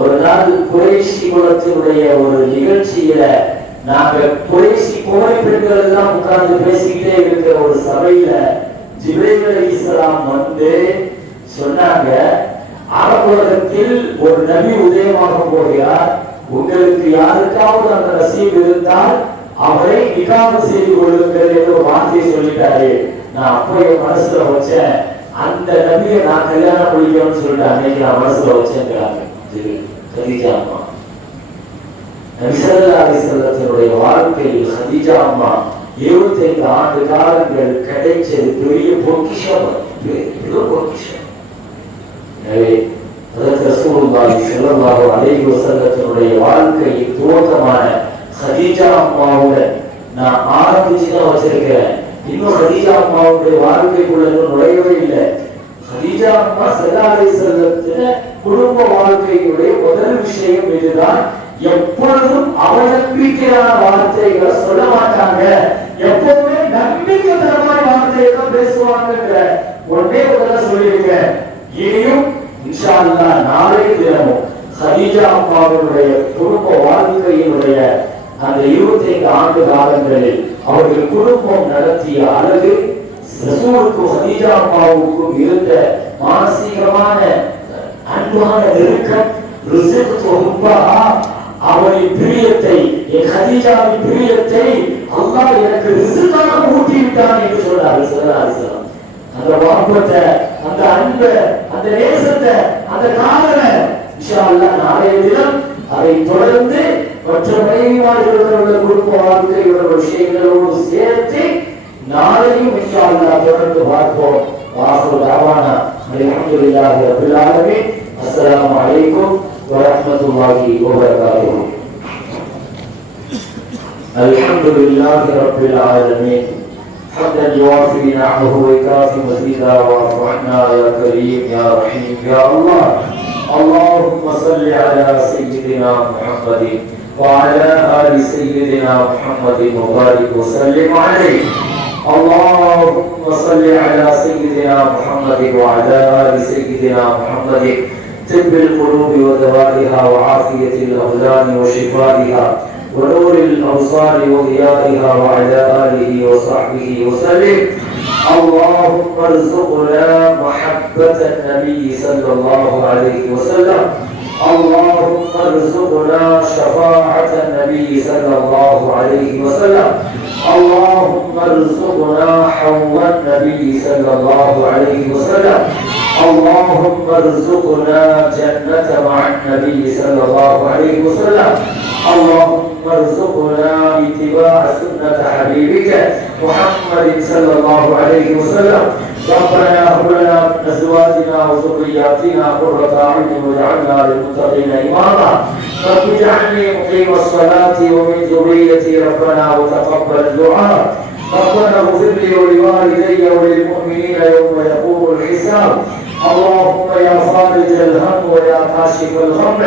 ஒரு நாள் குறைஷி குலத்தினுடைய ஒரு நிகழ்ச்சியில நாங்க குறைஷி குமரி பெண்கள் எல்லாம் உட்கார்ந்து பேசிக்கிட்டே இருக்கிற ஒரு சபையில ஜிப்ரீல் அலைஹிஸ்ஸலாம் வந்து சொன்னாங்க, அரபுலகத்தில் ஒரு நபி உதயமாக போகிறார், உங்களுக்கு யாருக்காவது அந்த நசீப் இருந்தால் அவரை நிகாஹ் செய்து கொள்ளுங்கள் என்று ஒரு வார்த்தையை சொல்லிட்டாரு. நான் அப்போ என் மனசுல வச்சேன், அந்த நபியை நான் கல்யாணம் முடிக்கணும்னு சொல்லிட்டு அன்னைக்கு நான் மனசுல வச்சேங்கிறாங்க கதீஜா அம்மா. நபி ஸல்லல்லாஹு அலைஹி வஸல்லத்தினுடைய வாழ்க்கையில் கதீஜா அம்மா 25 ஆண்டு காலங்கள் கிடைச்சது பெரிய பொக்கிஷம், பெரிய பொக்கிஷம். எனவே ரசூலுல்லாஹி ஸல்லல்லாஹு அலைஹி வஸல்லத்தினுடைய வாழ்க்கையின் துவக்கமான கதீஜா அம்மாவோட நான் ஆரம்பிச்சு தான் வச்சிருக்கிறேன். இன்னும் கதீஜா அம்மாவுடைய வாழ்க்கைக்குள்ள நுழையவே இல்லை. கதீஜா அம்மா ஸல்லல்லாஹு அலைஹி வஸல்லத்தின் குடும்ப வாழ்க்கையுடைய முதல் விஷயம் இதுதான். எப்பொழுதும் அவநம்பிக்கையான வார்த்தைகளை சொல்ல மாட்டாங்க, எப்பவுமே நம்பிக்கை தரமான வார்த்தைகளை பேசுவாங்க. ஒன்னே முதல்ல சொல்லியிருக்கேன். இனியும் இன்ஷா அல்லாஹ் நாளைய தினமும் கதீஜா அம்மாவுடைய குடும்ப வாழ்க்கையினுடைய அந்த 25 ஆண்டு காலங்களில் அவர்கள் குடும்பம் நடத்திய அழகு, ரசூலுக்கும் கதீஜா அம்மாவுக்கும் இருந்த மானசீகமான அன்பான நெருக்கம், அவரின் பிரியத்தை, என் கதீஜாவின் பிரியத்தை அல்லாஹ் எனக்கு ரிஸ்காக ஊட்டி விட்டான் என்று சொன்னார் ஸல்லல்லாஹு அலைஹி வஸல்லம். அந்த வார்த்தை, அந்த அன்பை, அந்த நாளைய தினம் அதை தொடர்ந்து மற்ற மனைவிமார்களுடைய குடும்ப வாழ்க்கையோட விஷயங்களோடு சேர்த்து நாளையும் இன்ஷா அல்லாஹ் தொடர்ந்து பார்ப்போம். வாஹிரு தஅவானா அல்ஹம்துலில்லாஹி ரப்பில் ஆலமீன். அஸ்ஸலாமு அலைக்கும் வரஹ்மத்துல்லாஹி வபரகாத்துஹு. அல்ஹம்துலில்லாஹி ரப்பில் ஆலமீன். حمدا يوافي نعمه ويكافي مزيدا واعف عنا يا كريم يا رحيم يا الله. اللهم صل على سيدنا محمد وعلى آل سيدنا محمد وبارك وسلم عليه. اللهم صل على سيدنا محمد وعلى آل سيدنا محمد طب القلوب ودوائها وعافية الأبدان وشفائها ونور الأبصار وضيائها وعلى آله وصحبه وسلم. اللهم ارزقنا محبة النبي صلى الله عليه وسلم. اللهم ارزقنا شفاعة النبي صلى الله عليه وسلم. اللهم ارزقنا حوض النبي صلى الله عليه وسلم. اللهم ارزقنا جنة مع النبي صلى الله عليه وسلم. اللهم ارزقنا اتباع سنة حبيبك محمد صلى الله عليه وسلم. ربنا هب لنا من ازواجنا وذرياتنا قرة اعين واجعلنا للمتقين اماما. رب اجعلني مقيم الصلاة ومن ذريتي ربنا وتقبل الدعاء. ربنا اغفر لي ولوالدي وللمؤمنين يوم يقوم الحساب. اللهم يا فارج الهم ويا كاشف الغم.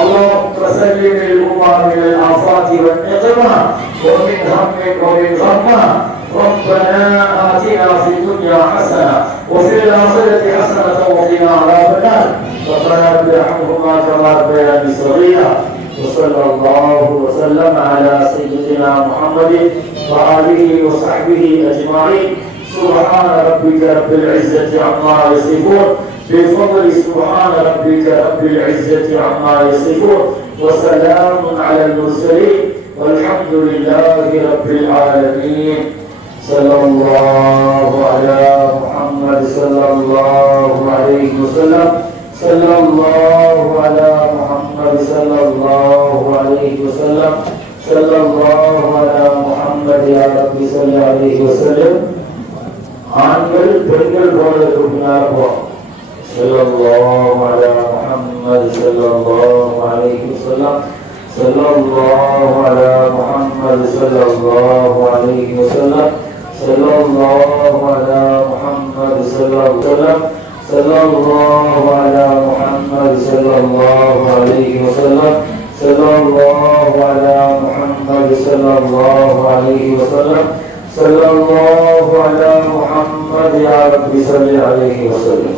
اللهم سلم الامه من الافات والنقمه ومن هم ومن غمه. ربنا آتنا في الدنيا حسنه وفي الاخره حسنه وقنا عذاب النار. ربنا رب ارحمهما كما ربياني صغيرا. وصلى الله وسلم على سيدنا محمد وآله وصحبه أجمعين. سبحان ربك رب العزة عما يصفون. بفضل سبحان ربك رب العزة عما يصفون. وسلام على المرسلين والحمد لله رب العالمين. صلى الله على محمد صلى الله عليه وسلم. صلى الله على محمد صلى الله عليه وسلم. صلى الله على محمد يا رب صل عليه وسلم. ஆண்கள் பெண்கள் போனதுக்கு பின்னால் போவோம். ஸல்லல்லாஹு அலா முஹம்மது ஸல்லல்லாஹு அலைஹி வஸல்லம். ஸல்லல்லாஹு அலா முஹம்மது ஸல்லல்லாஹு அலைஹி வஸல்லம். ஸல்லல்லாஹு அலா முஹம்மது ஸல்லல்லாஹு அலைஹி வஸல்லம். ஸல்லல்லாஹு அலா முஹம்மது ஸல்லல்லாஹு அலைஹி வஸல்லம். ஸல்லல்லாஹு அலா முஹம்மது ஸல்லல்லாஹு அலைஹி வஸல்லம். صلى الله على محمد يا رب صل عليه وسلم.